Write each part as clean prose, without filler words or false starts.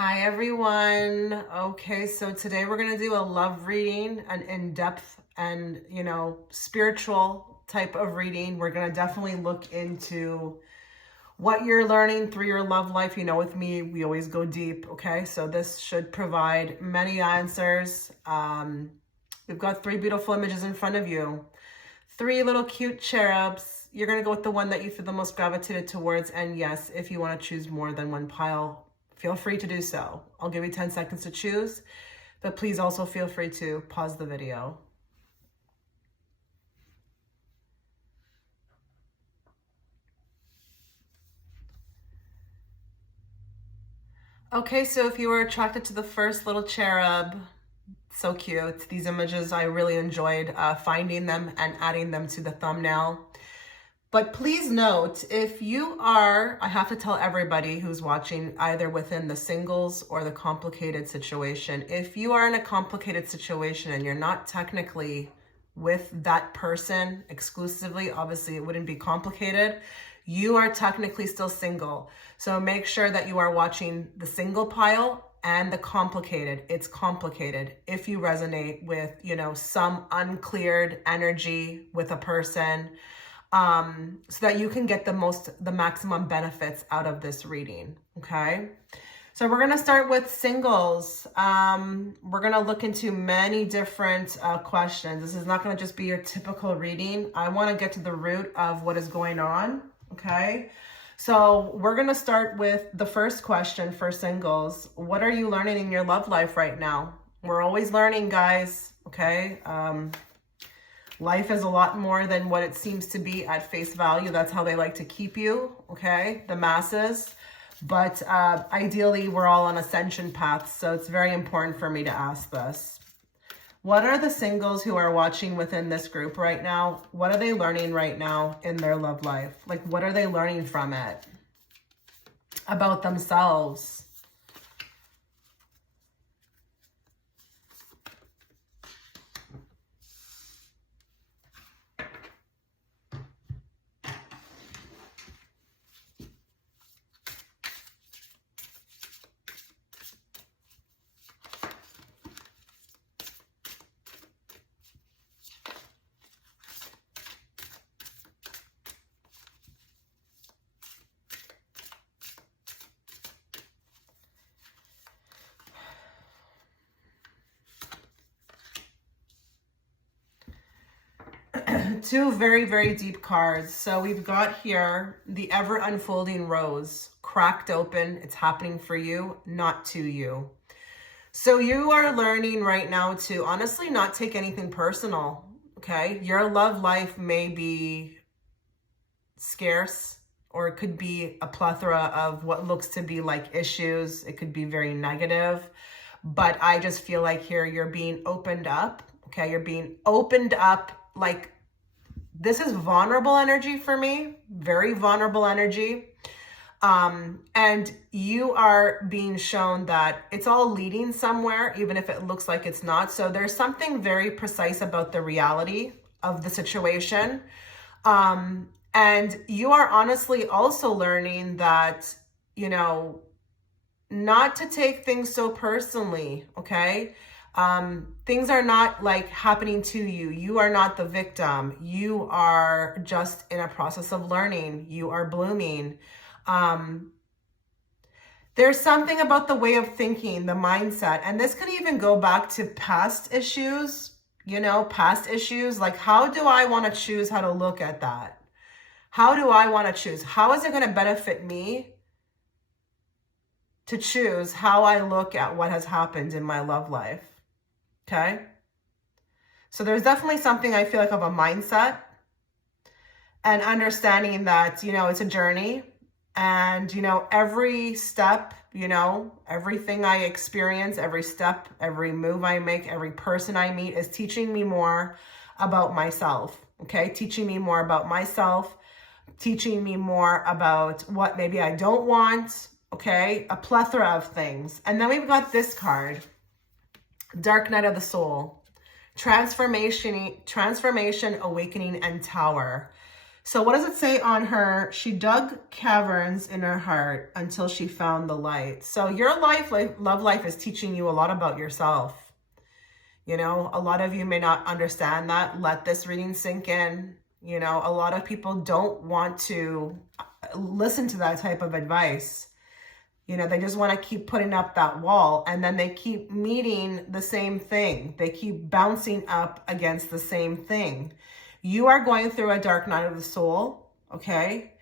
Hi everyone. Okay, so today we're going to do a love reading, an in-depth and, spiritual type of reading. We're going to definitely look into what you're learning through your love life. With me, we always go deep, okay? So this should provide many answers. We've got 3 beautiful images in front of you. 3 little cute cherubs. You're going to go with the one that you feel the most gravitated towards. And yes, if you want to choose more than one pile, feel free to do so. I'll give you 10 seconds to choose, but please also feel free to pause the video. Okay, so if you were attracted to the first little cherub, so cute. These images, I really enjoyed finding them and adding them to the thumbnail. But please note, if you are, I have to tell everybody who's watching, either within the singles or the complicated situation, if you are in a complicated situation and you're not technically with that person exclusively, obviously it wouldn't be complicated, you are technically still single. So make sure that you are watching the single pile and the complicated. It's complicated. If you resonate with, some uncleared energy with a person, so that you can get the maximum benefits out of this reading. Okay. So we're going to start with singles. We're going to look into many different questions. This is not going to just be your typical reading. I want to get to the root of what is going on. Okay. So we're going to start with the first question for singles. What are you learning in your love life right now? We're always learning, guys. Okay. Life is a lot more than what it seems to be at face value. That's how they like to keep you, okay? The masses. But ideally, we're all on ascension paths, so it's very important for me to ask this. What are the singles who are watching within this group right now? What are they learning right now in their love life? Like, what are they learning from it? About themselves? Two very, very deep cards. So we've got here the ever unfolding rose, cracked open. It's happening for you, not to you. So you are learning right now to honestly not take anything personal. Okay. Your love life may be scarce, or it could be a plethora of what looks to be like issues. It could be very negative, but I just feel like here you're being opened up. Okay. You're being opened up. Like, this is vulnerable energy for me, very vulnerable energy. And you are being shown that it's all leading somewhere, even if it looks like it's not. So there's something very precise about the reality of the situation. And you are honestly also learning that, not to take things so personally, okay? Things are not like happening to you. You are not the victim. You are just in a process of learning. You are blooming. There's something about the way of thinking, the mindset, and this can even go back to past issues, past issues. Like, how do I want to choose how to look at that? How do I want to choose? How is it going to benefit me to choose how I look at what has happened in my love life? Okay. So there's definitely something I feel like of a mindset and understanding that, it's a journey, and, every step, everything I experience, every step, every move I make, every person I meet is teaching me more about myself. Okay. Teaching me more about myself, teaching me more about what maybe I don't want. Okay. A plethora of things. And then we've got this card. Dark Night of the Soul, transformation, awakening, and Tower. So what does it say on her? She dug caverns in her heart until she found the light. So your love life is teaching you a lot about yourself. You know, a lot of you may not understand that. Let this reading sink in. You know, a lot of people don't want to listen to that type of advice. You know, they just want to keep putting up that wall, and then they keep meeting the same thing. They keep bouncing up against the same thing. You are going through a dark night of the soul, okay?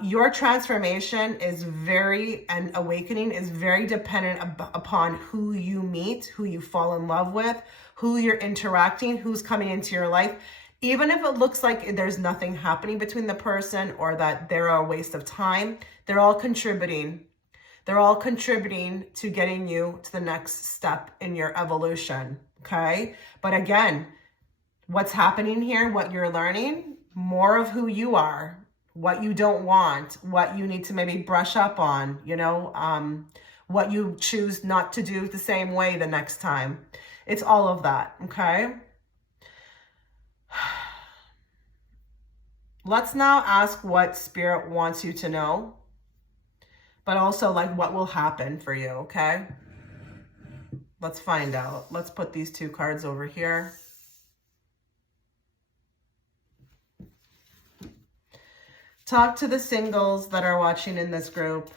Your transformation is and awakening is very dependent upon who you meet, who you fall in love with, who you're interacting, who's coming into your life. Even if it looks like there's nothing happening between the person or that they're a waste of time, they're all contributing. They're all contributing to getting you to the next step in your evolution, okay? But again, what's happening here, what you're learning, more of who you are, what you don't want, what you need to maybe brush up on, you know, what you choose not to do the same way the next time. It's all of that, okay? Let's now ask what Spirit wants you to know, but also like what will happen for you, okay? Let's find out. Let's put these two cards over here. Talk to the singles that are watching in this group.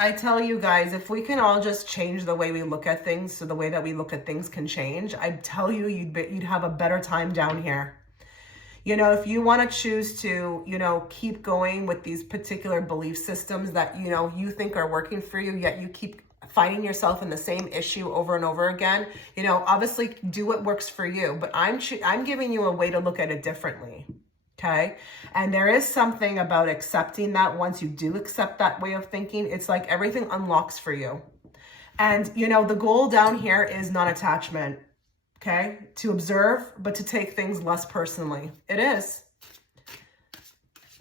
I tell you guys, if we can all just change the way we look at things so the way that we look at things can change, I tell you, you'd have a better time down here. You know, if you want to choose to, you know, keep going with these particular belief systems that, you know, you think are working for you, yet you keep finding yourself in the same issue over and over again, you know, obviously do what works for you, but I'm giving you a way to look at it differently. Okay. And there is something about accepting that. Once you do accept that way of thinking, it's like everything unlocks for you. And, you know, the goal down here is non-attachment. Okay. To observe, but to take things less personally. It is.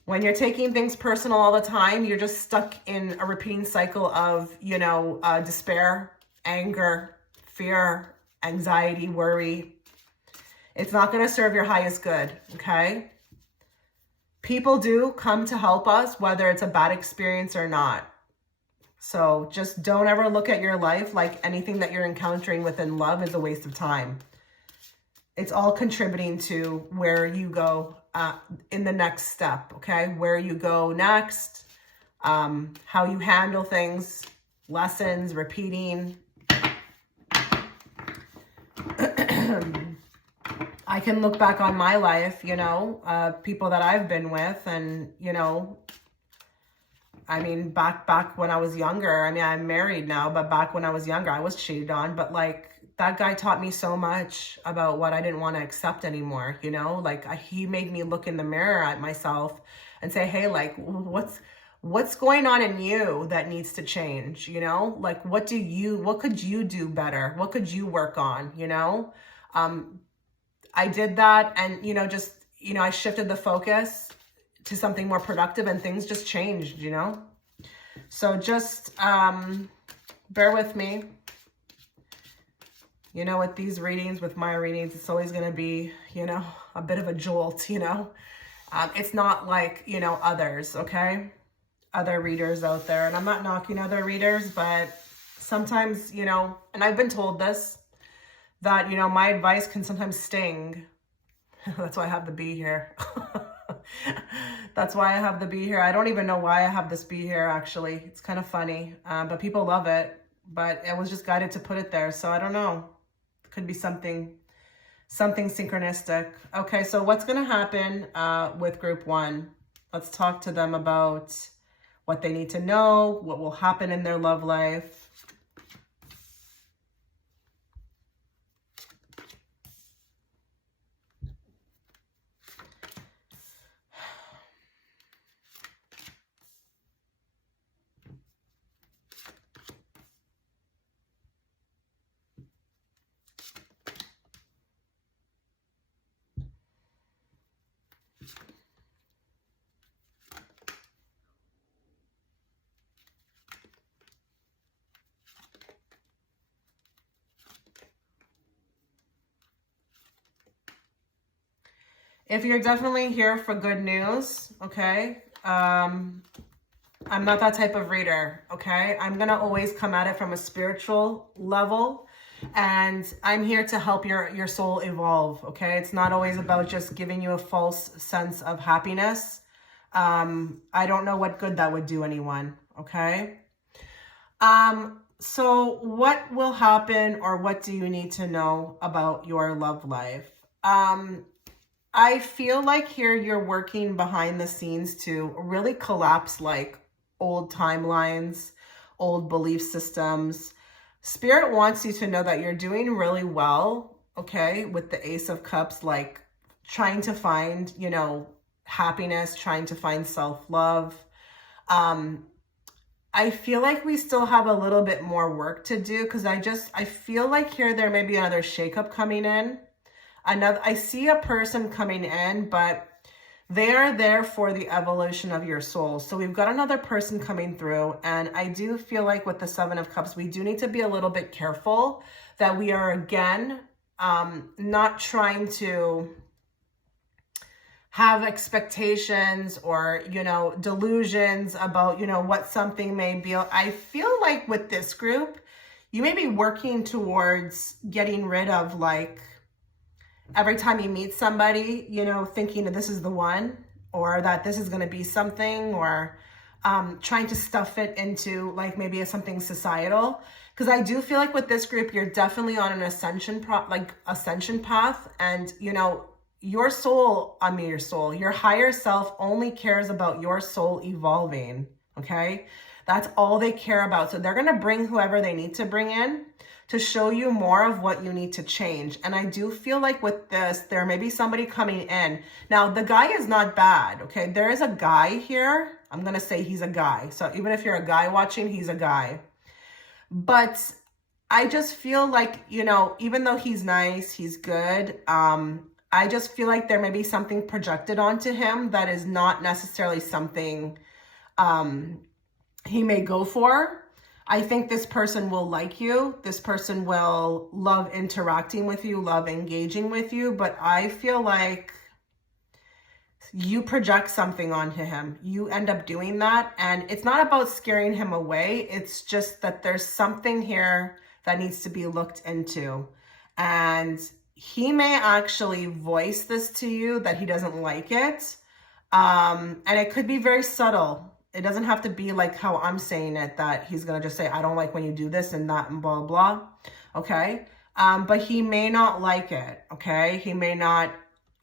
When you're taking things personal all the time, you're just stuck in a repeating cycle of, you know, despair, anger, fear, anxiety, worry. It's not going to serve your highest good, okay? People do come to help us, whether it's a bad experience or not. So just don't ever look at your life like anything that you're encountering within love is a waste of time. It's all contributing to where you go in the next step, okay? Where you go next, how you handle things, lessons, repeating. I can look back on my life, you know, people that I've been with and, you know, I mean, back when I was younger, I mean, I'm married now, but back when I was younger, I was cheated on, but like, that guy taught me so much about what I didn't want to accept anymore, you know, like he made me look in the mirror at myself and say, hey, like, what's going on in you that needs to change, you know, like, what could you do better? What could you work on, you know? I did that and, you know, just, you know, I shifted the focus to something more productive and things just changed, you know? So just bear with me. You know, with these readings, with my readings, it's always going to be, you know, a bit of a jolt, you know. It's not like, you know, others, okay? Other readers out there. And I'm not knocking other readers, but sometimes, you know, and I've been told this, that, you know, my advice can sometimes sting. That's why I have the bee here. That's why I have the bee here. I don't even know why I have this bee here, actually. It's kind of funny, but people love it. But I was just guided to put it there, so I don't know. It could be something synchronistic. Okay, so what's going to happen with group one? Let's talk to them about what they need to know, what will happen in their love life. If you're definitely here for good news, okay, I'm not that type of reader, okay? I'm going to always come at it from a spiritual level, and I'm here to help your soul evolve, okay? It's not always about just giving you a false sense of happiness. I don't know what good that would do anyone, okay? So what will happen, or what do you need to know about your love life? I feel like here you're working behind the scenes to really collapse like old timelines, old belief systems. Spirit wants you to know that you're doing really well, okay, with the Ace of Cups, like trying to find, you know, happiness, trying to find self-love. I feel like we still have a little bit more work to do, because I feel like here there may be another shakeup coming in. I see a person coming in, but they are there for the evolution of your soul. So we've got another person coming through, and I do feel like with the Seven of Cups, we do need to be a little bit careful that we are, again, not trying to have expectations or, you know, delusions about, you know, what something may be. I feel like with this group, you may be working towards getting rid of, like, every time you meet somebody, you know, thinking that this is the one, or that this is going to be something, or trying to stuff it into like maybe something societal. Because I do feel like with this group, you're definitely on an ascension path, and, you know, your higher self only cares about your soul evolving, okay? That's all they care about. So they're going to bring whoever they need to bring in to show you more of what you need to change. And I do feel like with this, there may be somebody coming in. Now, the guy is not bad, okay? There is a guy here. I'm going to say he's a guy. So even if you're a guy watching, he's a guy. But I just feel like, you know, even though he's nice, he's good, I just feel like there may be something projected onto him that is not necessarily something he may go for. I think this person will like you. This person will love interacting with you, love engaging with you. But I feel like you project something onto him. You end up doing that. And it's not about scaring him away. It's just that there's something here that needs to be looked into. And he may actually voice this to you that he doesn't like it. And it could be very subtle. It doesn't have to be like how I'm saying it, that he's going to just say, I don't like when you do this and that and blah, blah. Okay. But he may not like it. Okay. He may not,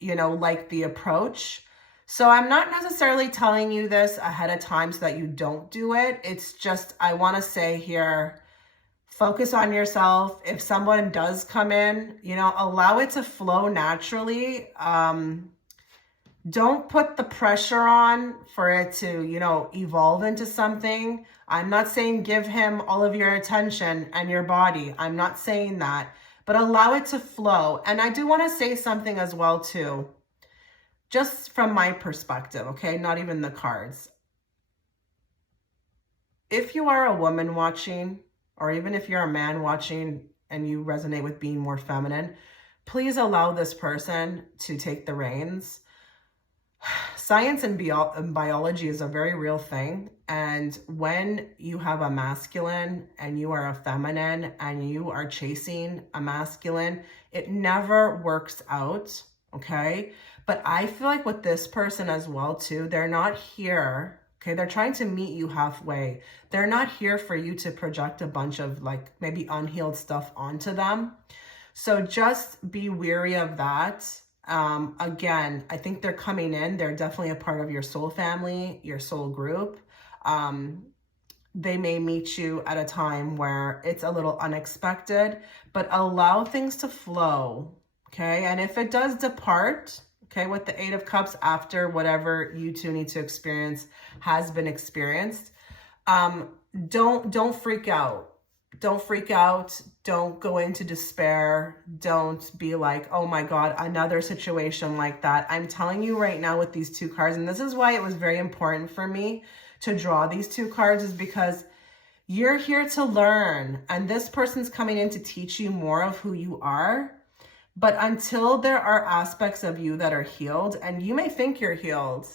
you know, like the approach. So I'm not necessarily telling you this ahead of time so that you don't do it. It's just, I want to say here, focus on yourself. If someone does come in, you know, allow it to flow naturally. Don't put the pressure on for it to, you know, evolve into something. I'm not saying give him all of your attention and your body. I'm not saying that, but allow it to flow. And I do want to say something as well, too, just from my perspective, okay? Not even the cards. If you are a woman watching, or even if you're a man watching and you resonate with being more feminine, please allow this person to take the reins. Science and biology is a very real thing. And when you have a masculine and you are a feminine and you are chasing a masculine, it never works out, okay? But I feel like with this person as well, too, they're not here, okay? They're trying to meet you halfway. They're not here for you to project a bunch of like maybe unhealed stuff onto them. So just be wary of that. Again, I think they're coming in. They're definitely a part of your soul family, your soul group. They may meet you at a time where it's a little unexpected, but allow things to flow, okay? And if it does depart, okay, with the Eight of Cups, after whatever you two need to experience has been experienced, don't freak out. Don't freak out. Don't go into despair. Don't be like, oh my God, another situation like that. I'm telling you right now with these two cards, and this is why it was very important for me to draw these two cards, is because you're here to learn. And this person's coming in to teach you more of who you are. But until there are aspects of you that are healed, and you may think you're healed,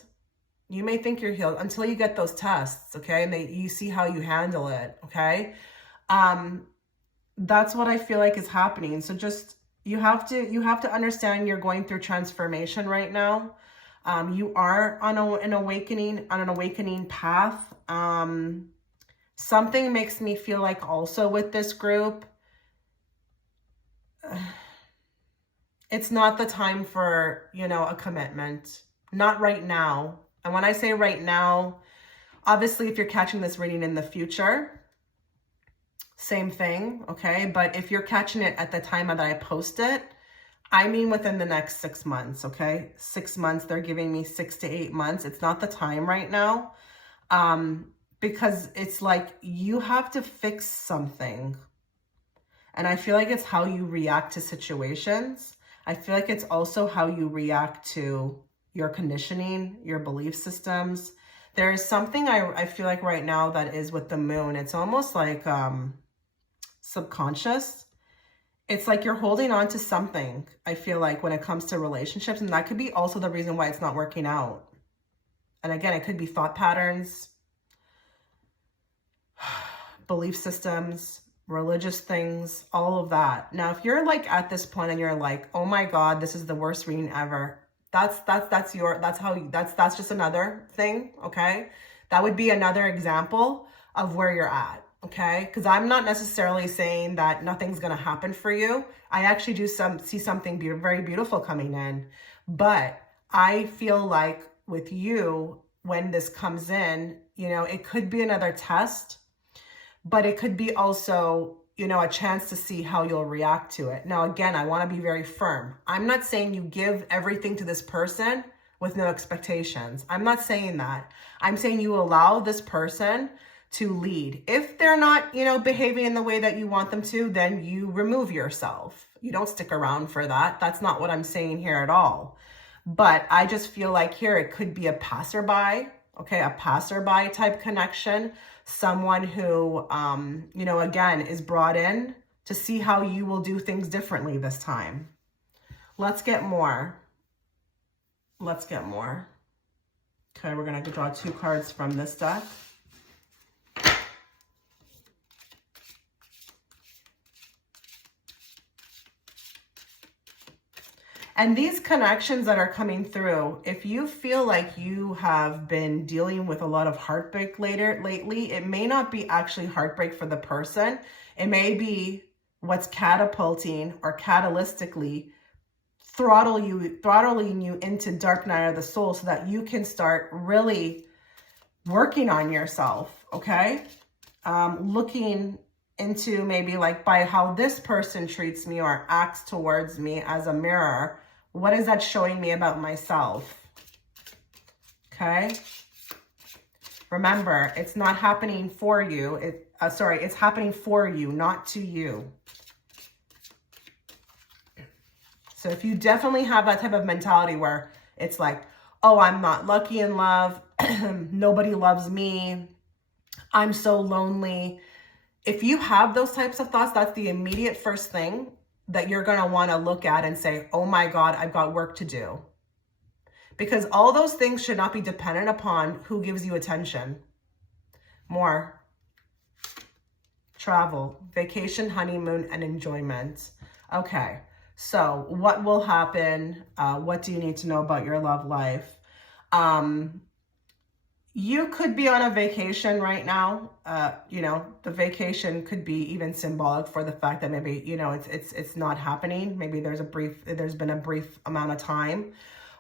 until you get those tests, okay? And you see how you handle it, okay? That's what I feel like is happening. So just, you have to understand you're going through transformation right now. You are on an awakening path. Something makes me feel like also with this group, it's not the time for, a commitment. Not right now. And when I say right now, obviously if you're catching this reading in the future, same thing, okay? But if you're catching it at the time that I post it, I mean within the next 6 months, okay? 6 months, they're giving me 6 to 8 months. It's not the time right now, because it's like you have to fix something. And I feel like it's how you react to situations. I feel like it's also how you react to your conditioning, your belief systems. There is something I feel like right now that is with the moon. It's almost like subconscious. It's like you're holding on to something, I feel like, when it comes to relationships. And that could be also the reason why it's not working out. And again, it could be thought patterns, belief systems, religious things, all of that. Now, if you're like at this point and you're like, oh my God, this is the worst reading ever. That's just another thing, okay? That would be another example of where you're at, okay? Because I'm not necessarily saying that nothing's going to happen for you. I actually do see something very beautiful coming in. But I feel like with you, when this comes in, it could be another test, but it could be also, a chance to see how you'll react to it. Now, again, I want to be very firm. I'm not saying you give everything to this person with no expectations. I'm not saying that. I'm saying you allow this person to lead. If they're not, behaving in the way that you want them to, then you remove yourself. You don't stick around for that. That's not what I'm saying here at all. But I just feel like here it could be a passerby, okay, a passerby type connection. Someone who, again, is brought in to see how you will do things differently this time. Let's get more. Okay, we're going to draw 2 cards from this deck. And these connections that are coming through, if you feel like you have been dealing with a lot of heartbreak lately, it may not be actually heartbreak for the person. It may be what's catapulting or catalytically throttling you into dark night of the soul so that you can start really working on yourself, okay? Looking into maybe like by how this person treats me or acts towards me as a mirror. What is that showing me about myself? Okay. Remember, it's not happening for you. It's happening for you, not to you. So if you definitely have that type of mentality where it's like, oh, I'm not lucky in love. Nobody loves me. I'm so lonely. If you have those types of thoughts, that's the immediate first thing that you're going to want to look at and say, oh my God, I've got work to do. Because all those things should not be dependent upon who gives you attention. More. Travel, vacation, honeymoon, and enjoyment. Okay, so what will happen? What do you need to know about your love life? You could be on a vacation right now. The vacation could be even symbolic for the fact that maybe, it's not happening. Maybe there's been a brief amount of time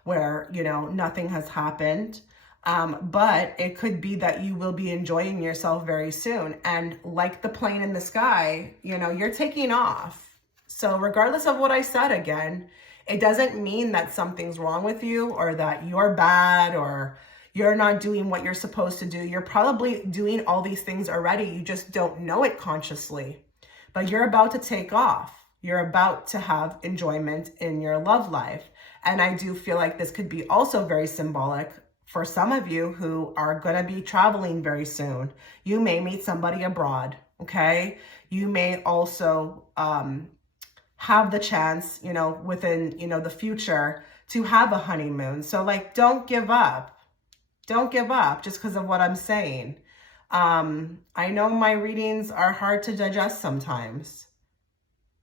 where, nothing has happened. But it could be that you will be enjoying yourself very soon. And like the plane in the sky, you're taking off. So regardless of what I said again, it doesn't mean that something's wrong with you or that you're bad or you're not doing what you're supposed to do. You're probably doing all these things already. You just don't know it consciously. But you're about to take off. You're about to have enjoyment in your love life. And I do feel like this could be also very symbolic for some of you who are going to be traveling very soon. You may meet somebody abroad, okay? You may also have the chance, within, the future to have a honeymoon. So like, don't give up. Don't give up just because of what I'm saying. I know my readings are hard to digest sometimes,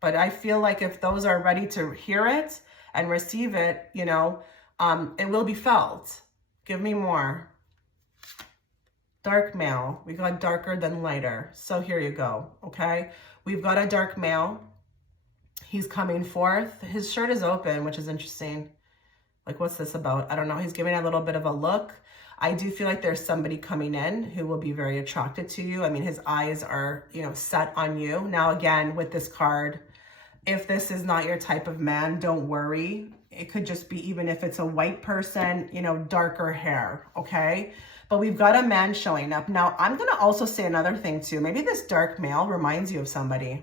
but I feel like if those are ready to hear it and receive it, it will be felt. Give me more. Dark male. We got darker than lighter. So here you go. Okay. We've got a dark male. He's coming forth. His shirt is open, which is interesting. Like, what's this about? I don't know. He's giving a little bit of a look. I do feel like there's somebody coming in who will be very attracted to you. I mean, his eyes are, set on you. Now, again, with this card, if this is not your type of man, don't worry. It could just be, even if it's a white person, darker hair, okay? But we've got a man showing up. Now, I'm going to also say another thing too. Maybe this dark male reminds you of somebody.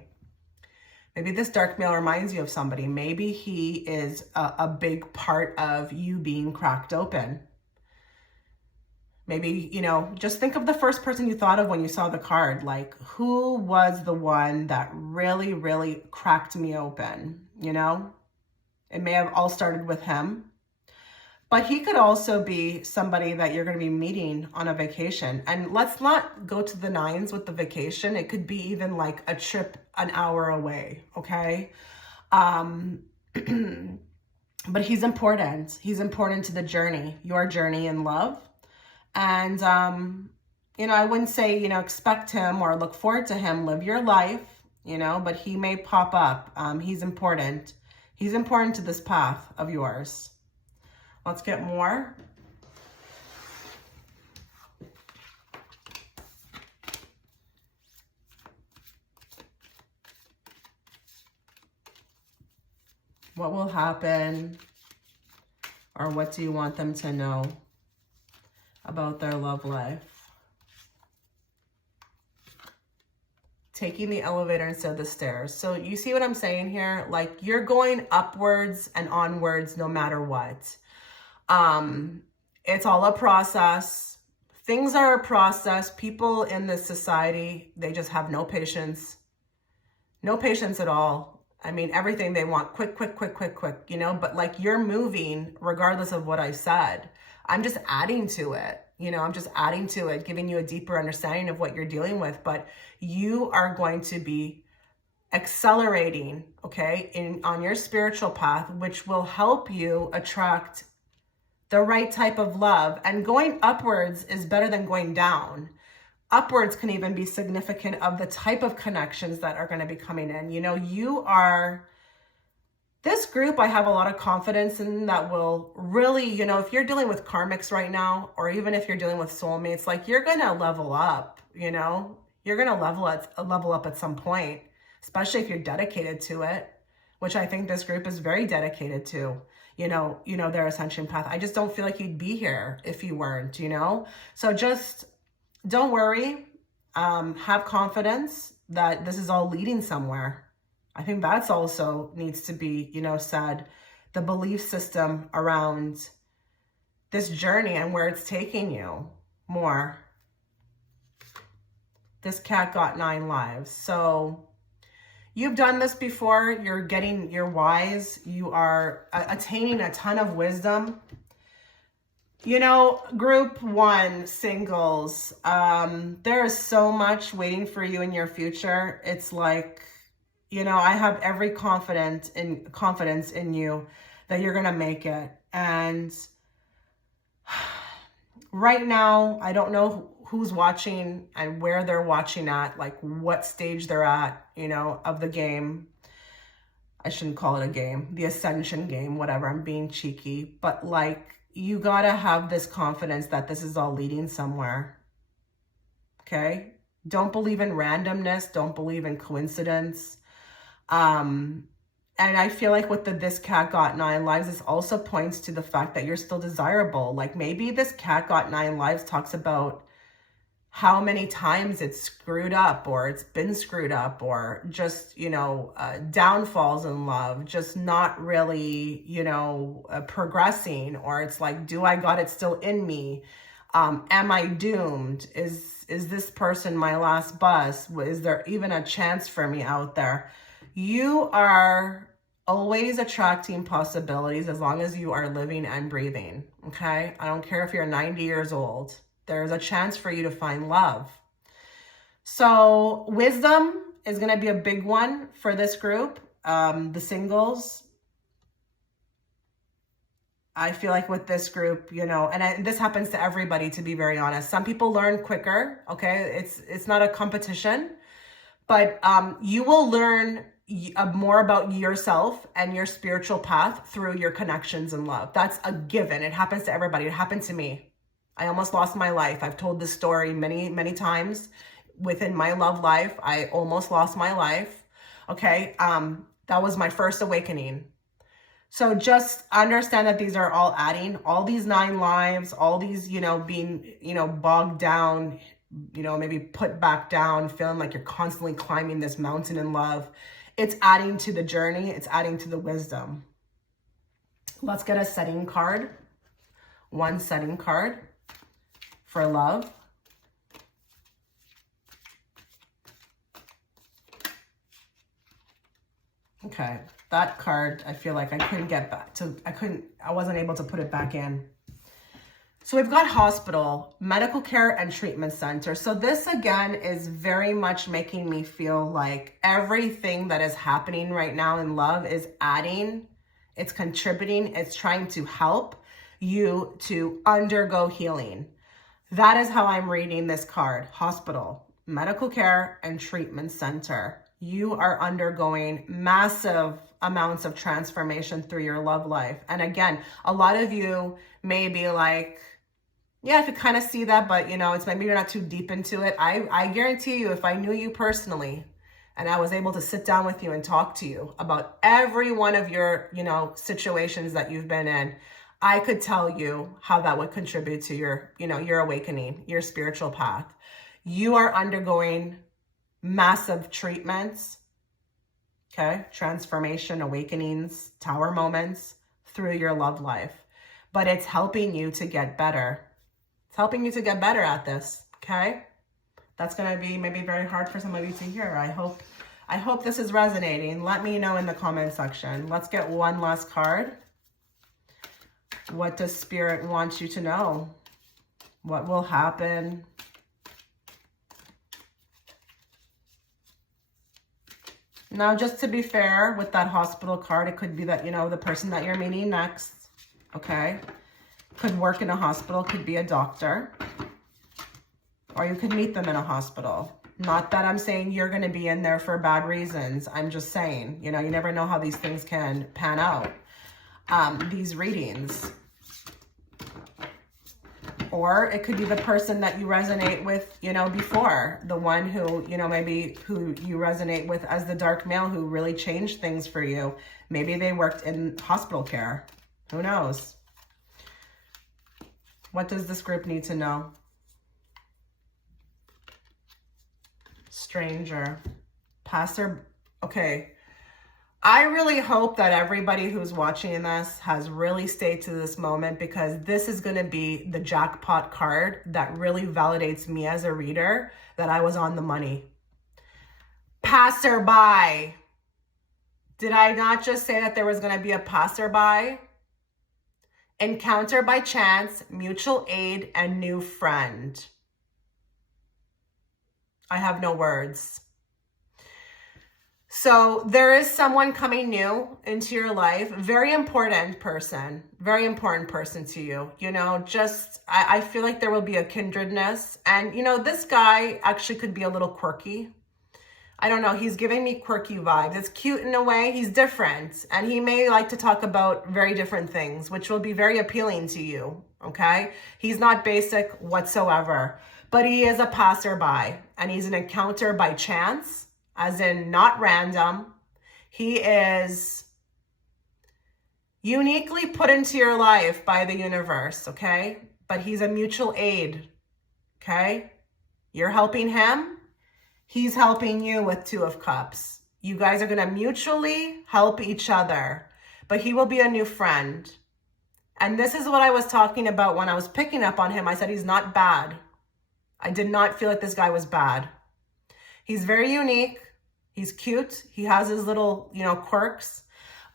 Maybe this dark male reminds you of somebody. Maybe he is a big part of you being cracked open. Maybe, just think of the first person you thought of when you saw the card. Like, who was the one that really, really cracked me open? It may have all started with him. But he could also be somebody that you're going to be meeting on a vacation. And let's not go to the nines with the vacation. It could be even like a trip an hour away, okay? But he's important. He's important to the journey, your journey in love. And, I wouldn't say, expect him or look forward to him. Live your life, but he may pop up. He's important. He's important to this path of yours. Let's get more. What will happen, or what do you want them to know about their love life? Taking the elevator instead of the stairs. So you see what I'm saying here? Like, you're going upwards and onwards no matter what. It's all a process. Things are a process. People in this society, they just have no patience. No patience at all. I mean, everything they want, quick, but like, you're moving regardless of what I said. I'm just adding to it. I'm just adding to it, giving you a deeper understanding of what you're dealing with, but you are going to be accelerating, okay, on your spiritual path, which will help you attract the right type of love. And going upwards is better than going down. Upwards can even be significant of the type of connections that are going to be coming in. You are, this group, I have a lot of confidence in that will really, if you're dealing with karmics right now, or even if you're dealing with soulmates, like, you're going to level up, you're going to level up at some point, especially if you're dedicated to it, which I think this group is very dedicated to. Their ascension path. I just don't feel like you'd be here if you weren't, So just don't worry. Have confidence that this is all leading somewhere. I think that's also needs to be, said. The belief system around this journey and where it's taking you more. This cat got 9 lives. So you've done this before. You're wise. You are attaining a ton of wisdom. Group 1, singles, there is so much waiting for you in your future. It's like, I have every confidence in you that you're going to make it. And right now, I don't know who's watching and where they're watching at, like what stage they're at, of the game. I shouldn't call it a game, the ascension game, whatever. I'm being cheeky, but like, you gotta have this confidence that this is all leading somewhere. Okay? Don't believe in randomness. Don't believe in coincidence. And I feel like with this cat got 9 lives, this also points to the fact that you're still desirable. Like, maybe this cat got 9 lives talks about how many times it's screwed up, or it's been screwed up, or just, downfalls in love, just not really, progressing, or it's like, do I got it still in me? Am I doomed? Is this person my last bus? Is there even a chance for me out there? You are always attracting possibilities as long as you are living and breathing, okay? I don't care if you're 90 years old. There's a chance for you to find love. So wisdom is going to be a big one for this group. The singles, I feel like with this group, you know, and this happens to everybody, to be very honest. Some people learn quicker, okay? It's not a competition, but you will learn more about yourself and your spiritual path through your connections in love. That's a given. It happens to everybody. It happened to me. I almost lost my life. I've told this story many, many times. Within my love life, I almost lost my life. Okay. That was my first awakening. So just understand that these are all adding, all these 9 lives, all these, you know, being, you know, bogged down, you know, maybe put back down, feeling like you're constantly climbing this mountain in love. It's adding to the journey. It's adding to the wisdom. Let's get a setting card. One setting card for love. Okay, that card, I feel like I couldn't get back to, I wasn't able to put it back in. So we've got hospital, medical care, and treatment center. So this again is very much making me feel like everything that is happening right now in love is adding, it's contributing, it's trying to help you to undergo healing. That is how I'm reading this card. Hospital, medical care, and treatment center. You are undergoing massive amounts of transformation through your love life. And again, a lot of you may be like, yeah, I could kind of see that, but you know, it's maybe you're not too deep into it. I guarantee you, if I knew you personally and I was able to sit down with you and talk to you about every one of your, you know, situations that you've been in, I could tell you how that would contribute to your, you know, your awakening, your spiritual path. You are undergoing massive treatments, okay? Transformation, awakenings, tower moments through your love life. But it's helping you to get better. It's helping you to get better at this, okay? That's going to be maybe very hard for somebody to hear. I hope this is resonating. Let me know in the comment section. Let's get one last card. What does Spirit want you to know? What will happen? Now, just to be fair with that hospital card, it could be that, you know, the person that you're meeting next, okay, could work in a hospital, could be a doctor, or you could meet them in a hospital. Not that I'm saying you're going to be in there for bad reasons. I'm just saying, you know, you never know how these things can pan out. These readings. Or it could be the person that you resonate with, you know, before. The one who, you know, maybe who you resonate with as the dark male who really changed things for you. Maybe they worked in hospital care. Who knows? What does this group need to know? Stranger. Passer. Okay. I really hope that everybody who's watching this has really stayed to this moment, because this is going to be the jackpot card that really validates me as a reader that I was on the money. Passerby. Did I not just say that there was going to be a passerby? Encounter by chance, mutual aid, and new friend. I have no words. So there is someone coming new into your life. Very important person to you. You know, just, I feel like there will be a kindredness. And, you know, this guy actually could be a little quirky. I don't know. He's giving me quirky vibes. It's cute in a way. He's different. And he may like to talk about very different things, which will be very appealing to you. Okay. He's not basic whatsoever, but he is a passerby, and he's an encounter by chance. As in not random. He is uniquely put into your life by the universe, okay? But he's a mutual aid, okay? You're helping him. He's helping you with 2 of Cups. You guys are going to mutually help each other. But he will be a new friend. And this is what I was talking about when I was picking up on him. I said he's not bad. I did not feel like this guy was bad. He's very unique. He's cute. He has his little, quirks.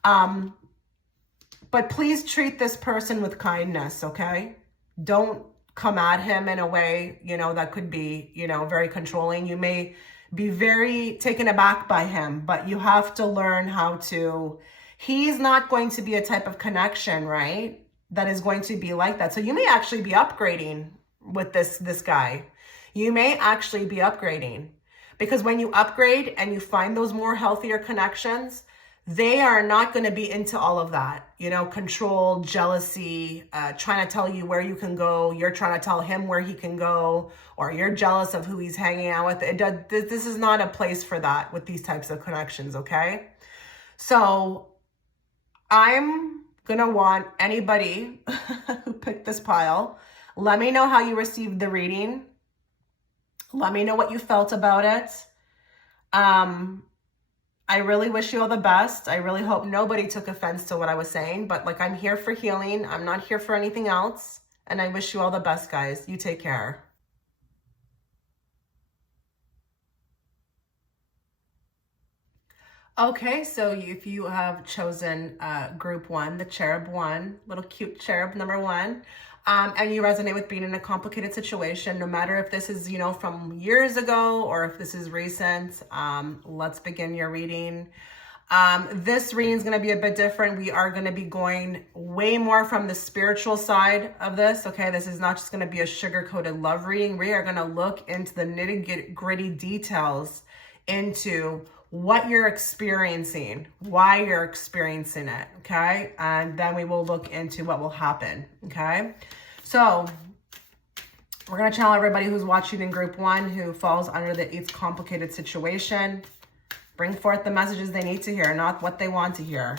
But please treat this person with kindness, okay? Don't come at him in a way, that could be, very controlling. You may be very taken aback by him, but you have to learn how to, he's not going to be a type of connection, right? That is going to be like that. So you may actually be upgrading with this guy. You may actually be upgrading, because when you upgrade and you find those more healthier connections, they are not going to be into all of that, control, jealousy, trying to tell you where you can go. You're trying to tell him where he can go, or you're jealous of who he's hanging out with. This is not a place for that with these types of connections, okay? So I'm going to want anybody who picked this pile, let me know how you received the reading. Let me know what you felt about it. I really wish you all the best. I really hope nobody took offense to what I was saying, but I'm here for healing. I'm not here for anything else. And I wish you all the best, guys. You take care. Okay, so if you have chosen group 1, the cherub 1, little cute cherub number 1, and you resonate with being in a complicated situation, no matter if this is, from years ago or if this is recent, let's begin your reading. This reading is going to be a bit different. We are going to be going way more from the spiritual side of this. Okay, this is not just going to be a sugar-coated love reading. We are going to look into the nitty-gritty details into what you're experiencing, why you're experiencing it, okay? And then we will look into what will happen, okay? So we're going to channel everybody who's watching in group 1 who falls under the it's complicated situation. Bring forth the messages they need to hear, not what they want to hear.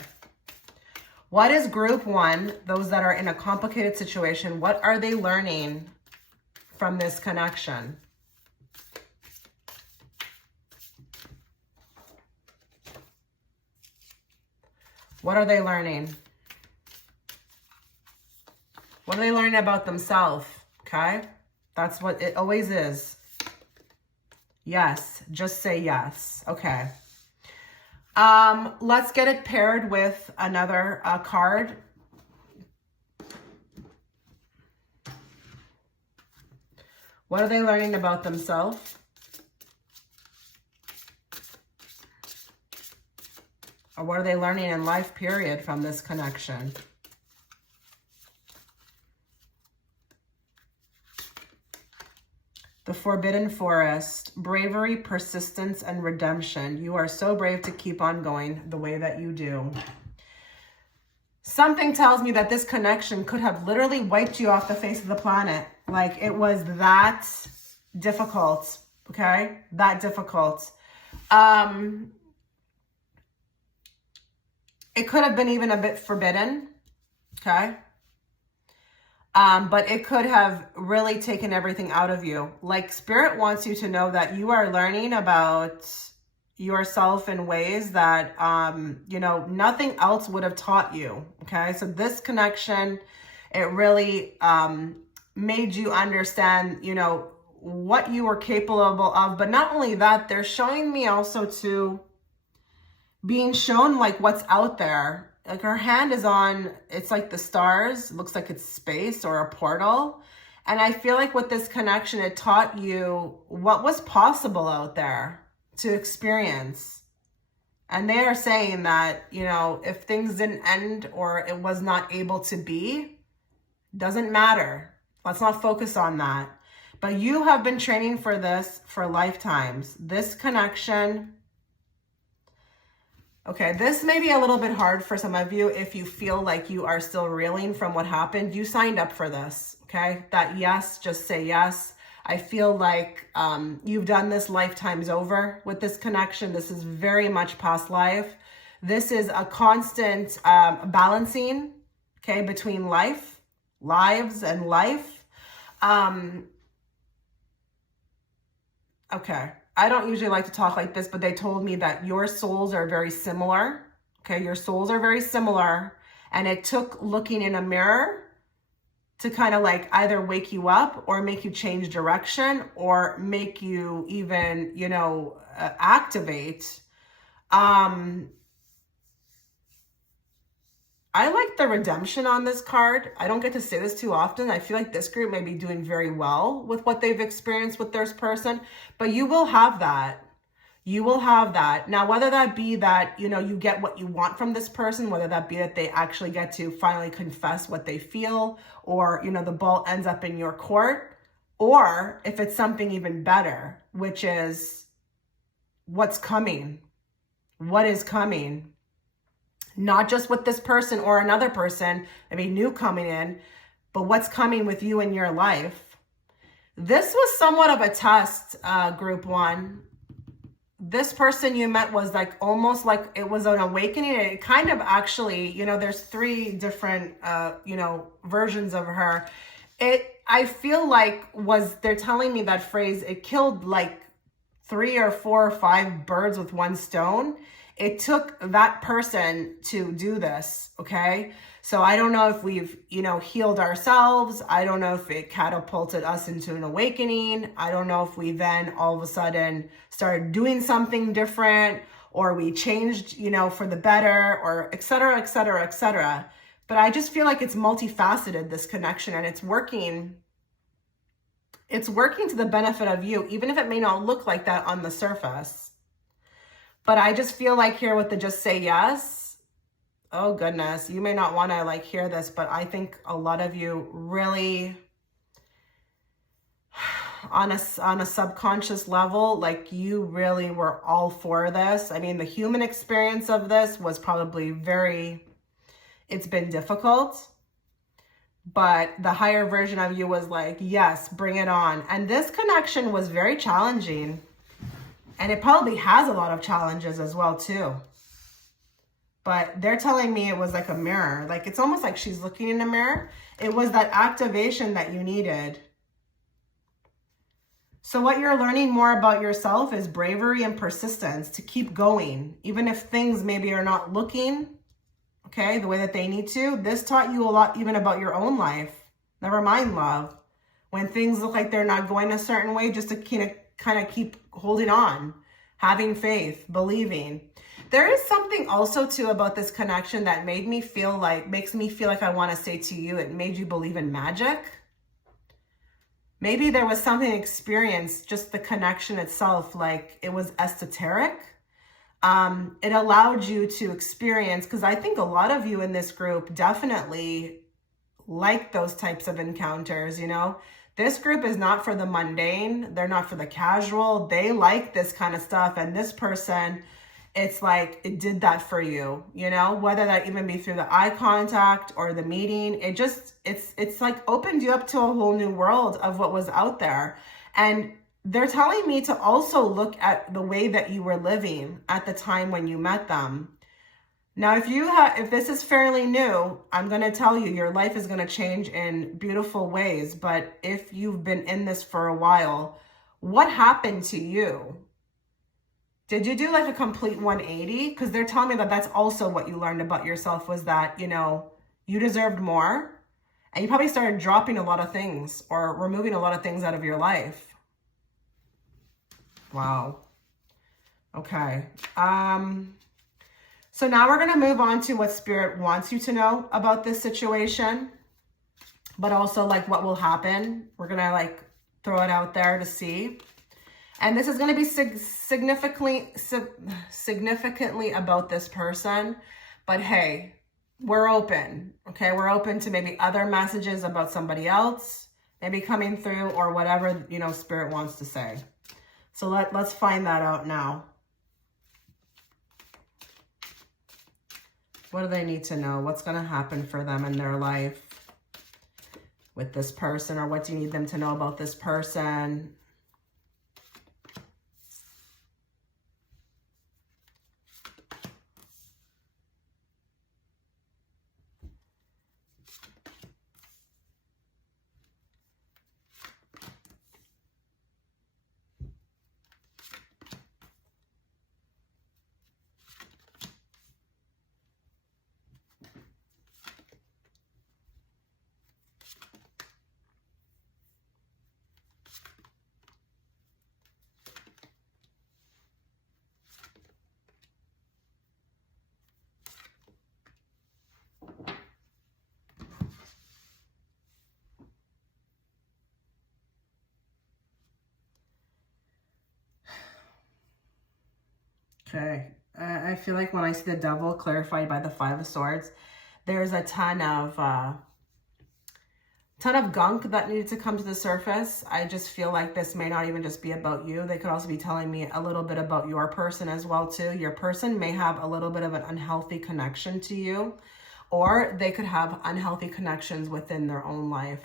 What is group 1, those that are in a complicated situation, what are they learning from this connection? What are they learning? What are they learning about themselves? Okay? That's what it always is. Yes. Just say yes. Okay. Let's get it paired with another card. What are they learning about themselves? Or what are they learning in life, period, from this connection? The Forbidden Forest, bravery, persistence, and redemption. You are so brave to keep on going the way that you do. Something tells me that this connection could have literally wiped you off the face of the planet. Like, it was that difficult, okay? That difficult. It could have been even a bit forbidden, okay? But it could have really taken everything out of you. Like, Spirit wants you to know that you are learning about yourself in ways that, nothing else would have taught you, okay? So this connection, it really made you understand, what you were capable of. But not only that, they're showing me also to being shown what's out there. Like, her hand is on, it's like the stars, it looks like it's space or a portal. And I feel like with this connection, it taught you what was possible out there to experience. And they are saying that, if things didn't end or it was not able to be, doesn't matter. Let's not focus on that. But you have been training for this for lifetimes. This connection. Okay, this may be a little bit hard for some of you if you feel like you are still reeling from what happened. You signed up for this, okay? That yes, just say yes. I feel like you've done this lifetimes over with this connection. This is very much past life. This is a constant balancing, okay, between lives and life. Okay. I don't usually like to talk like this, but they told me that your souls are very similar. Okay, your souls are very similar. And it took looking in a mirror to kind of either wake you up or make you change direction or make you even, activate I like the redemption on this card. I don't get to say this too often. I feel like this group may be doing very well with what they've experienced with this person, but you will have that. You will have that. Now, whether that be that, you know, you get what you want from this person, whether that be that they actually get to finally confess what they feel, or, you know, the ball ends up in your court, or if it's something even better, which is what's coming, what is coming. Not just with this person or another person, maybe new coming in, but what's coming with you in your life. This was somewhat of a test, group one. This person you met was like almost like it was an awakening. It kind of actually, you know, there's 3 different, you know, versions of her. I feel like they're telling me that phrase, it killed like 3 or 4 or 5 birds with one stone. It took that person to do this, okay? So I don't know if we've, you know, healed ourselves. I don't know if it catapulted us into an awakening. I don't know if we then all of a sudden started doing something different, or we changed, you know, for the better, or et cetera, et cetera, et cetera. But I just feel like it's multifaceted, this connection, and it's working. It's working to the benefit of you, even if it may not look like that on the surface. But I just feel like here with the just say yes, oh goodness, you may not want to like hear this, but I think a lot of you really on a subconscious level, like you really were all for this. I mean, the human experience of this was probably it's been difficult, but the higher version of you was like, yes, bring it on. And this connection was very challenging. And it probably has a lot of challenges as well, too. But they're telling me it was like a mirror. Like, it's almost like she's looking in a mirror. It was that activation that you needed. So what you're learning more about yourself is bravery and persistence to keep going. Even if things maybe are not looking, okay, the way that they need to. This taught you a lot even about your own life. Never mind love. When things look like they're not going a certain way, just to kind of keep holding on, having faith, believing. There is something also too about this connection that makes me feel like I want to say to you, it made you believe in magic. Maybe there was something experienced, just the connection itself, like it was esoteric. It allowed you to experience, because I think a lot of you in this group definitely like those types of encounters, you know. This group is not for the mundane. They're not for the casual. They like this kind of stuff. And this person, it's like it did that for you, you know, whether that even be through the eye contact or the meeting. It's like opened you up to a whole new world of what was out there. And they're telling me to also look at the way that you were living at the time when you met them. Now, if this is fairly new, I'm going to tell you, your life is going to change in beautiful ways. But if you've been in this for a while, what happened to you? Did you do like a complete 180? Because they're telling me that that's also what you learned about yourself, was that, you know, you deserved more. And you probably started dropping a lot of things or removing a lot of things out of your life. Wow. Okay. So now we're going to move on to what Spirit wants you to know about this situation, but also like what will happen. We're going to like throw it out there to see. And this is going to be significantly about this person. But hey, we're open. Okay, we're open to maybe other messages about somebody else, maybe coming through, or whatever, you know, Spirit wants to say. So let's find that out now. What do they need to know? What's going to happen for them in their life with this person? Or what do you need them to know about this person? Okay. I feel like when I see the devil clarified by the Five of Swords, there's a ton of gunk that needed to come to the surface. I just feel like this may not even just be about you. They could also be telling me a little bit about your person as well too. Your person may have a little bit of an unhealthy connection to you, or they could have unhealthy connections within their own life.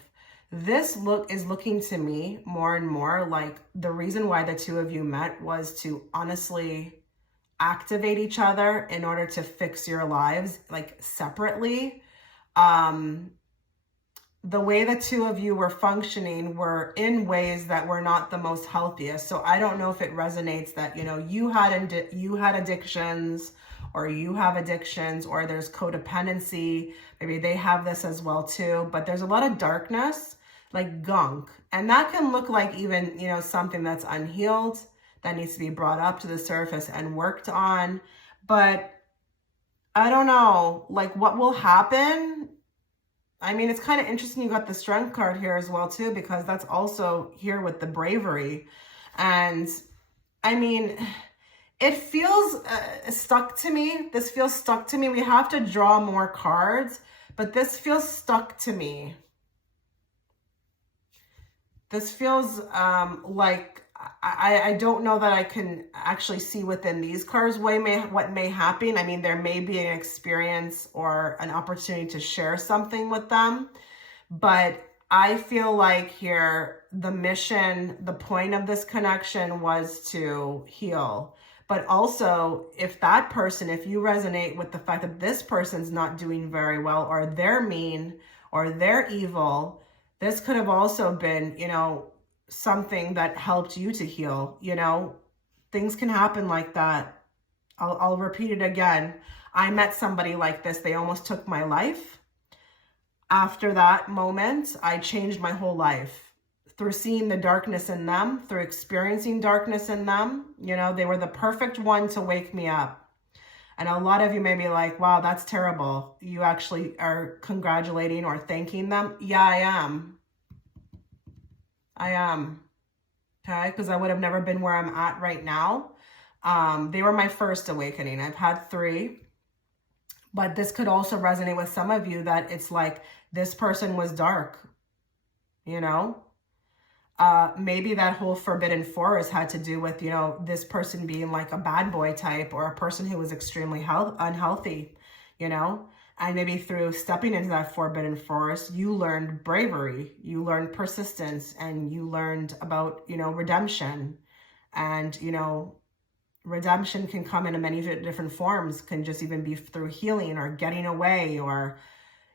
This look is looking to me more and more like the reason why the two of you met was to honestly activate each other in order to fix your lives, like separately. The way the two of you were functioning were in ways that were not the most healthiest. So I don't know if it resonates that, you know, you had addictions, or you have addictions, or there's codependency. Maybe they have this as well too, but there's a lot of darkness, like gunk. And that can look like even, you know, something that's unhealed that needs to be brought up to the surface and worked on. But I don't know, like what will happen? I mean, it's kind of interesting you got the strength card here as well too, because that's also here with the bravery. And I mean, it feels stuck to me. This feels stuck to me. We have to draw more cards, but this feels stuck to me. This feels like I don't know that I can actually see within these cards what may happen. I mean, there may be an experience or an opportunity to share something with them, but I feel like here the mission, the point of this connection was to heal. But also, if that person, if you resonate with the fact that this person's not doing very well, or they're mean, or they're evil, this could have also been, you know, something that helped you to heal. You know, things can happen like that. I'll repeat it again. I met somebody like this. They almost took my life. After that moment, I changed my whole life through seeing the darkness in them, through experiencing darkness in them. You know, they were the perfect one to wake me up. And a lot of you may be like, wow, that's terrible. You actually are congratulating or thanking them. Yeah, I am. I am. Okay, because I would have never been where I'm at right now. They were my first awakening. I've had 3. But this could also resonate with some of you that it's like this person was dark, you know? Maybe that whole forbidden forest had to do with, you know, this person being like a bad boy type, or a person who was extremely unhealthy, you know? And maybe through stepping into that forbidden forest, you learned bravery, you learned persistence, and you learned about, you know, redemption. And, you know, redemption can come in many different forms, can just even be through healing or getting away, or,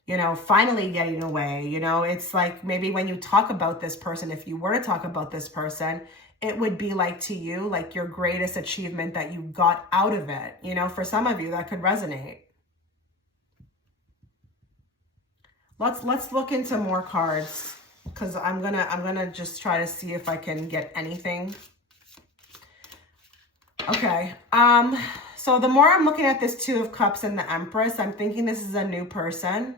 you know, finally getting away. You know, it's like maybe when you talk about this person, if you were to talk about this person, it would be like to you, like your greatest achievement that you got out of it. You know, for some of you that could resonate. Let's look into more cards, because I'm gonna just try to see if I can get anything. Okay. So the more I'm looking at this 2 of Cups and the Empress, I'm thinking this is a new person.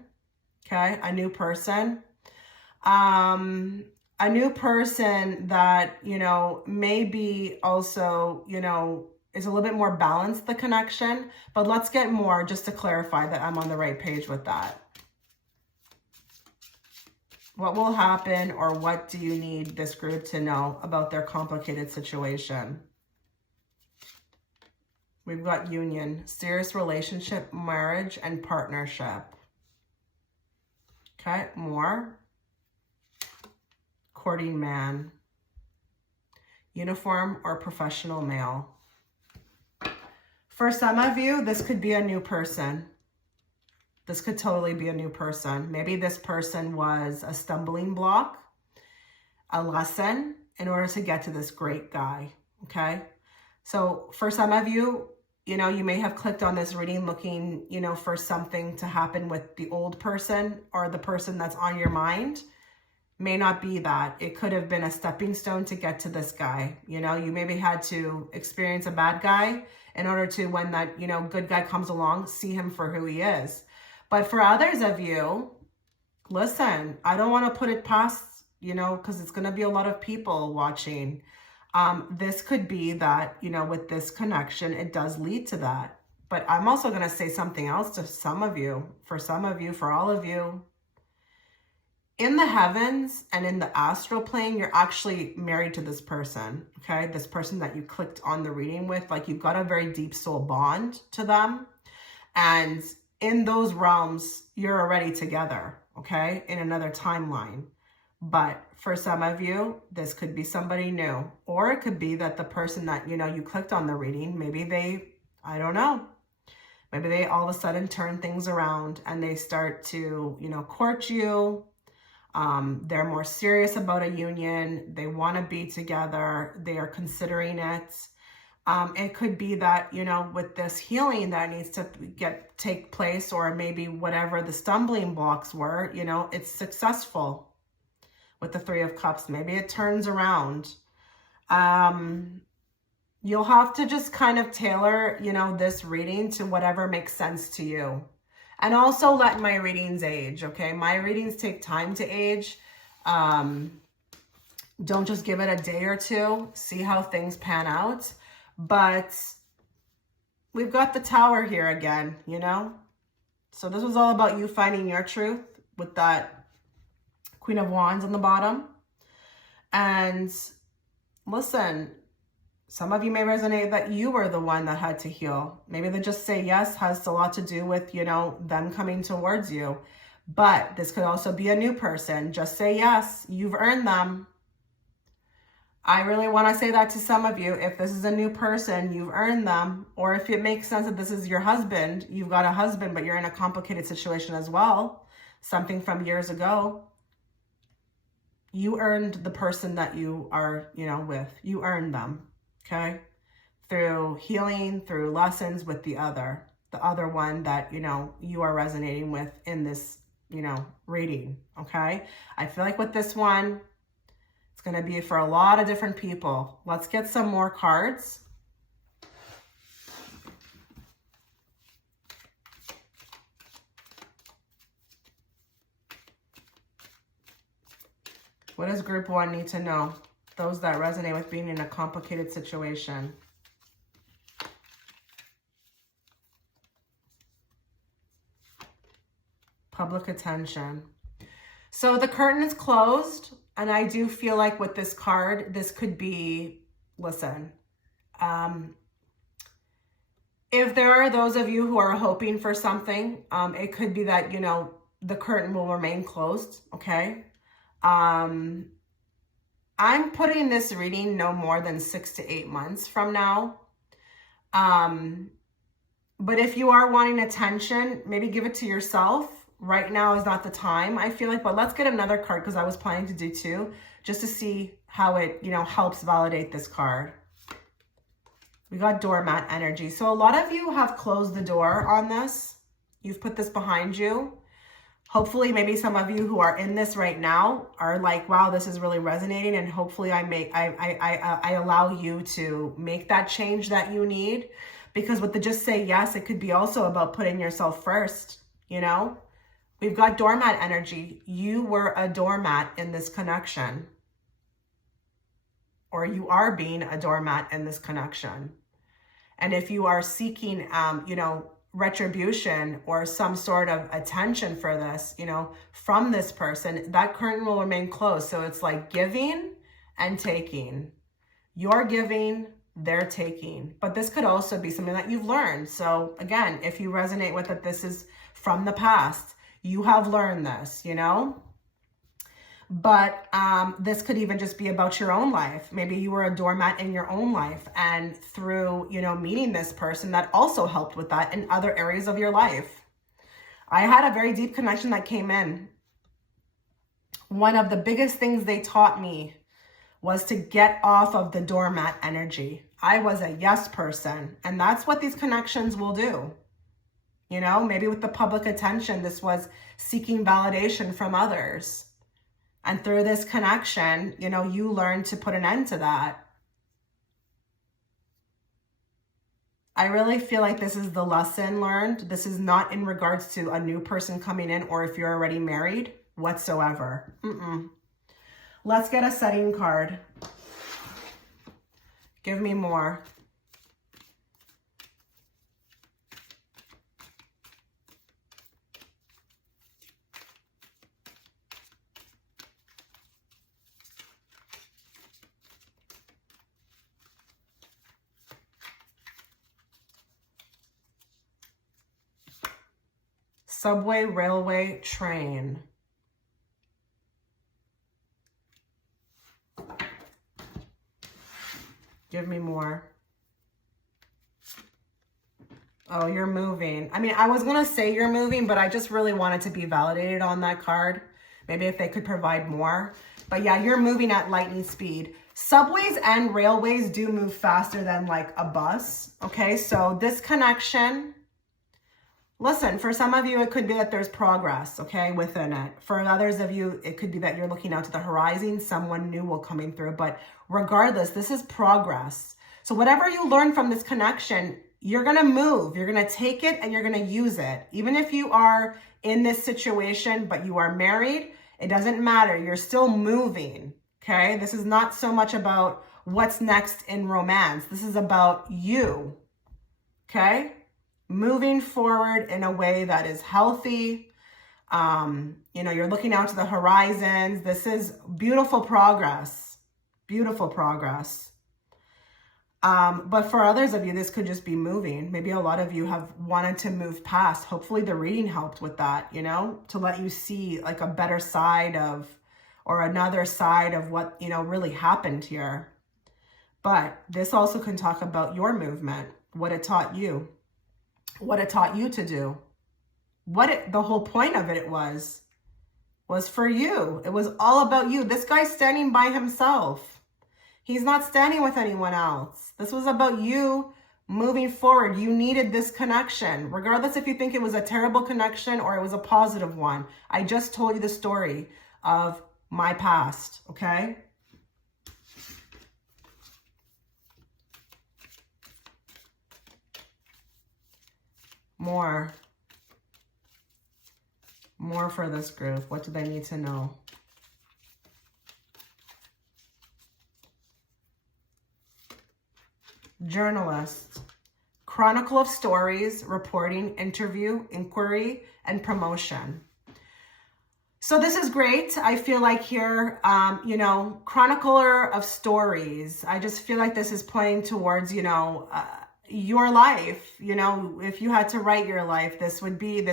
Okay, a new person. A new person that, you know, maybe also, you know, is a little bit more balanced, the connection. But let's get more just to clarify that I'm on the right page with that. What will happen, or what do you need this group to know about their complicated situation? We've got union, serious relationship, marriage, and partnership. Okay, more. Courting man. Uniform or professional male. For some of you, this could be a new person. This could totally be a new person. Maybe this person was a stumbling block, a lesson in order to get to this great guy, okay? So for some of you, you know, you may have clicked on this reading looking, you know, for something to happen with the old person or the person that's on your mind. May not be that. It could have been a stepping stone to get to this guy. You know, you maybe had to experience a bad guy in order to, when that, you know, good guy comes along, see him for who he is. But for others of you, listen, I don't want to put it past, you know, because it's going to be a lot of people watching. This could be that, you know, with this connection, it does lead to that. But I'm also going to say something else to some of you, for all of you. In the heavens and in the astral plane, you're actually married to this person, okay? This person that you clicked on the reading with, like you've got a very deep soul bond to them. And in those realms, you're already together, okay? In another timeline. But for some of you, this could be somebody new. Or it could be that the person that, you know, you clicked on the reading, maybe they, I don't know, maybe they all of a sudden turn things around and they start to, you know, court you. They're more serious about a union. They want to be together. They are considering it. It could be that, you know, with this healing that needs to take place, or maybe whatever the stumbling blocks were, you know, it's successful with the Three of Cups. Maybe it turns around. You'll have to just kind of tailor, you know, this reading to whatever makes sense to you. And also let my readings age, okay? My readings take time to age. Don't just give it a day or two. See how things pan out. But we've got the Tower here again, you know? So this was all about you finding your truth with that Queen of Wands on the bottom. And listen, some of you may resonate that you were the one that had to heal. Maybe the just say yes has a lot to do with, you know, them coming towards you. But this could also be a new person. Just say yes. You've earned them. I really want to say that to some of you. If this is a new person, you've earned them. Or if it makes sense that this is your husband, you've got a husband, but you're in a complicated situation as well. Something from years ago. You earned the person that you are, you know, with. You earned them. Okay, through healing, through lessons with the other one that, you know, you are resonating with in this, you know, reading. Okay, I feel like with this one, it's going to be for a lot of different people. Let's get some more cards. What does group 1 need to know? Those that resonate with being in a complicated situation. Public attention. So the curtain is closed. And I do feel like with this card, this could be, listen, if there are those of you who are hoping for something, it could be that, you know, the curtain will remain closed. Okay. I'm putting this reading no more than 6 to 8 months from now. But if you are wanting attention, maybe give it to yourself. Right now is not the time, I feel like. But let's get another card, because I was planning to do 2, just to see how it, you know, helps validate this card. We got doormat energy. So a lot of you have closed the door on this. You've put this behind you. Hopefully, maybe some of you who are in this right now are like, wow, this is really resonating. And hopefully I allow you to make that change that you need. Because with the just say yes, it could be also about putting yourself first, you know? We've got doormat energy. You were a doormat in this connection. Or you are being a doormat in this connection. And if you are seeking, you know, retribution or some sort of attention for this, you know, from this person, that curtain will remain closed. So it's like giving and taking. You're giving, they're taking. But this could also be something that you've learned. So again, if you resonate with it, this is from the past. You have learned this, you know. But this could even just be about your own life. Maybe you were a doormat in your own life, and through, you know, meeting this person, that also helped with that in other areas of your life. I had a very deep connection that came in. One of the biggest things they taught me was to get off of the doormat energy. I was a yes person, and that's what these connections will do. You know, maybe with the public attention, this was seeking validation from others. And through this connection, you know, you learn to put an end to that. I really feel like this is the lesson learned. This is not in regards to a new person coming in or if you're already married whatsoever. Let's get a setting card. Give me more. Subway, railway, train. Give me more. Oh, you're moving. I mean, I was going to say you're moving, but I just really wanted to be validated on that card. Maybe if they could provide more. But yeah, you're moving at lightning speed. Subways and railways do move faster than like a bus. Okay, so this connection, listen, for some of you, it could be that there's progress, okay, within it. For others of you, it could be that you're looking out to the horizon. Someone new will coming through. But regardless, this is progress. So whatever you learn from this connection, you're going to move. You're going to take it and you're going to use it. Even if you are in this situation, but you are married, it doesn't matter. You're still moving, okay? This is not so much about what's next in romance. This is about you, okay? Moving forward in a way that is healthy. You know, you're looking out to the horizons. This is beautiful progress. Beautiful progress. But for others of you, this could just be moving. Maybe a lot of you have wanted to move past. Hopefully the reading helped with that, you know, to let you see like a better side of, or another side of what, you know, really happened here. But this also can talk about your movement, what it taught you, what it taught you to do, the whole point of it was for you. It was all about you. This guy's standing by himself. He's not standing with anyone else. This was about you moving forward. You needed this connection, regardless if you think it was a terrible connection or it was a positive one. I just told you the story of my past, okay? More for this group. What do they need to know? Journalist, chronicle of stories, reporting, interview, inquiry, and promotion. So this is great. I feel like here, you know, chronicler of stories. I just feel like this is pointing towards, you know, your life. You know, if you had to write your life, this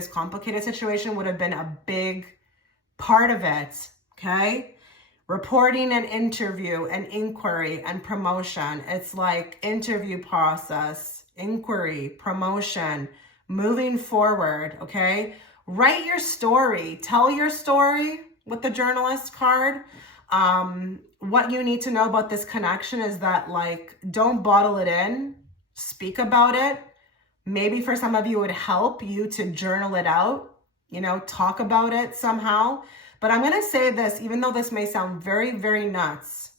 complicated situation would have been a big part of it. Okay. Reporting and interview and inquiry and promotion. It's like interview process, inquiry, promotion, moving forward, okay? Write your story. Tell your story with the journalist card. What you need to know about this connection is that, like, don't bottle it in. Speak about it. Maybe for some of you, it would help you to journal it out, you know, talk about it somehow. But I'm going to say this, even though this may sound very, very nuts,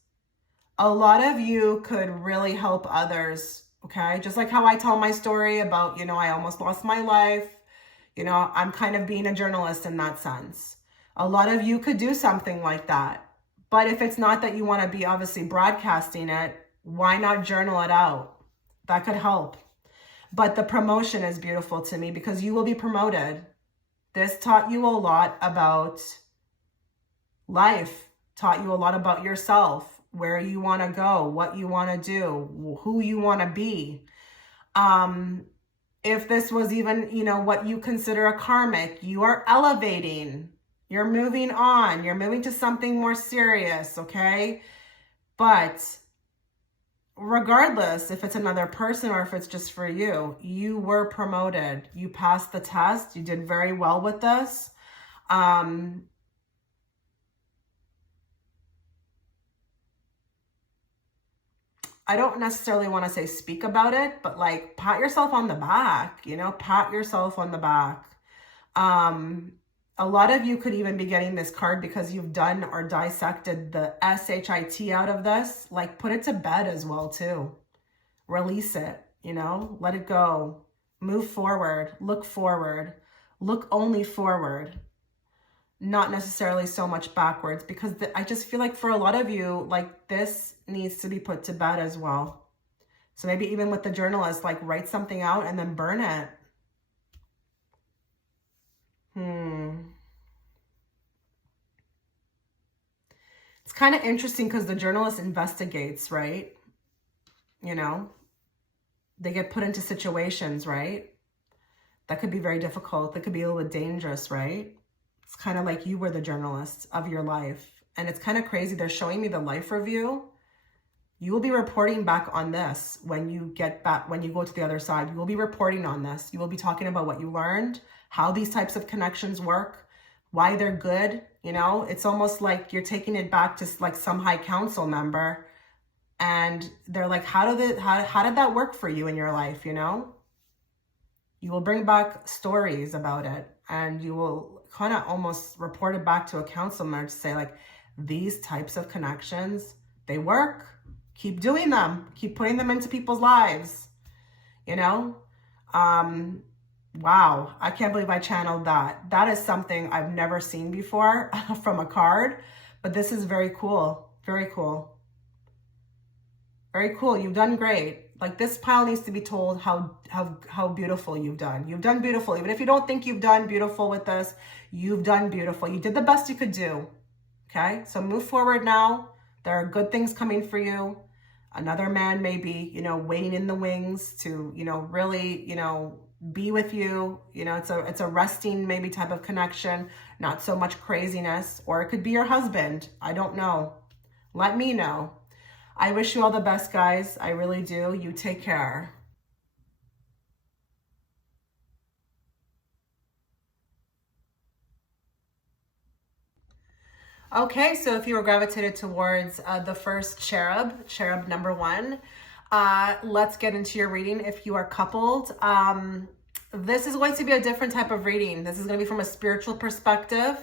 a lot of you could really help others, okay? Just like how I tell my story about, you know, I almost lost my life. You know, I'm kind of being a journalist in that sense. A lot of you could do something like that. But if it's not that you want to be obviously broadcasting it, why not journal it out? That could help. But the promotion is beautiful to me because you will be promoted. This taught you a lot about life, taught you a lot about yourself, where you want to go, what you want to do, who you want to be. If this was even, you know, what you consider a karmic, you are elevating, you're moving on, you're moving to something more serious, okay? But regardless if it's another person or if it's just for you, you were promoted, you passed the test, you did very well with this. I don't necessarily want to say speak about it, but like pat yourself on the back, you know, pat yourself on the back. A lot of you could even be getting this card because you've done or dissected the SHIT out of this. Like put it to bed as well too. Release it, you know, let it go. Move forward, look only forward. Not necessarily so much backwards because I just feel like for a lot of you, like this needs to be put to bed as well. So maybe even with the journalist, like write something out and then burn it. It's kind of interesting because the journalist investigates, right? You know, they get put into situations, right? That could be very difficult. That could be a little bit dangerous, right? It's kind of like you were the journalist of your life. And it's kind of crazy. They're showing me the life review. You will be reporting back on this when you get back, when you go to the other side. You will be reporting on this. You will be talking about what you learned, how these types of connections work, why they're good. You know, it's almost like you're taking it back to like some high council member. And they're like, how did that work for you in your life, you know? You will bring back stories about it, and you will kind of almost report it back to a council member to say, like, these types of connections, they work. Keep doing them. Keep putting them into people's lives, you know? Wow, I can't believe I channeled that. That is something I've never seen before from a card, but this is very cool. Very cool. Very cool. You've done great. Like, this pile needs to be told how beautiful you've done. You've done beautiful. Even if you don't think you've done beautiful with this, you've done beautiful. You did the best you could do. Okay? So move forward now. There are good things coming for you. Another man may be, you know, waiting in the wings to, you know, really, you know, be with you. You know, it's a resting maybe type of connection, not so much craziness. Or it could be your husband. I don't know. Let me know. I wish you all the best, guys. I really do. You take care. Okay, so if you were gravitated towards the first cherub number 1, let's get into your reading. If you are coupled, this is going to be a different type of reading. This is going to be from a spiritual perspective.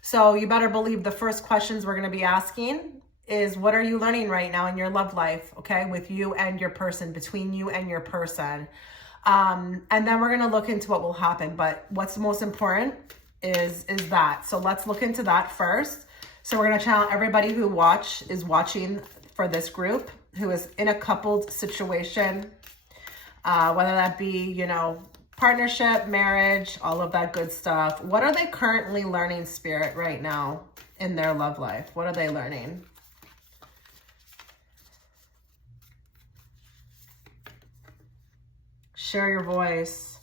So you better believe the first questions we're going to be asking is, what are you learning right now in your love life, okay, with you and your person, between you and your person. And then we're going to look into what will happen. But what's most important is that. So let's look into that first. So we're going to channel everybody who is watching for this group, who is in a coupled situation, whether that be, you know, partnership, marriage, all of that good stuff. What are they currently learning, Spirit, right now in their love life? What are they learning? Share your voice.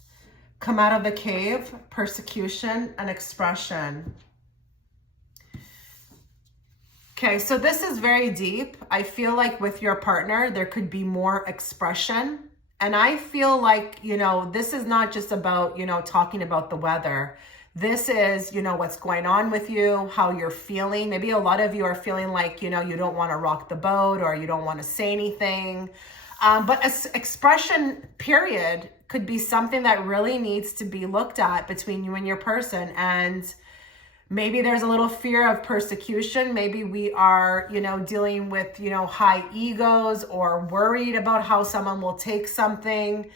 Come out of the cave, persecution and expression. Okay, so this is very deep. I feel like with your partner, there could be more expression. And I feel like, you know, this is not just about, you know, talking about the weather. This is, you know, what's going on with you, how you're feeling. Maybe a lot of you are feeling like, you know, you don't want to rock the boat or you don't want to say anything. But expression, period, could be something that really needs to be looked at between you and your person. And maybe there's a little fear of persecution. Maybe we are, you know, dealing with, you know, high egos or worried about how someone will take something.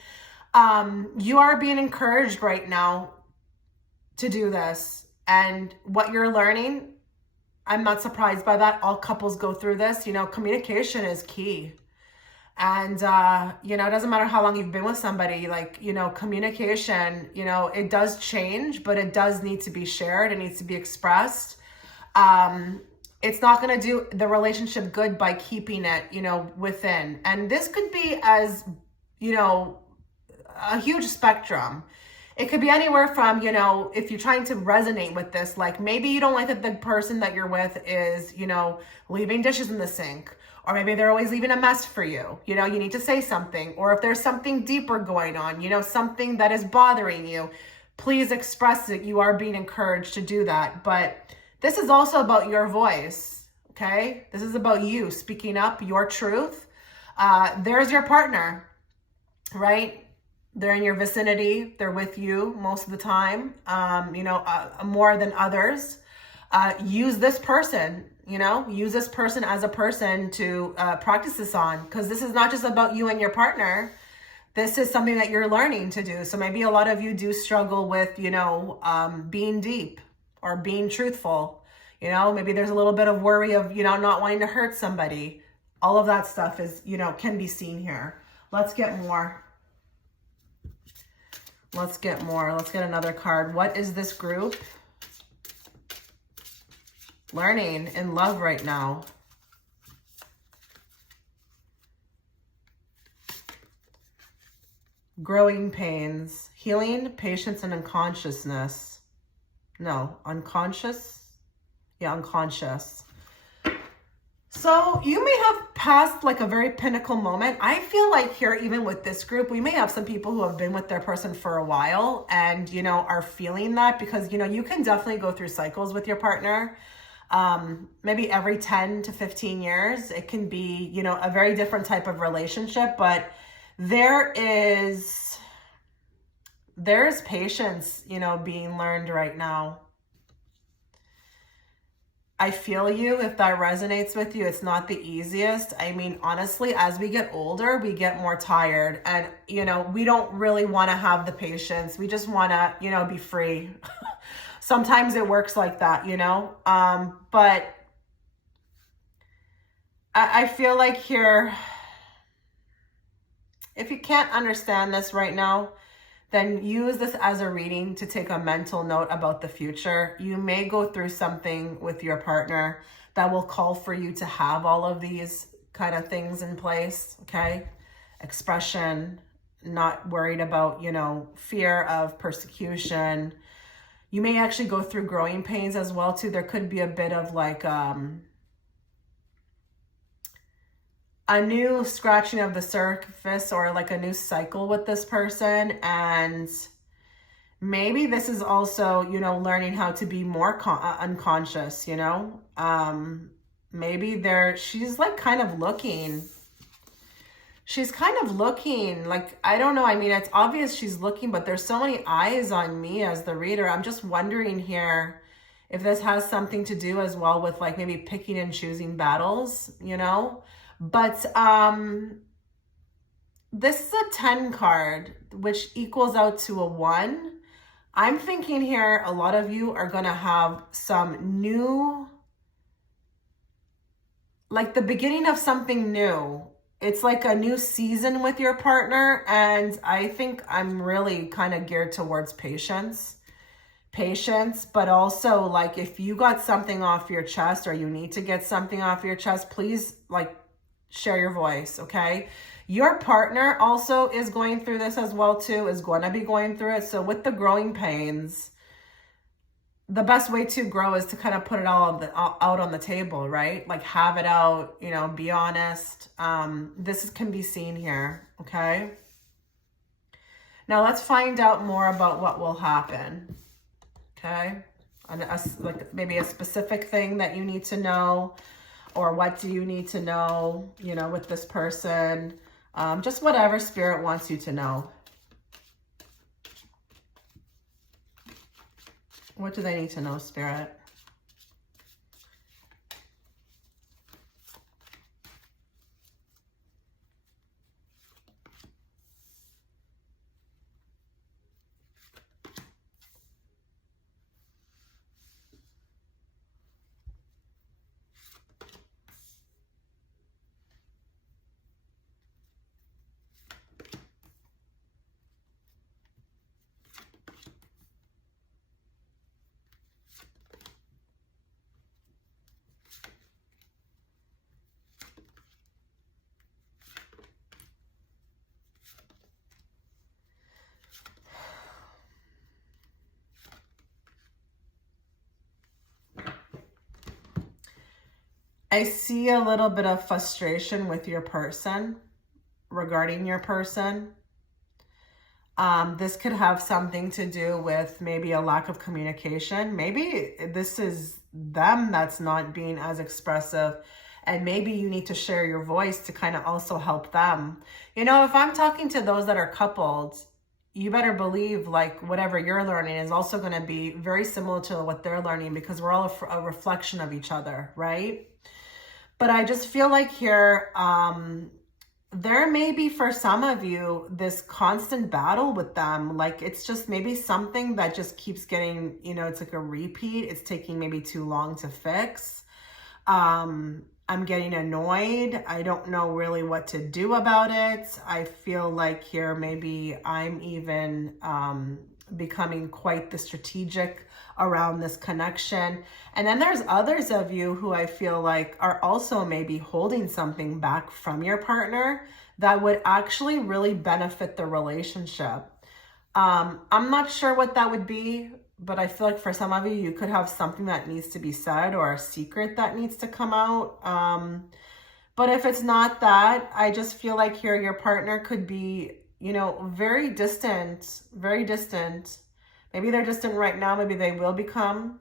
You are being encouraged right now to do this. And what you're learning, I'm not surprised by that. All couples go through this. You know, communication is key. And, you know, it doesn't matter how long you've been with somebody, like, you know, communication, you know, it does change, but it does need to be shared. It needs to be expressed. It's not going to do the relationship good by keeping it, you know, within. And this could be as, you know, a huge spectrum. It could be anywhere from, you know, if you're trying to resonate with this, like maybe you don't like that the person that you're with is, you know, leaving dishes in the sink. Or maybe they're always leaving a mess for you. You know, you need to say something. Or if there's something deeper going on, you know, something that is bothering you, please express it. You are being encouraged to do that. But this is also about your voice, okay? This is about you speaking up, your truth. There's your partner, right? They're in your vicinity. They're with you most of the time, you know, more than others. Use this person. You know, use this person as a person to practice this on, because this is not just about you and your partner. This is something that you're learning to do. So maybe a lot of you do struggle with, you know, being deep or being truthful. You know, maybe there's a little bit of worry of, you know, not wanting to hurt somebody. All of that stuff is, you know, can be seen here. Let's get more. Let's get more. Let's get another card. What is this group learning in love right now? Growing pains, healing, patience, and unconsciousness. No, unconscious? Yeah, unconscious. So you may have passed like a very pinnacle moment. I feel like here, even with this group, we may have some people who have been with their person for a while and, you know, are feeling that because, you know, you can definitely go through cycles with your partner. Maybe every 10 to 15 years, it can be, you know, a very different type of relationship, but there's patience, you know, being learned right now. I feel you. If that resonates with you, it's not the easiest. I mean, honestly, as we get older, we get more tired and, you know, we don't really want to have the patience. We just want to, you know, be free. Sometimes it works like that, you know, but I feel like here, if you can't understand this right now, then use this as a reading to take a mental note about the future. You may go through something with your partner that will call for you to have all of these kind of things in place, okay? Expression, not worried about, you know, fear of persecution. You may actually go through growing pains as well too. There could be a bit of like a new scratching of the surface or like a new cycle with this person. And maybe this is also, you know, learning how to be more unconscious, you know, maybe she's like kind of looking, like, I don't know. I mean, it's obvious she's looking, but there's so many eyes on me as the reader. I'm just wondering here if this has something to do as well with like maybe picking and choosing battles, you know. But this is a 10 card, which equals out to a 1. I'm thinking here a lot of you are going to have some new, like the beginning of something new. It's like a new season with your partner. And I think I'm really kind of geared towards patience, but also like if you got something off your chest or you need to get something off your chest, please like share your voice, okay? Your partner also is going through this as well too, is going to be going through it. So with the growing pains, the best way to grow is to kind of put it all out on the table, right? Like have it out, you know, be honest. This can be seen here, okay? Now let's find out more about what will happen, okay? Like maybe a specific thing that you need to know, or what do you need to know, you know, with this person? Just whatever spirit wants you to know. What do they need to know, spirit? I see a little bit of frustration with your person, regarding your person. This could have something to do with maybe a lack of communication. Maybe this is them that's not being as expressive, and maybe you need to share your voice to kind of also help them. You know, if I'm talking to those that are coupled, you better believe like whatever you're learning is also going to be very similar to what they're learning, because we're all a reflection of each other, right? But I just feel like here, there may be for some of you this constant battle with them. Like it's just maybe something that just keeps getting, you know, it's like a repeat. It's taking maybe too long to fix. I I'm getting annoyed. I don't know really what to do about it. I feel like here maybe I'm even becoming quite the strategic around this connection. And then there's others of you who I feel like are also maybe holding something back from your partner that would actually really benefit the relationship. I'm not sure what that would be, but I feel like for some of you, you could have something that needs to be said or a secret that needs to come out. But if it's not that, I just feel like here your partner could be, you know, very distant, very distant. Maybe they're distant right now. Maybe they will become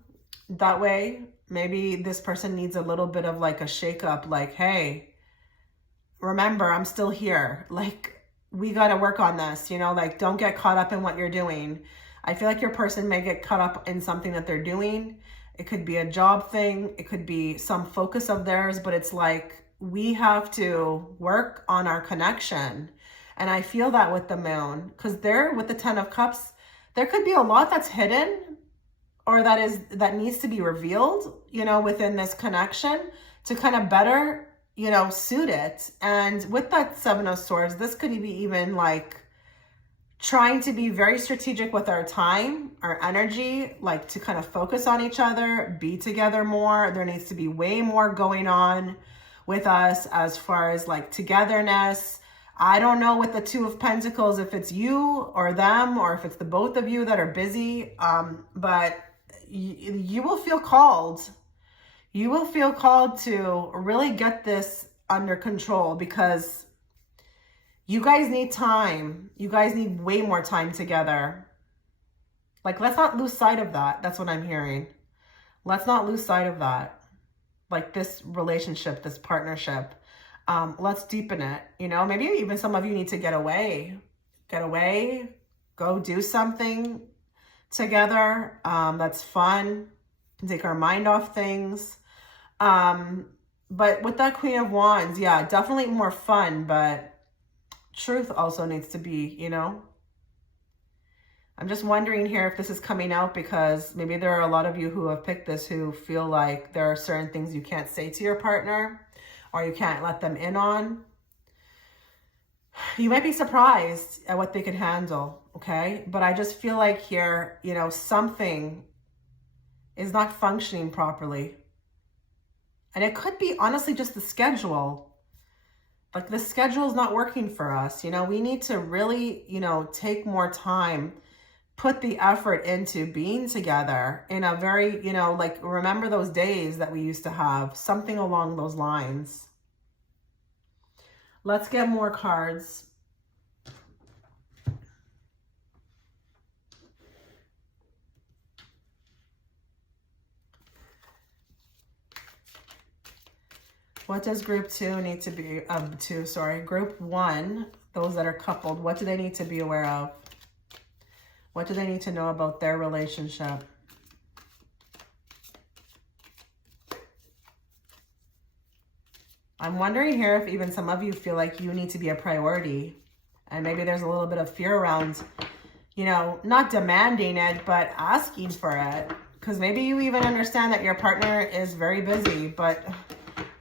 that way. Maybe this person needs a little bit of like a shakeup, like, hey, remember, I'm still here. Like, we got to work on this, you know, like, don't get caught up in what you're doing. I feel like your person may get caught up in something that they're doing. It could be a job thing. It could be some focus of theirs, but it's like, we have to work on our connection. And I feel that with the moon, because they're with the 10 of Cups, there could be a lot that's hidden or that needs to be revealed, you know, within this connection to kind of better, you know, suit it. And with that 7 of Swords, this could be even like trying to be very strategic with our time, our energy, like to kind of focus on each other, be together more. There needs to be way more going on with us as far as like togetherness. I don't know with the 2 of Pentacles, if it's you or them, or if it's the both of you that are busy, but you will feel called. You will feel called to really get this under control because you guys need time. You guys need way more time together. Like, let's not lose sight of that. That's what I'm hearing. Let's not lose sight of that. Like this relationship, this partnership. Let's deepen it. You know, maybe even some of you need to get away. Get away. Go do something together. That's fun. Take our mind off things. But with that Queen of Wands, yeah, definitely more fun, but truth also needs to be, you know. I'm just wondering here if this is coming out because maybe there are a lot of you who have picked this who feel like there are certain things you can't say to your partner or you can't let them in on. You might be surprised at what they can handle, okay? But I just feel like here, you know, something is not functioning properly. And it could be honestly just the schedule. Like the schedule is not working for us. You know, we need to really, you know, take more time, put the effort into being together in a very, you know, like remember those days that we used to have, something along those lines. Let's get more cards. What does group 2 need to be, group 1, those that are coupled, what do they need to be aware of? What do they need to know about their relationship? I'm wondering here if even some of you feel like you need to be a priority. And maybe there's a little bit of fear around, you know, not demanding it, but asking for it. Because maybe you even understand that your partner is very busy, but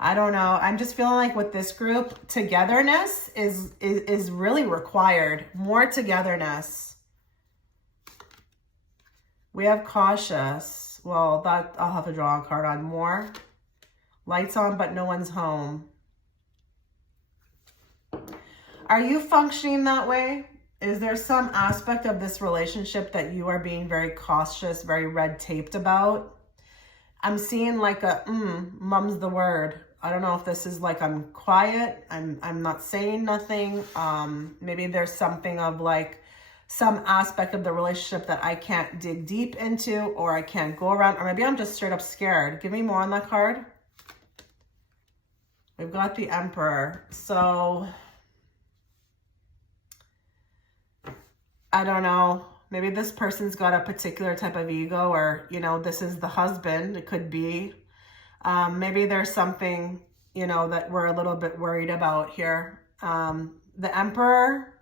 I don't know. I'm just feeling like with this group, togetherness is really required. More togetherness. We have cautious. Well, that I'll have to draw a card on. More. Lights on, but no one's home. Are you functioning that way? Is there some aspect of this relationship that you are being very cautious, very red taped about? I'm seeing like a, mum's the word. I don't know if this is like I'm quiet, I'm not saying nothing. Maybe there's something of like some aspect of the relationship that I can't dig deep into or I can't go around, or maybe I'm just straight up scared. Give me more on that card. We've got the Emperor. So I don't know. Maybe this person's got a particular type of ego, or, you know, this is the husband. It could be. Maybe there's something, you know, that we're a little bit worried about here. The Emperor,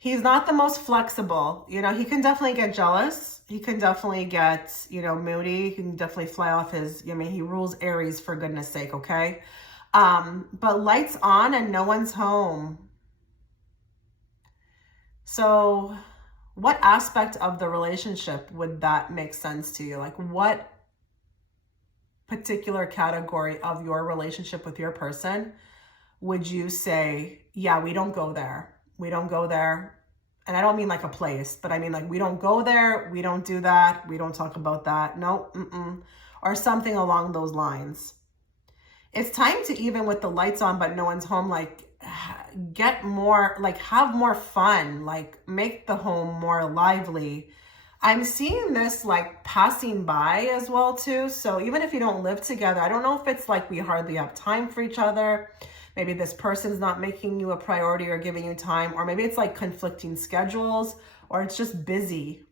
He's not the most flexible. You know, he can definitely get jealous. He can definitely get, you know, moody. He can definitely fly off his, I mean, he rules Aries for goodness sake, okay? But lights on and no one's home. So what aspect of the relationship would that make sense to you? Like what particular category of your relationship with your person would you say, yeah, we don't go there. We don't go there. And I don't mean like a place, but I mean like we don't go there. We don't do that. We don't talk about that. No, or something along those lines. It's time to, even with the lights on, but no one's home, like get more, like have more fun, like make the home more lively. I'm seeing this like passing by as well too. So even if you don't live together, I don't know if it's like we hardly have time for each other. Maybe this person's not making you a priority or giving you time, or maybe it's like conflicting schedules, or it's just busy.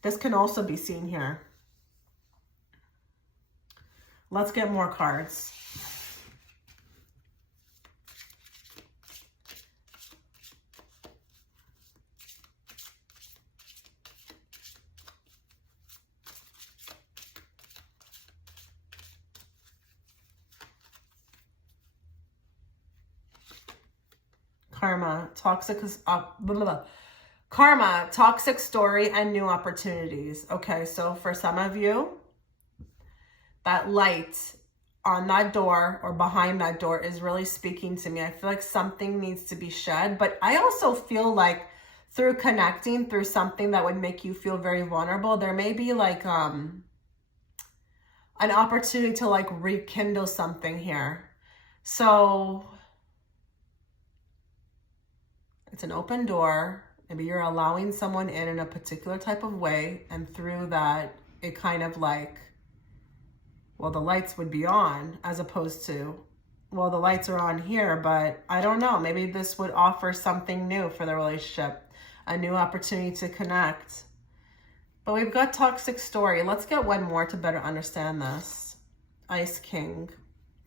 This can also be seen here. Let's get more cards. Karma, karma, toxic story, and new opportunities. Okay, so for some of you, that light on that door or behind that door is really speaking to me. I feel like something needs to be shed, but I also feel like through connecting through something that would make you feel very vulnerable, there may be like an opportunity to like rekindle something here. So it's an open door. Maybe you're allowing someone in a particular type of way. And through that, it kind of like, well, the lights would be on as opposed to, well, the lights are on here, but I don't know. Maybe this would offer something new for the relationship, a new opportunity to connect. But we've got toxic story. Let's get one more to better understand this. Ice King,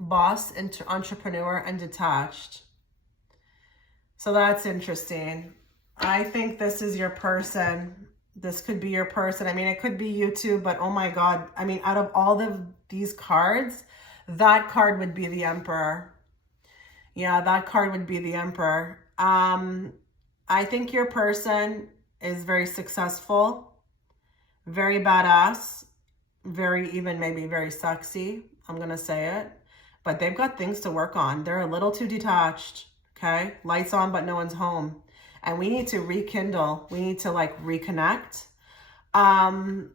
boss, entrepreneur, and detached. So that's interesting. I think this is your person. This could be your person. I mean, it could be you too, but oh my God. I mean, out of all of these cards, that card would be the Emperor. Yeah, that card would be the Emperor. I think your person is very successful, very badass, very, even maybe very sexy. I'm going to say it, but they've got things to work on. They're a little too detached. Okay, lights on, but no one's home. And we need to rekindle. We need to like reconnect. I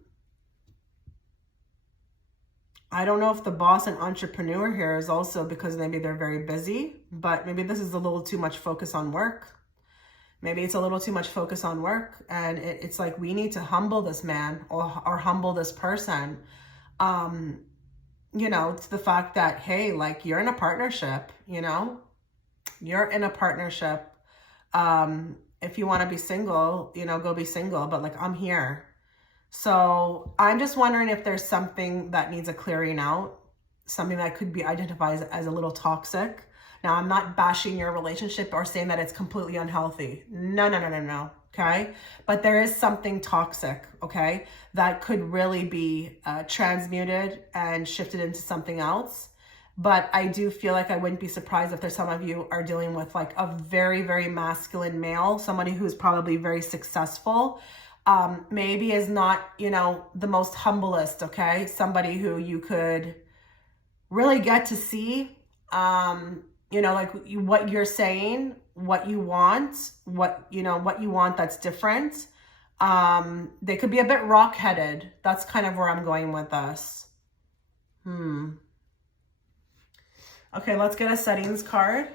don't know if the boss and entrepreneur here is also because maybe they're very busy, but maybe this is a little too much focus on work. Maybe it's a little too much focus on work. And it's like, we need to humble this man or humble this person. You know, it's the fact that, hey, like you're in a partnership, you know? You're in a partnership. If you want to be single, you know, go be single, but like I'm here. So I'm just wondering if there's something that needs a clearing out, something that could be identified as a little toxic. Now, I'm not bashing your relationship or saying that it's completely unhealthy. No. Okay. But there is something toxic. Okay. That could really be transmuted and shifted into something else. But I do feel like I wouldn't be surprised if there's some of you are dealing with like a very, very masculine male, somebody who's probably very successful, maybe is not, you know, the most humblest, okay? Somebody who you could really get to see, you know, like what you're saying, what you want, what you want that's different. They could be a bit rock-headed. That's kind of where I'm going with this. Okay, let's get a settings card.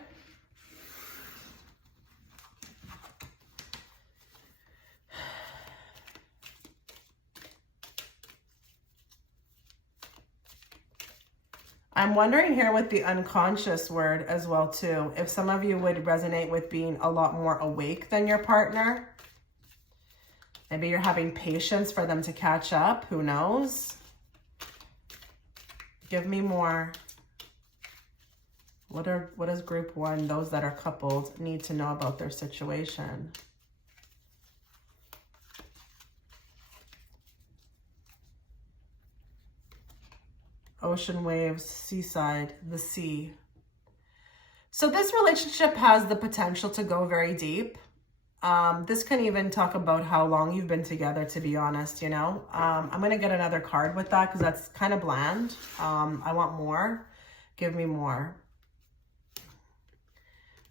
I'm wondering here with the unconscious word as well too, if some of you would resonate with being a lot more awake than your partner. Maybe you're having patience for them to catch up. Who knows? Give me more. What does group one, those that are coupled, need to know about their situation? ocean waves, seaside, the sea. So this relationship has the potential to go very deep. This can even talk about how long you've been together, to be honest, you know. I'm going to get another card with that because that's kind of bland. I want more. Give me more.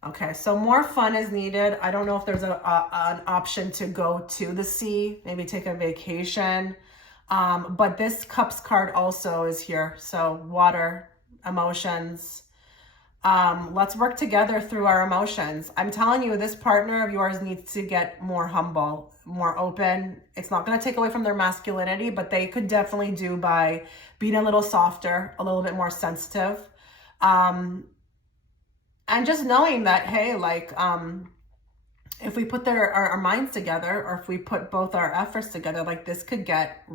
Okay, so more fun is needed. I don't know if there's an option to go to the sea, maybe take a vacation. But this Cups card also is here. So water, emotions. Let's work together through our emotions. I'm telling you, this partner of yours needs to get more humble, more open. It's not going to take away from their masculinity, but they could definitely do by being a little softer, a little bit more sensitive. And just knowing that, hey, like, if we put our minds together, or if we put both our efforts together, like this could get a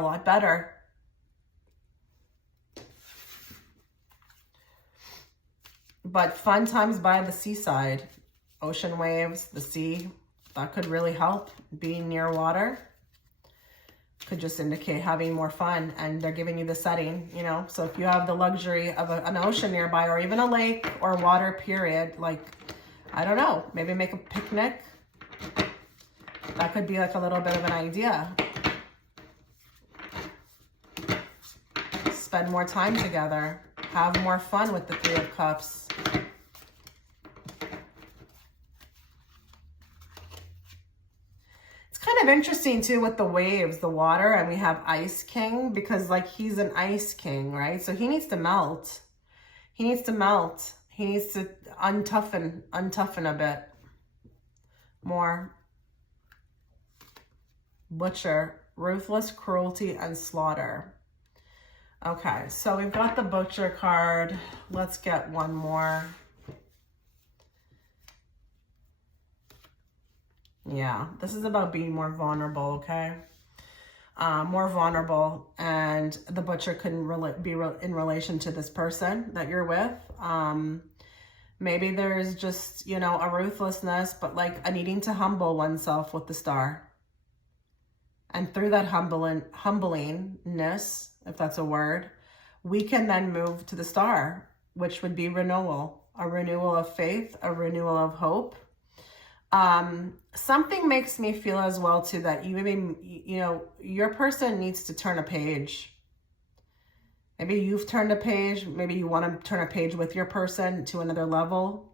lot better. But fun times by the seaside, ocean waves, the sea, that could really help. Being near water could just indicate having more fun, and they're giving you the setting, you know. So if you have the luxury of an ocean nearby, or even a lake or water, period, like, I don't know, maybe make a picnic. That could be like a little bit of an idea. Spend more time together. Have more fun with the Three of Cups. It's kind of interesting too with the waves, the water, and we have Ice King, because like he's an Ice King, right? So he needs to melt. He needs to melt. He needs to untoughen a bit more. Butcher, ruthless cruelty and slaughter. Okay, so we've got the Butcher card. Let's get one more. Yeah, this is about being more vulnerable, okay? More vulnerable, and the Butcher couldn't be in relation to this person that you're with. Maybe there's just, you know, a ruthlessness, but like a needing to humble oneself with the Star. And through that humblingness, if that's a word, we can then move to the Star, which would be renewal, a renewal of faith, a renewal of hope. Something makes me feel as well too that you know, your person needs to turn a page. Maybe you've turned a page. Maybe you want to turn a page with your person to another level.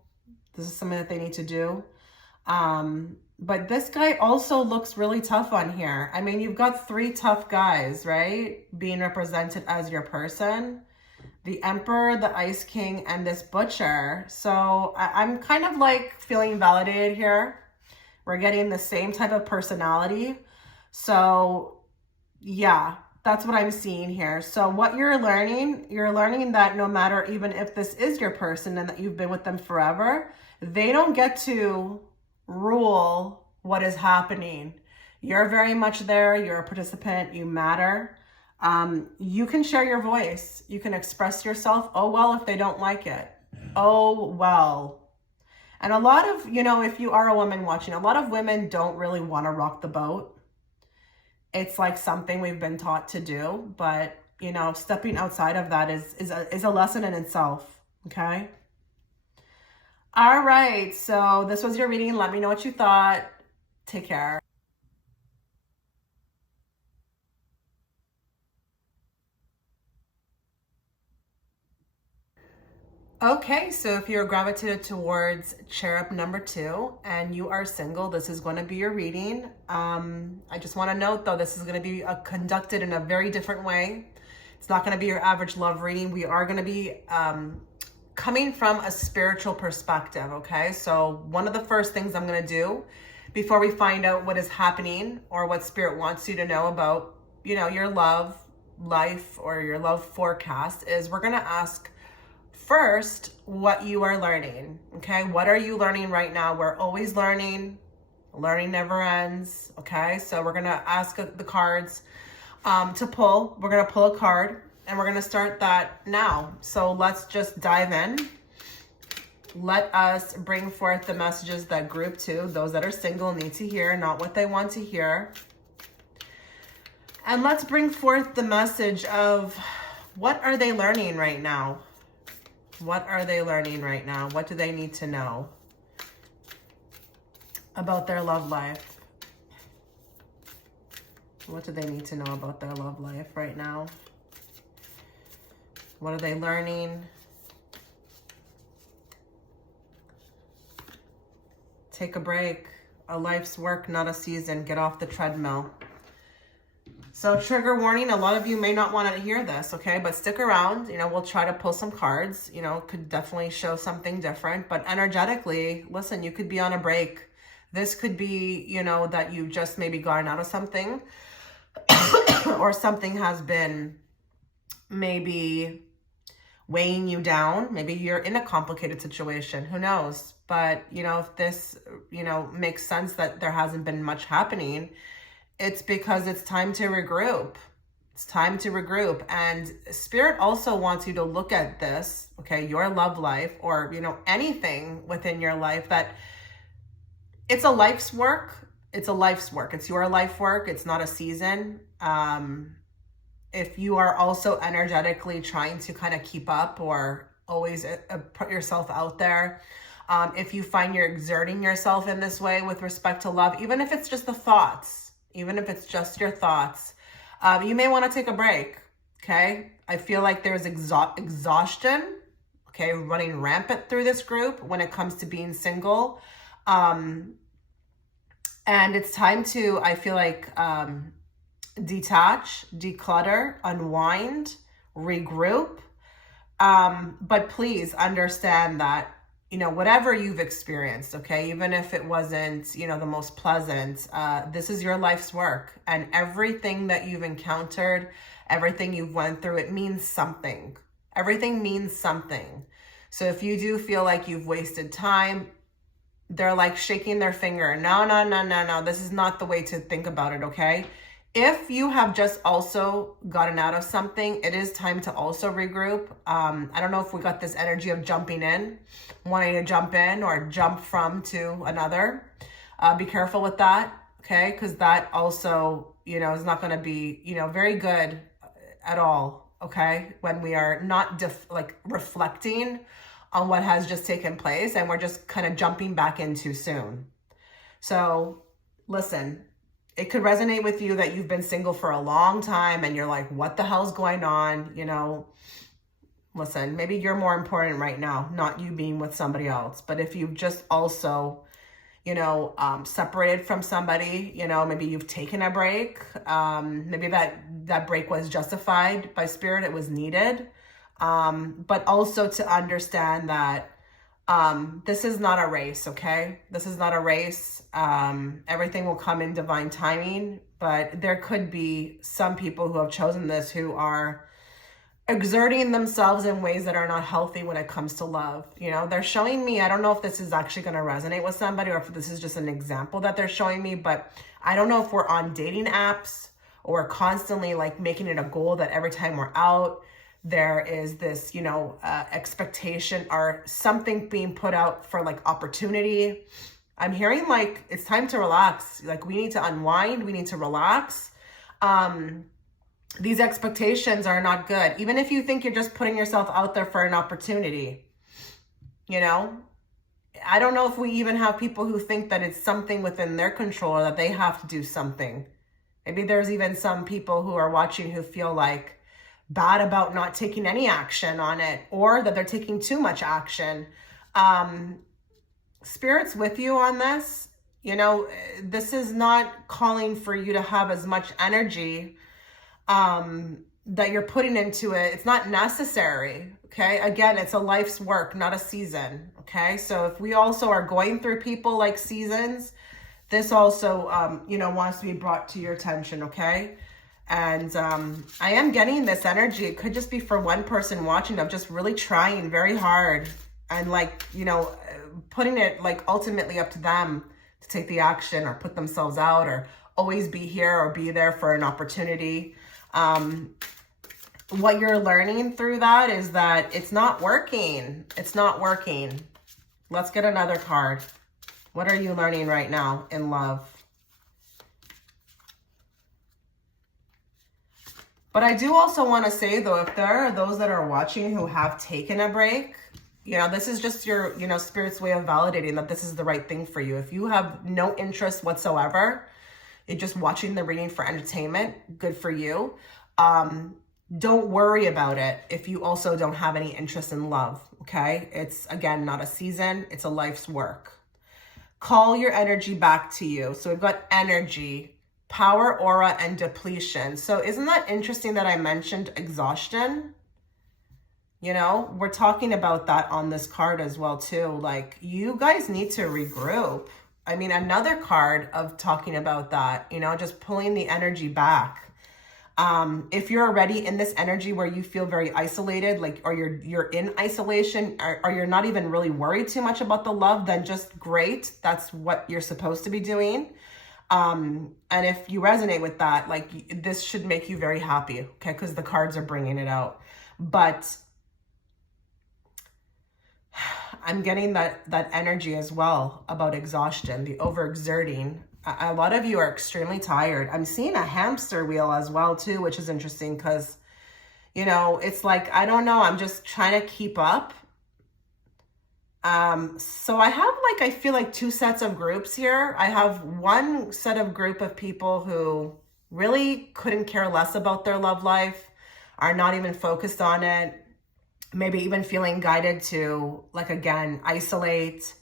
This is something that they need to do. But this guy also looks really tough on here. I mean, you've got three tough guys, right? Being represented as your person. The Emperor, the Ice King, and this Butcher. So I'm kind of like feeling validated here. We're getting the same type of personality. So yeah, that's what I'm seeing here. So what you're learning that no matter, even if this is your person and that you've been with them forever, they don't get to rule what is happening. You're very much there. You're a participant. You matter. You can share your voice. You can express yourself. Oh, well, if they don't like it. Oh, well. And a lot of, you know, if you are a woman watching, a lot of women don't really want to rock the boat. It's like something we've been taught to do, but, you know, stepping outside of that is a lesson in itself. Okay. All right. So this was your reading. Let me know what you thought. Take care. Okay, so if you're gravitated towards cherub number 2 and you are single, this is going to be your reading. I just want to note though, this is going to be conducted in a very different way. It's not going to be your average love reading. We are going to be coming from a spiritual perspective, okay? So one of the first things I'm going to do before we find out what is happening or what spirit wants you to know about, you know, your love life or your love forecast is we're going to ask first what you are learning. Okay, what are you learning right now? We're always learning. Learning never ends. Okay, so we're gonna ask the cards to pull. We're gonna pull a card and we're gonna start that now. So let's just dive in. Let us bring forth the messages that group 2, those that are single, need to hear, not what they want to hear. And let's bring forth the message of what are they learning right now? What are they learning right now? What do they need to know about their love life? What do they need to know about their love life right now? What are they learning? Take a break. A life's work, not a season. Get off the treadmill. So trigger warning, a lot of you may not want to hear this, okay? But stick around, you know, we'll try to pull some cards, you know, could definitely show something different. But energetically, listen, you could be on a break. This could be, you know, that you've just maybe gotten out of something or something has been maybe weighing you down. Maybe you're in a complicated situation, who knows? But, you know, if this, you know, makes sense that there hasn't been much happening, it's because it's time to regroup. It's time to regroup. And Spirit also wants you to look at this, okay, your love life or, you know, anything within your life that it's a life's work. It's a life's work. It's your life work. It's not a season. If you are also energetically trying to kind of keep up or always put yourself out there, if you find you're exerting yourself in this way with respect to love, even if it's just the thoughts, even if it's just your thoughts, you may want to take a break, okay? I feel like there's exhaustion, okay, running rampant through this group when it comes to being single. And it's time to, I feel like, detach, declutter, unwind, regroup. But please understand that, you know, whatever you've experienced, okay, even if it wasn't, you know, the most pleasant, this is your life's work. And everything that you've encountered, everything you've went through, it means something. Everything means something. So if you do feel like you've wasted time, they're like shaking their finger. No, no, no, no, no. This is not the way to think about it, okay? If you have just also gotten out of something, it is time to also regroup. I don't know if we got this energy of jumping in, wanting to jump in or jump from to another. Be careful with that, okay? Because that also, you know, is not going to be, you know, very good at all, okay? When we are not reflecting on what has just taken place and we're just kind of jumping back in too soon. So listen, it could resonate with you that you've been single for a long time and you're like, what the hell's going on? You know, listen, maybe you're more important right now, not you being with somebody else. But if you've just also, you know, separated from somebody, you know, maybe you've taken a break. Maybe that break was justified by Spirit. It was needed. But also to understand that this is not a race, okay? This is not a race. Everything will come in divine timing, but there could be some people who have chosen this who are exerting themselves in ways that are not healthy when it comes to love. You know, they're showing me, I don't know if this is actually going to resonate with somebody or if this is just an example that they're showing me, but I don't know if we're on dating apps or constantly like making it a goal that every time we're out, there is this, you know, expectation or something being put out for like opportunity. I'm hearing like it's time to relax. Like we need to unwind. We need to relax. These expectations are not good. Even if you think you're just putting yourself out there for an opportunity, you know, I don't know if we even have people who think that it's something within their control or that they have to do something. Maybe there's even some people who are watching who feel like bad about not taking any action on it or that they're taking too much action. Spirit's with you on this. You know, this is not calling for you to have as much energy that you're putting into it. It's not necessary. Okay. Again, it's a life's work, not a season. Okay. So if we also are going through people like seasons, this also, you know, wants to be brought to your attention. Okay. And I am getting this energy. It could just be for one person watching of just really trying very hard and like, you know, putting it like ultimately up to them to take the action or put themselves out or always be here or be there for an opportunity. What you're learning through that is that it's not working. It's not working. Let's get another card. What are you learning right now in love? But I do also want to say, though, if there are those that are watching who have taken a break, this is just your, Spirit's way of validating that this is the right thing for you. If you have no interest whatsoever, you're just watching the reading for entertainment, good for you. Don't worry about it if you also don't have any interest in love, okay? It's, again, not a season. It's a life's work. Call your energy back to you. So we've got energy, power, aura, and depletion. So isn't that interesting that I mentioned exhaustion? We're talking about that on this card as well, too. Like, you guys need to regroup. I mean, another card of talking about that, just pulling the energy back. If you're already in this energy where you feel very isolated, like, or you're in isolation, or you're not even really worried too much about the love, then just great. That's what you're supposed to be doing. And if you resonate with that, like, this should make you very happy, okay? Because the cards are bringing it out. But I'm getting that energy as well about exhaustion, the overexerting. A lot of you are extremely tired. I'm seeing a hamster wheel as well, too, which is interesting because, it's like, I don't know, I'm just trying to keep up. So I have, I feel like two sets of groups here. I have one set of group of people who really couldn't care less about their love life, are not even focused on it, maybe even feeling guided to, again, isolate,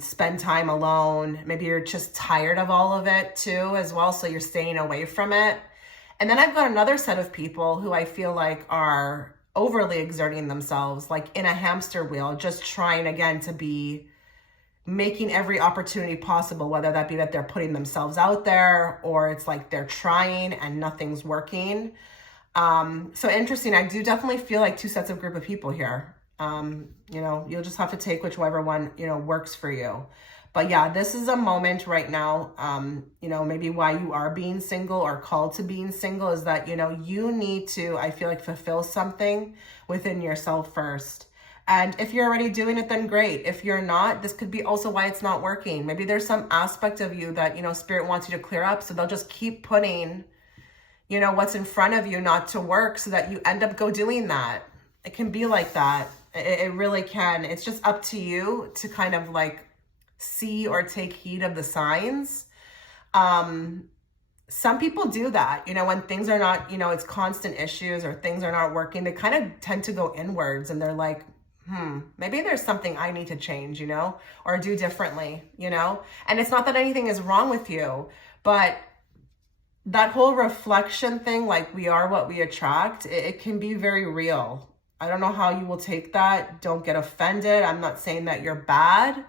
spend time alone. Maybe you're just tired of all of it too as well, so you're staying away from it. And then I've got another set of people who I feel like are overly exerting themselves, like in a hamster wheel, just trying again to be making every opportunity possible, whether that be that they're putting themselves out there or it's like they're trying and nothing's working. So interesting. I do definitely feel like two sets of group of people here. You'll just have to take whichever one, works for you. But yeah, this is a moment right now, maybe why you are being single or called to being single is that, you need to, I feel like, fulfill something within yourself first. And if you're already doing it, then great. If you're not, this could be also why it's not working. Maybe there's some aspect of you that, Spirit wants you to clear up. So they'll just keep putting, what's in front of you not to work so that you end up doing that. It can be like that. It really can. It's just up to you to kind of see or take heed of the signs. Some people do that, when things are not, it's constant issues or things are not working, they kind of tend to go inwards and they're like, maybe there's something I need to change, or do differently, and it's not that anything is wrong with you, but that whole reflection thing, like we are what we attract, it can be very real. I don't know how you will take that. Don't get offended. I'm not saying that you're bad.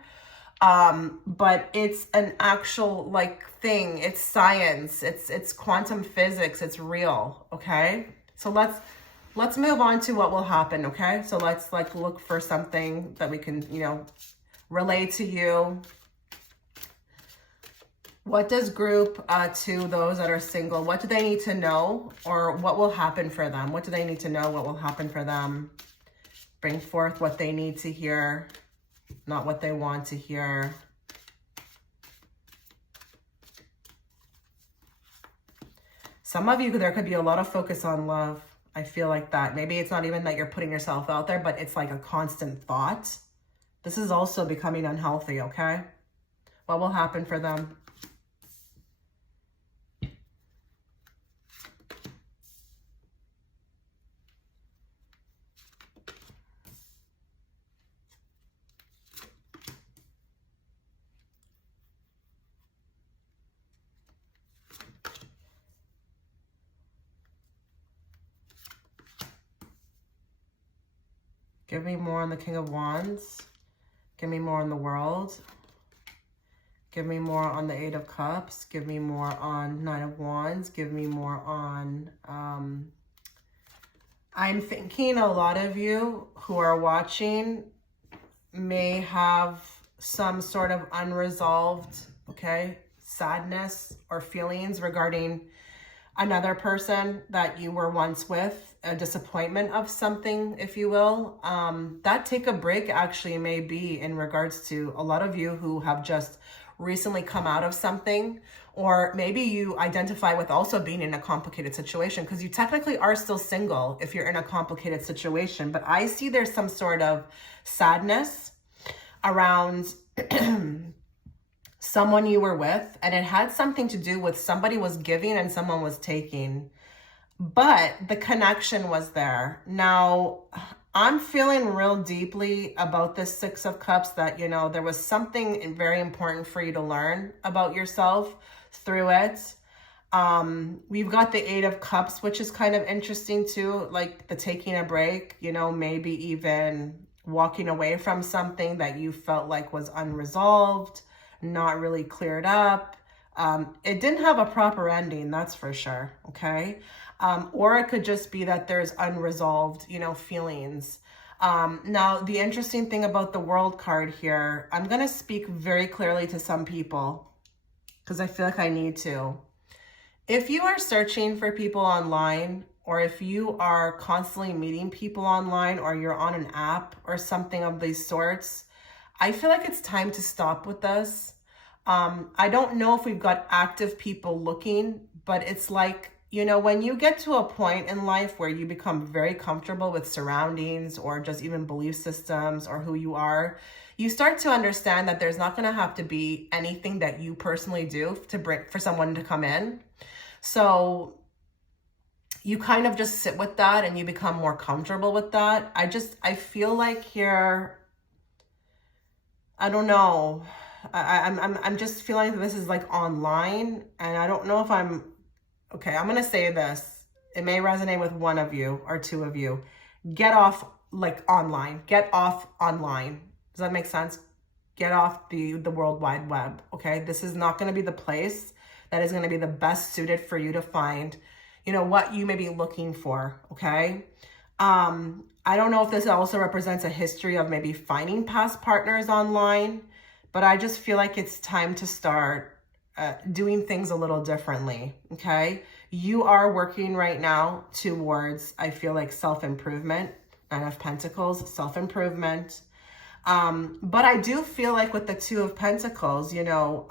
But it's an actual thing. It's science. It's quantum physics. It's real. Okay. So let's move on to what will happen. Okay. So let's look for something that we can, relay to you. What does group to those that are single, what do they need to know, or what will happen for them? What do they need to know? What will happen for them? Bring forth what they need to hear, not what they want to hear. Some of you, there could be a lot of focus on love. I feel like that. Maybe it's not even that you're putting yourself out there, but it's like a constant thought. This is also becoming unhealthy, okay? What will happen for them? Give me more on the King of Wands. Give me more on the World. Give me more on the Eight of Cups. Give me more on Nine of Wands. Give me more on... I'm thinking a lot of you who are watching may have some sort of unresolved, sadness or feelings regarding another person that you were once with, a disappointment of something, if you will. That take a break actually may be in regards to a lot of you who have just recently come out of something, or maybe you identify with also being in a complicated situation, because you technically are still single if you're in a complicated situation. But I see there's some sort of sadness around someone you were with, and it had something to do with somebody was giving and someone was taking, but the connection was there. Now, I'm feeling real deeply about this Six of Cups that, you know, there was something very important for you to learn about yourself through it. We've got the Eight of Cups, which is kind of interesting too, like the taking a break, you know, maybe even walking away from something that you felt like was unresolved, not really cleared up. It didn't have a proper ending, that's for sure, okay? Or it could just be that there's unresolved, you know, feelings. Now, the interesting thing about the World card here, I'm going to speak very clearly to some people because I feel like I need to. If you are searching for people online, or if you are constantly meeting people online, or you're on an app or something of these sorts, I feel like it's time to stop with this. I don't know if we've got active people looking, but it's like, you know, when you get to a point in life where you become very comfortable with surroundings or just even belief systems or who you are, you start to understand that there's not going to have to be anything that you personally do to bring for someone to come in. So you kind of just sit with that and you become more comfortable with that. I feel like here, I don't know. I'm just feeling that this is like online, and I don't know if okay, I'm going to say this. It may resonate with one of you or two of you. Get off like online. Get off online. Does that make sense? Get off the World Wide Web, okay? This is not going to be the place that is going to be the best suited for you to find, you know, what you may be looking for, okay? I don't know if this also represents a history of maybe finding past partners online, but I just feel like it's time to start doing things a little differently, okay? You are working right now towards, I feel like, self-improvement. Nine of Pentacles, self-improvement. But I do feel like with the Two of Pentacles, you know,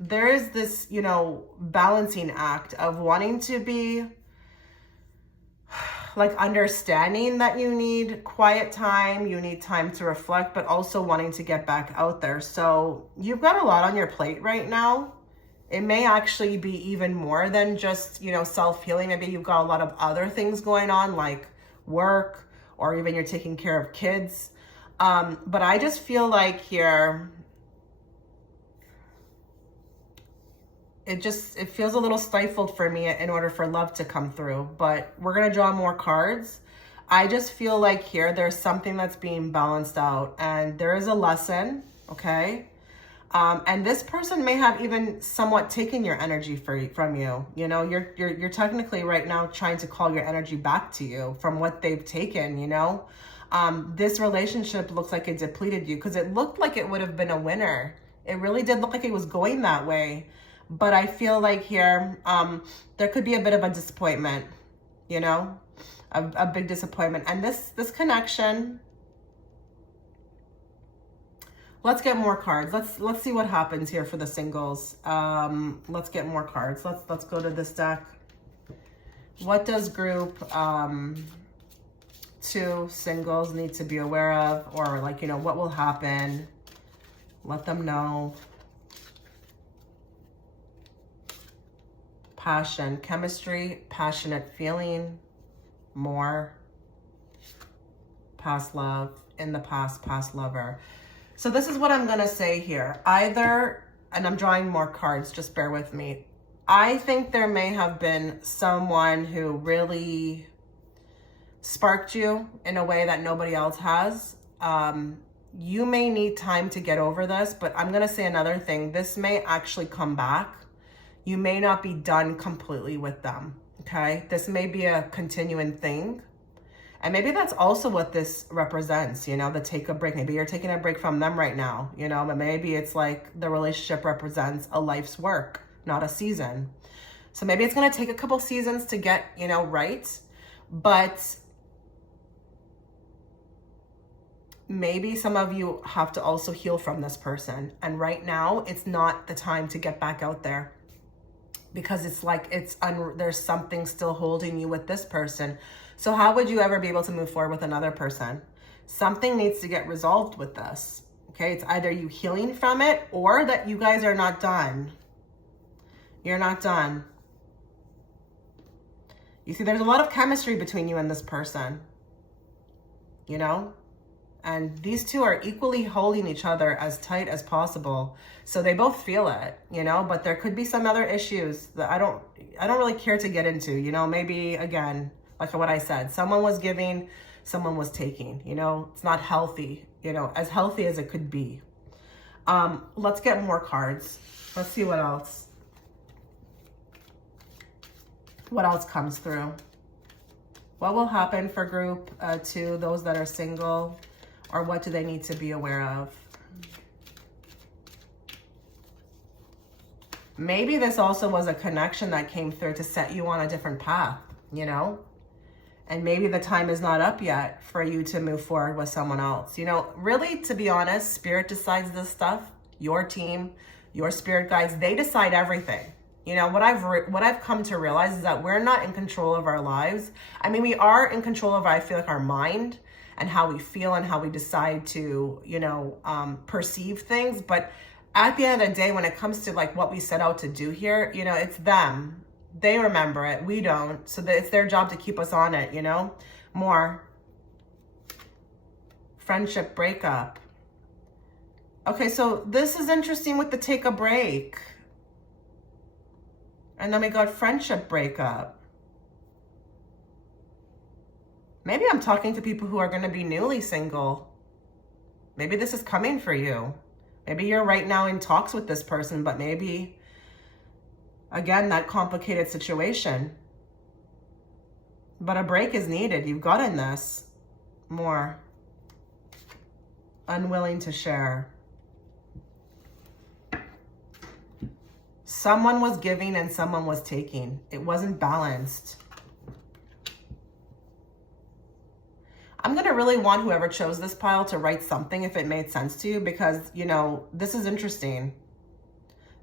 there is this, you know, balancing act of wanting to be like understanding that you need quiet time, you need time to reflect, but also wanting to get back out there. So you've got a lot on your plate right now. It may actually be even more than just, you know, self-healing. Maybe you've got a lot of other things going on, like work, or even you're taking care of kids. But I just feel like here, it feels a little stifled for me in order for love to come through. But we're going to draw more cards. I just feel like here, there's something that's being balanced out, and there is a lesson, okay? And this person may have even somewhat taken your energy from you. You know, you're technically right now trying to call your energy back to you from what they've taken, you know. This relationship looks like it depleted you, because it looked like it would have been a winner. It really did look like it was going that way. But I feel like here, there could be a bit of a disappointment, you know, a big disappointment. And this connection, let's get more cards. Let's see what happens here for the singles. Let's get more cards. Let's go to this deck. What does group 2 singles need to be aware of, or like, you know, what will happen? Let them know. Passion, chemistry, passionate feeling, more, past love, in the past, past lover. So this is what I'm going to say here. Either, and I'm drawing more cards, just bear with me. I think there may have been someone who really sparked you in a way that nobody else has. You may need time to get over this, but I'm going to say another thing. This may actually come back. You may not be done completely with them, okay? This may be a continuing thing. And maybe that's also what this represents, you know, the take a break. Maybe you're taking a break from them right now, you know, but maybe it's like the relationship represents a life's work, not a season. So maybe it's going to take a couple seasons to get, you know, right. But maybe some of you have to also heal from this person. And right now, it's not the time to get back out there, because it's like there's something still holding you with this person. So how would you ever be able to move forward with another person? Something needs to get resolved with this. Okay, it's either you healing from it or that you guys are not done. You're not done. You see, there's a lot of chemistry between you and this person, you know? And these two are equally holding each other as tight as possible. So they both feel it, you know, but there could be some other issues that I don't really care to get into, you know. Maybe, again, like what I said, someone was giving, someone was taking, you know. It's not healthy, you know, as healthy as it could be. Let's get more cards. Let's see what else. What else comes through? What will happen for group 2, those that are single? Or what do they need to be aware of? Maybe this also was a connection that came through to set you on a different path, you know? And maybe the time is not up yet for you to move forward with someone else. You know, really, to be honest, Spirit decides this stuff. Your team, your spirit guides, they decide everything. You know, what I've come to realize is that we're not in control of our lives. I mean, we are in control of, I feel like, our mind and how we feel and how we decide to, you know, perceive things. But at the end of the day, when it comes to like what we set out to do here, you know, it's them. They remember it. We don't. So it's their job to keep us on it, you know. More. Friendship breakup. Okay, so this is interesting with the take a break. And then we got friendship breakup. Maybe I'm talking to people who are going to be newly single. Maybe this is coming for you. Maybe you're right now in talks with this person, but maybe, again, that complicated situation. But a break is needed. You've got in this. More. Unwilling to share. Someone was giving and someone was taking. It wasn't balanced. I'm going to really want whoever chose this pile to write something if it made sense to you, because, you know, this is interesting.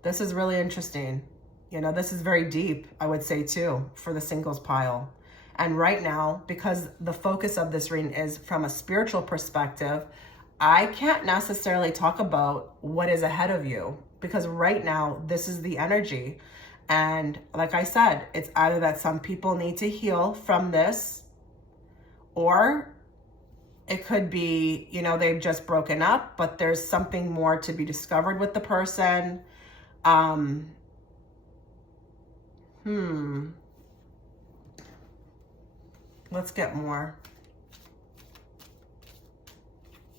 This is really interesting. You know, this is very deep, I would say, too, for the singles pile. And right now, because the focus of this reading is from a spiritual perspective, I can't necessarily talk about what is ahead of you, because right now, this is the energy. And like I said, it's either that some people need to heal from this, or it could be, you know, they've just broken up, but there's something more to be discovered with the person. Let's get more.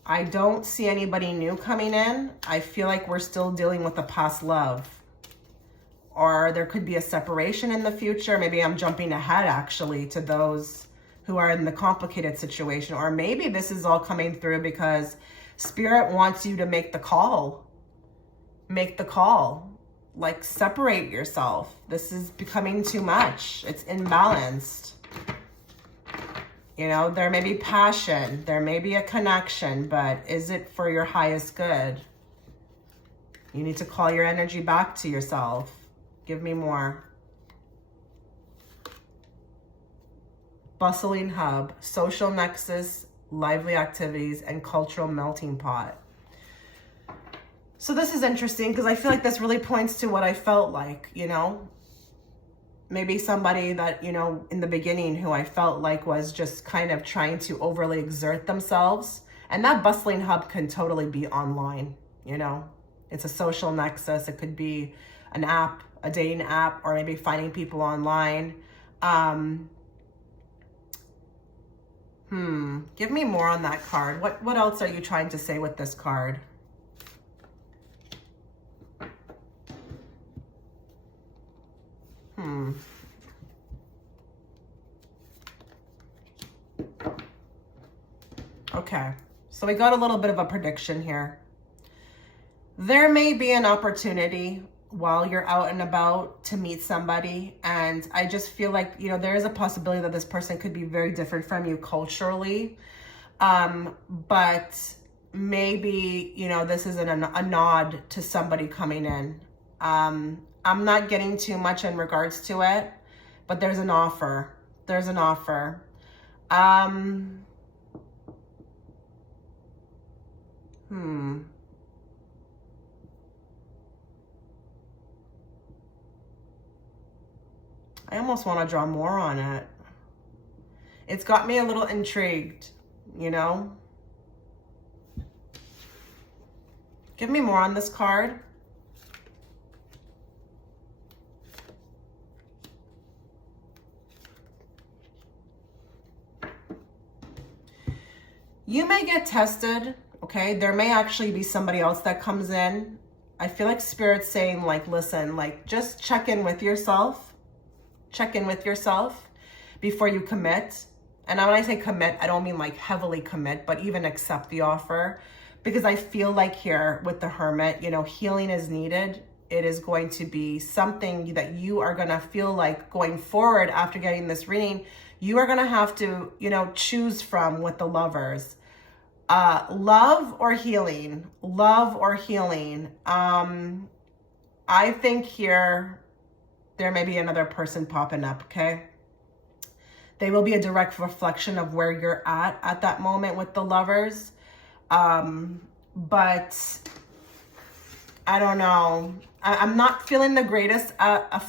I don't see anybody new coming in. I feel like we're still dealing with a past love. Or there could be a separation in the future. Maybe I'm jumping ahead, actually, to those who are in the complicated situation. Or maybe this is all coming through because Spirit wants you to make the call. Make the call. Like, separate yourself. This is becoming too much. It's imbalanced. You know, there may be passion, there may be a connection, but is it for your highest good? You need to call your energy back to yourself. Give me more. Bustling hub, social nexus, lively activities, and cultural melting pot. So this is interesting because I feel like this really points to what I felt like, you know? Maybe somebody that, you know, in the beginning who I felt like was just kind of trying to overly exert themselves. And that bustling hub can totally be online, you know? It's a social nexus. It could be an app, a dating app, or maybe finding people online. Give me more on that card. What else are you trying to say with this card? Okay, so we got a little bit of a prediction here. There may be an opportunity while you're out and about to meet somebody, and I just feel like, you know, there is a possibility that this person could be very different from you culturally, But maybe, you know, this is a nod to somebody coming in. I'm not getting too much in regards to it, but there's an offer. There's an offer. I almost want to draw more on it. It's got me a little intrigued, you know? Give me more on this card. You may get tested, okay? There may actually be somebody else that comes in. I feel like Spirit's saying, like, listen, like, just check in with yourself. Check in with yourself before you commit. And when I say commit, I don't mean like heavily commit, but even accept the offer. Because I feel like here with the Hermit, you know, healing is needed. It is going to be something that you are going to feel like going forward after getting this reading. You are going to have to, you know, choose from with the Lovers. Love or healing? Love or healing? I think here there may be another person popping up, okay? They will be a direct reflection of where you're at that moment with the Lovers. But I don't know. I'm not feeling the greatest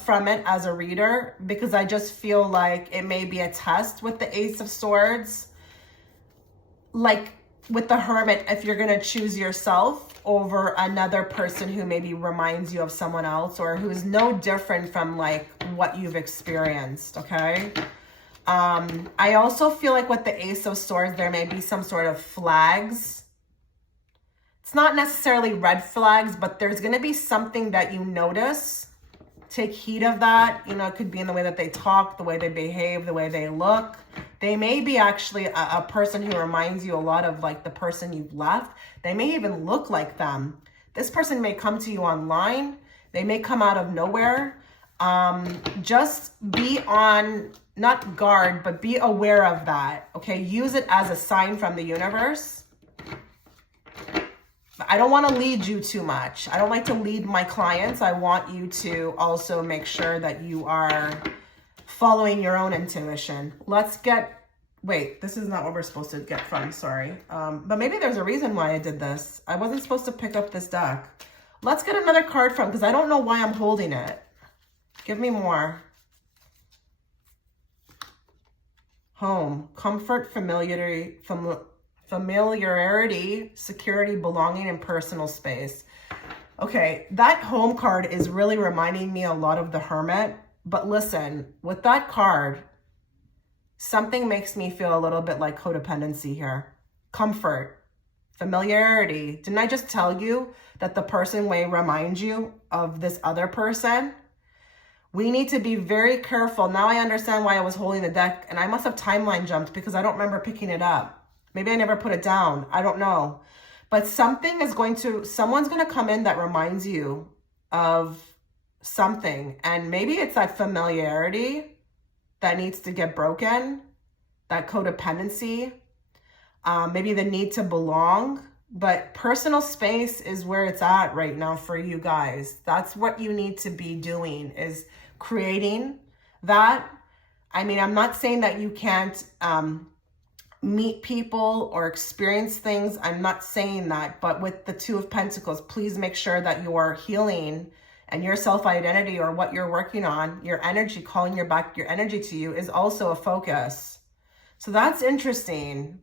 from it as a reader, because I just feel like it may be a test with the Ace of Swords. Like with the Hermit, if you're going to choose yourself over another person who maybe reminds you of someone else, or who's no different from like what you've experienced, okay? I also feel like with the Ace of Swords, there may be some sort of flags. It's not necessarily red flags, but there's going to be something that you notice. Take heed of that. You know, it could be in the way that they talk, the way they behave, the way they look. They may be actually a person who reminds you a lot of like the person you've left. They may even look like them. This person may come to you online. They may come out of nowhere. Just be on, not guard, but be aware of that, okay? Use it as a sign from the universe. I don't want to lead you too much. I don't like to lead my clients. I want you to also make sure that you are following your own intuition. Let's get, wait, this is not what we're supposed to get from, sorry. But maybe there's a reason why I did this. I wasn't supposed to pick up this deck. Let's get another card from, because I don't know why I'm holding it. Give me more. Home, comfort, familiarity, security, belonging, and personal space. Okay, that home card is really reminding me a lot of the Hermit. But listen, with that card, something makes me feel a little bit like codependency here. Comfort, familiarity. Didn't I just tell you that the person may remind you of this other person? We need to be very careful. Now I understand why I was holding the deck, and I must have timeline jumped because I don't remember picking it up. Maybe I never put it down. I don't know. But someone's going to come in that reminds you of something. And maybe it's that familiarity that needs to get broken, that codependency, maybe the need to belong. But personal space is where it's at right now for you guys. That's what you need to be doing, is creating that. I mean, I'm not saying that you can't meet people or experience things. I'm not saying that. But with the Two of Pentacles, please make sure that you are healing, and your self-identity, or what you're working on, your energy, calling your energy to you, is also a focus. So that's interesting.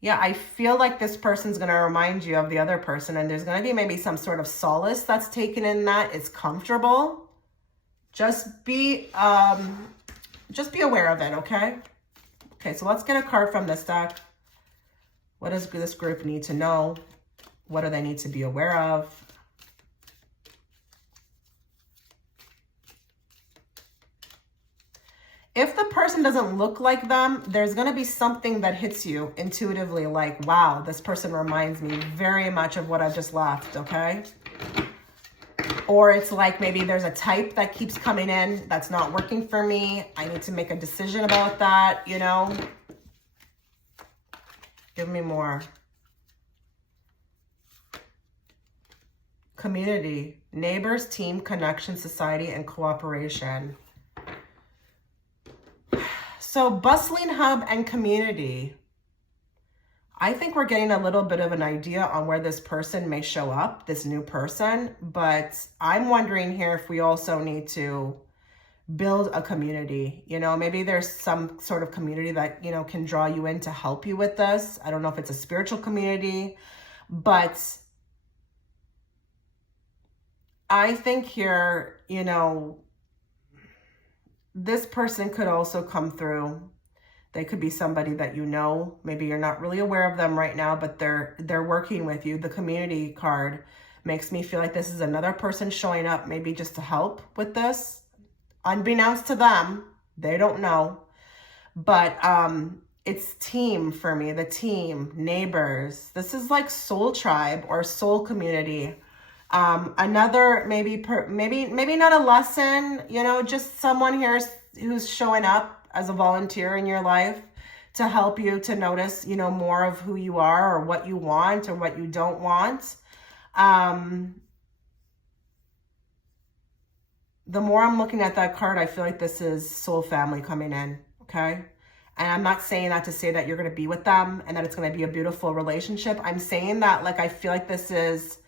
Yeah, I feel like this person's going to remind you of the other person, and there's going to be maybe some sort of solace that's taken in that. It's comfortable. Just be aware of it, okay? Okay, so let's get a card from this deck. What does this group need to know? What do they need to be aware of? If the person doesn't look like them, there's going to be something that hits you intuitively, like, wow, this person reminds me very much of what I just left, okay? Or it's like maybe there's a type that keeps coming in that's not working for me. I need to make a decision about that, you know? Give me more. Community, neighbors, team, connection, society, and cooperation. So bustling hub and community. I think we're getting a little bit of an idea on where this person may show up, this new person, but I'm wondering here if we also need to build a community. You know, maybe there's some sort of community that, you know, can draw you in to help you with this. I don't know if it's a spiritual community, but I think here, you know, this person could also come through. They could be somebody that you know. Maybe you're not really aware of them right now, but they're working with you. The community card makes me feel like this is another person showing up, maybe just to help with this. Unbeknownst to them, they don't know. But it's team for me, the team, neighbors. This is like soul tribe or soul community. Another maybe not a lesson, you know, just someone here who's showing up as a volunteer in your life to help you to notice, you know, more of who you are or what you want or what you don't want. The more I'm looking at that card, I feel like this is soul family coming in, okay? And I'm not saying that to say that you're going to be with them and that it's going to be a beautiful relationship. I'm saying that, like, I feel like this is,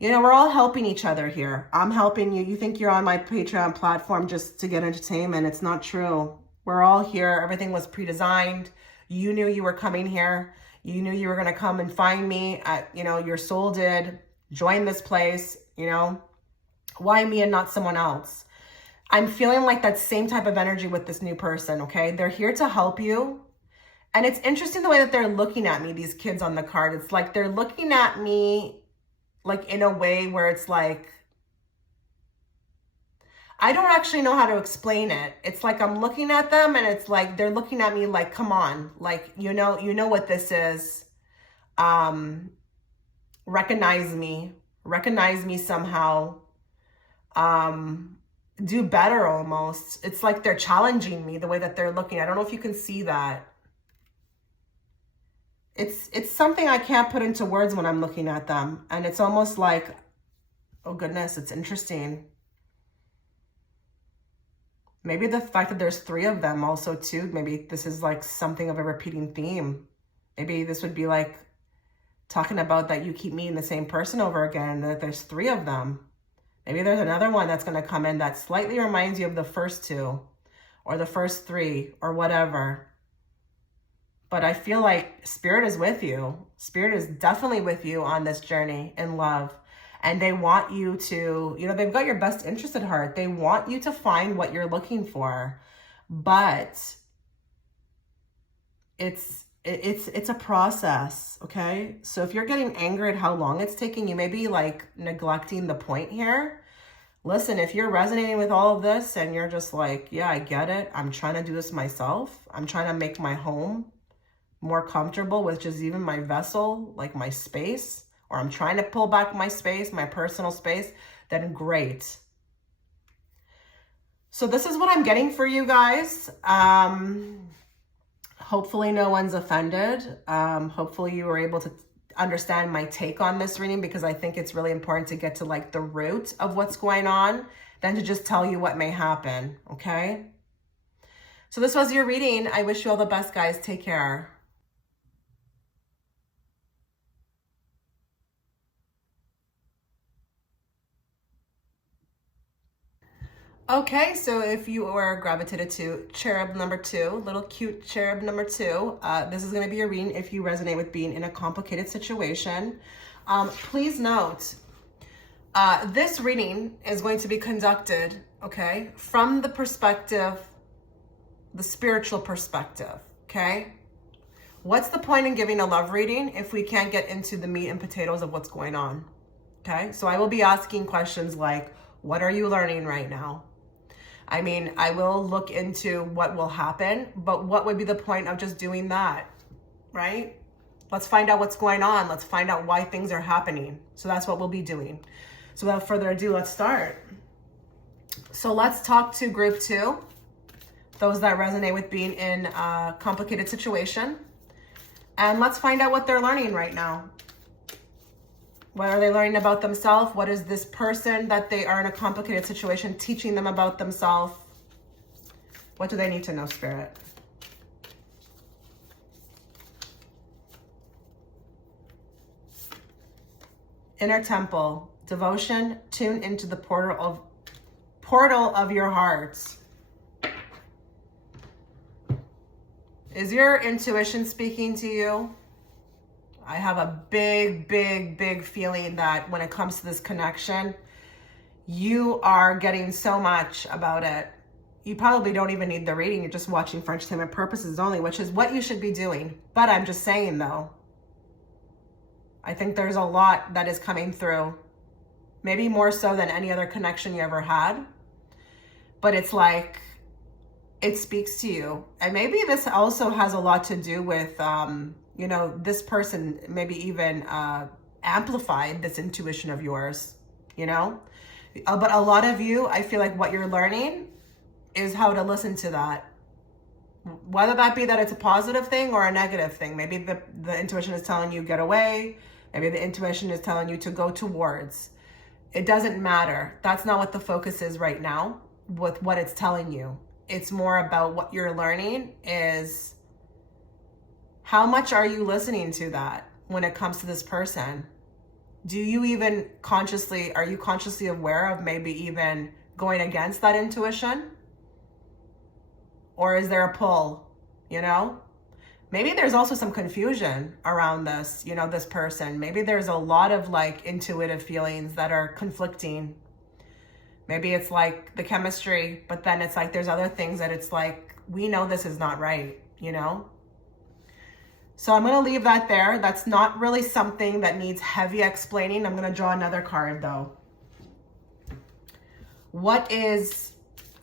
you know, we're all helping each other here. I'm helping you. You think you're on my Patreon platform just to get entertainment. It's not true. We're all here. Everything was pre-designed. You knew you were coming here. You knew you were going to come and find me. You know, your soul did. Join this place, you know. Why me and not someone else? I'm feeling like that same type of energy with this new person, okay? They're here to help you. And it's interesting the way that they're looking at me, these kids on the card. It's like they're looking at me like in a way where it's like, I don't actually know how to explain it. It's like I'm looking at them and it's like they're looking at me like, come on, like, you know what this is. Recognize me somehow. Do better almost. It's like they're challenging me the way that they're looking. I don't know if you can see that. It's something I can't put into words when I'm looking at them. And it's almost like, oh goodness, it's interesting. Maybe the fact that there's 3 of them also too, maybe this is like something of a repeating theme. Maybe this would be like talking about that you keep meeting the same person over again, that there's 3 of them. Maybe there's another one that's going to come in that slightly reminds you of the first 2 or the first 3 or whatever. But I feel like Spirit is with you. Spirit is definitely with you on this journey in love. And they want you to, you know, they've got your best interest at heart. They want you to find what you're looking for. But it's a process, okay? So if you're getting angry at how long it's taking, you may be like neglecting the point here. Listen, if you're resonating with all of this and you're just like, yeah, I get it. I'm trying to do this myself. I'm trying to make my home more comfortable with just even my vessel, like my space, or I'm trying to pull back my space, my personal space, then great. So this is what I'm getting for you guys. Hopefully no one's offended. Hopefully you were able to understand my take on this reading, because I think it's really important to get to like the root of what's going on than to just tell you what may happen, okay? So this was your reading. I wish you all the best, guys. Take care. Okay, so if you are gravitated to cherub number 2, little cute cherub number 2, this is going to be your reading if you resonate with being in a complicated situation. Please note, this reading is going to be conducted, okay, from the perspective, the spiritual perspective, okay? What's the point in giving a love reading if we can't get into the meat and potatoes of what's going on, okay? So I will be asking questions like, what are you learning right now? I mean, I will look into what will happen, but what would be the point of just doing that, right? Let's find out what's going on. Let's find out why things are happening. So that's what we'll be doing. So without further ado, let's start. So let's talk to group 2, those that resonate with being in a complicated situation. And let's find out what they're learning right now. What are they learning about themselves? What is this person that they are in a complicated situation teaching them about themselves? What do they need to know, Spirit? Inner temple, devotion, tune into the portal of your hearts. Is your intuition speaking to you? I have a big feeling that when it comes to this connection, you are getting so much about it. You probably don't even need the reading. You're just watching for entertainment purposes only, which is what you should be doing. But I'm just saying though, I think there's a lot that is coming through. Maybe more so than any other connection you ever had. But it's like, it speaks to you. And maybe this also has a lot to do with, you know, this person maybe even amplified this intuition of yours, you know? But a lot of you, I feel like what you're learning is how to listen to that. Whether that be that it's a positive thing or a negative thing. Maybe the intuition is telling you get away. Maybe the intuition is telling you to go towards. It doesn't matter. That's not what the focus is right now with what it's telling you. It's more about what you're learning is how much are you listening to that when it comes to this person? Do you even are you consciously aware of maybe even going against that intuition? Or is there a pull, you know? Maybe there's also some confusion around this, you know, this person. Maybe there's a lot of like intuitive feelings that are conflicting. Maybe it's like the chemistry, but then it's like there's other things that it's like, we know this is not right, you know? So I'm going to leave that there. That's not really something that needs heavy explaining. I'm going to draw another card though. What is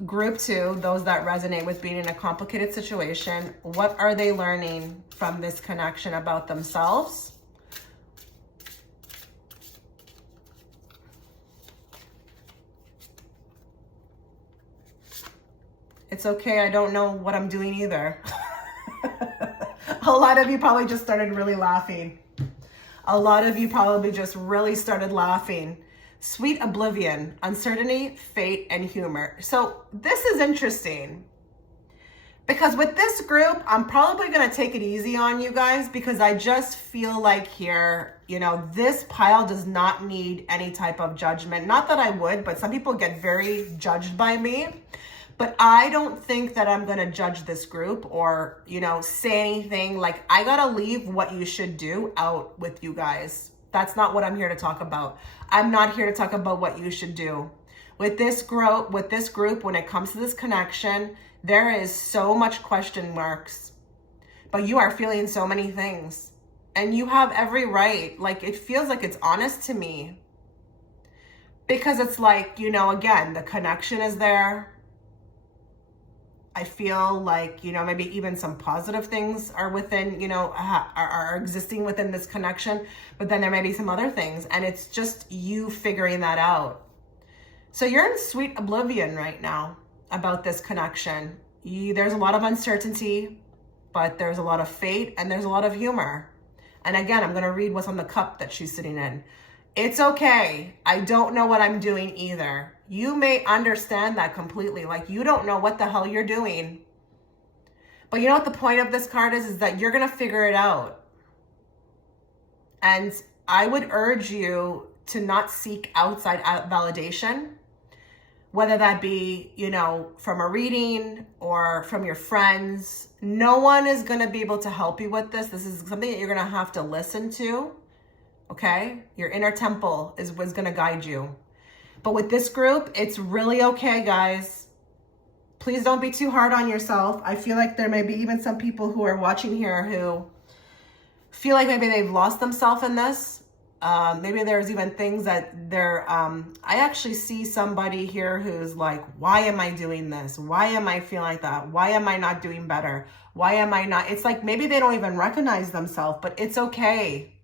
group 2, those that resonate with being in a complicated situation? What are they learning from this connection about themselves? It's okay. I don't know what I'm doing either. A lot of you probably just started really laughing. A lot of you probably just really started laughing. Sweet oblivion, uncertainty, fate, and humor. So this is interesting because with this group, I'm probably going to take it easy on you guys because I just feel like here, you know, this pile does not need any type of judgment. Not that I would, but some people get very judged by me. But I don't think that I'm going to judge this group or, you know, say anything. Like, I got to leave what you should do out with you guys. That's not what I'm here to talk about. I'm not here to talk about what you should do. With this group, when it comes to this connection, there is so much question marks. But you are feeling so many things. And you have every right. Like, it feels like it's honest to me. Because it's like, you know, again, the connection is there. I feel like, you know, maybe even some positive things are within, you know, are existing within this connection, but then there may be some other things, and it's just you figuring that out. So you're in sweet oblivion right now about this connection. There's a lot of uncertainty, but there's a lot of fate and there's a lot of humor. And again, I'm going to read what's on the cup that she's sitting in. It's okay. I don't know what I'm doing either. You may understand that completely. Like, you don't know what the hell you're doing. But you know what the point of this card is that you're going to figure it out. And I would urge you to not seek outside validation, whether that be, you know, from a reading or from your friends. No one is going to be able to help you with this. This is something that you're going to have to listen to. Okay? Your inner temple is what's going to guide you. But with this group, it's really okay, guys. Please don't be too hard on yourself. I feel like there may be even some people who are watching here who feel like maybe they've lost themselves in this. Maybe there's even things that they're, I actually see somebody here who's like, why am I doing this? Why am I feeling like that? Why am I not doing better? Why am I not? It's like maybe they don't even recognize themselves, but it's okay.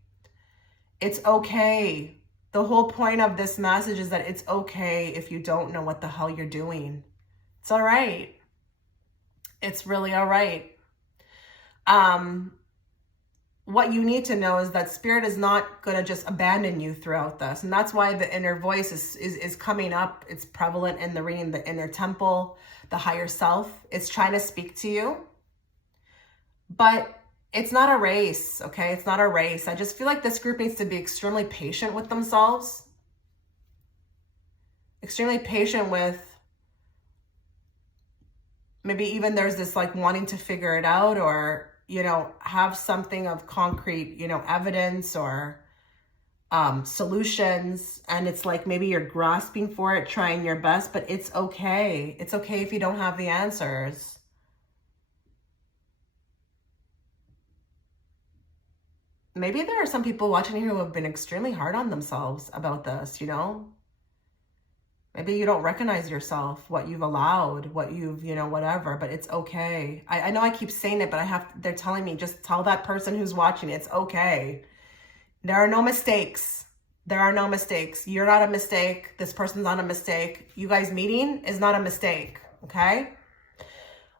It's okay. The whole point of this message is that it's okay if you don't know what the hell you're doing. It's all right. It's really all right. what you need to know is that Spirit is not going to just abandon you throughout this. And that's why the inner voice is coming up. It's prevalent in the reading, the inner temple, the higher self. It's trying to speak to you. But it's not a race, okay? It's not a race. I just feel like this group needs to be extremely patient with themselves. Extremely patient with, maybe even there's this like wanting to figure it out, or, you know, have something of concrete, you know, evidence or solutions. And it's like, maybe you're grasping for it, trying your best, but it's okay. It's okay if you don't have the answers. Maybe there are some people watching here who have been extremely hard on themselves about this, you know? Maybe you don't recognize yourself, what you've allowed, what you've, you know, whatever, but it's okay. I know I keep saying it, but they're telling me, just tell that person who's watching, it's okay. There are no mistakes. There are no mistakes. You're not a mistake. This person's not a mistake. You guys meeting is not a mistake, okay?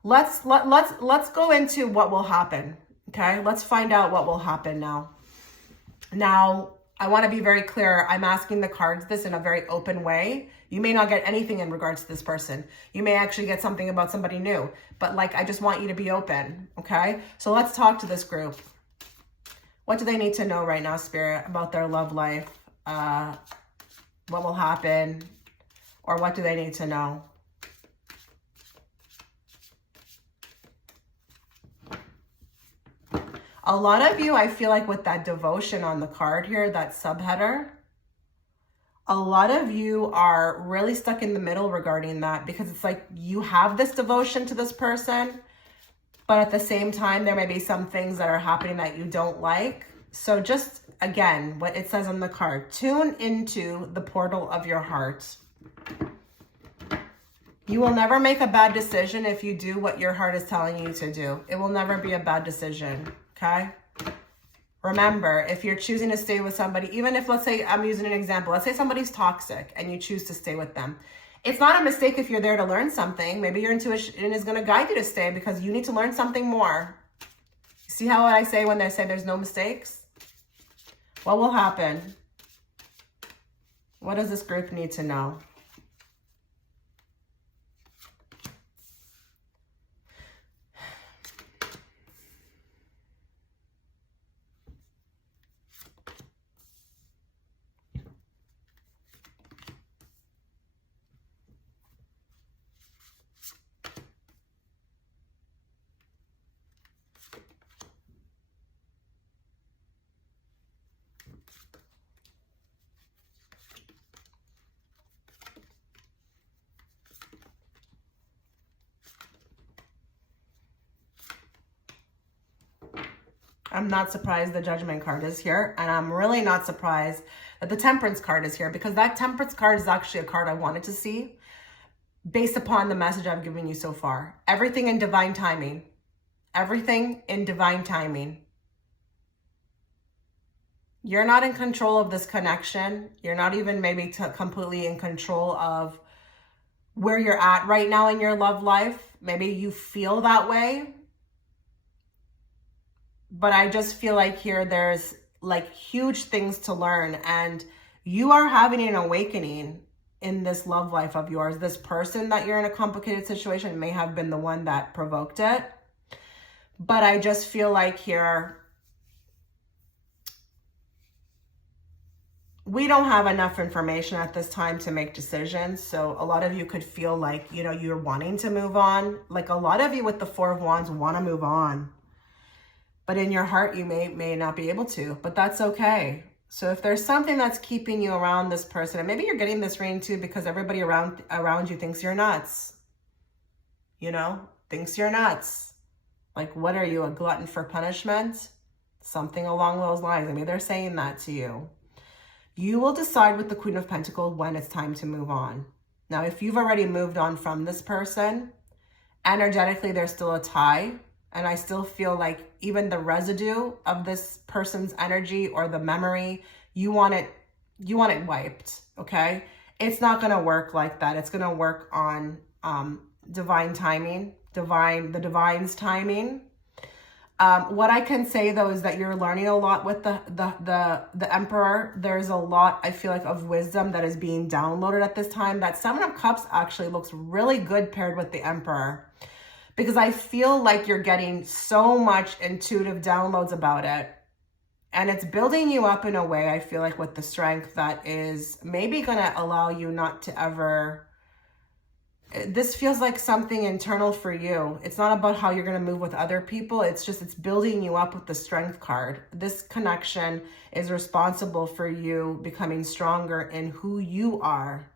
Let's go into what will happen. Okay, let's find out what will happen now. Now, I want to be very clear. I'm asking the cards this in a very open way. You may not get anything in regards to this person. You may actually get something about somebody new. But like, I just want you to be open. Okay, so let's talk to this group. What do they need to know right now, Spirit, about their love life? What will happen? Or what do they need to know? A lot of you, I feel like with that devotion on the card here, that subheader, a lot of you are really stuck in the middle regarding that, because it's like you have this devotion to this person, but at the same time, there may be some things that are happening that you don't like. So just, again, what it says on the card, tune into the portal of your heart. You will never make a bad decision if you do what your heart is telling you to do. It will never be a bad decision. Okay. Remember, if you're choosing to stay with somebody, even if, let's say, I'm using an example, let's say somebody's toxic and you choose to stay with them. It's not a mistake if you're there to learn something. Maybe your intuition is going to guide you to stay because you need to learn something more. See how I say when they say there's no mistakes? What will happen? What does this group need to know? I'm not surprised the Judgment card is here, and I'm really not surprised that the Temperance card is here, because that Temperance card is actually a card I wanted to see based upon the message I've given you so far. Everything in divine timing. Everything in divine timing. You're not in control of this connection. You're not even maybe completely in control of where you're at right now in your love life. Maybe you feel that way. But I just feel like here there's like huge things to learn, and you are having an awakening in this love life of yours. This person that you're in a complicated situation may have been the one that provoked it. But I just feel like here we don't have enough information at this time to make decisions. So a lot of you could feel like, you know, you're wanting to move on. Like a lot of you with the Four of Wands want to move on. But in your heart, you may not be able to, but that's okay. So if there's something that's keeping you around this person, and maybe you're getting this reading too because everybody around you thinks you're nuts, you know, thinks you're nuts. Like, what are you, a glutton for punishment? Something along those lines. I mean, they're saying that to you. You will decide with the Queen of Pentacles when it's time to move on. Now, if you've already moved on from this person, energetically, there's still a tie. And I still feel like even the residue of this person's energy or the memory, you want it wiped, okay? It's not going to work like that. It's going to work on divine timing, the divine's timing. What I can say though is that you're learning a lot with the Emperor. There's a lot, I feel like, of wisdom that is being downloaded at this time. That Seven of Cups actually looks really good paired with the Emperor, because I feel like you're getting so much intuitive downloads about it. And it's building you up in a way, I feel like, with the Strength that is maybe going to allow you not to ever... This feels like something internal for you. It's not about how you're going to move with other people. It's just, it's building you up with the Strength card. This connection is responsible for you becoming stronger in who you are.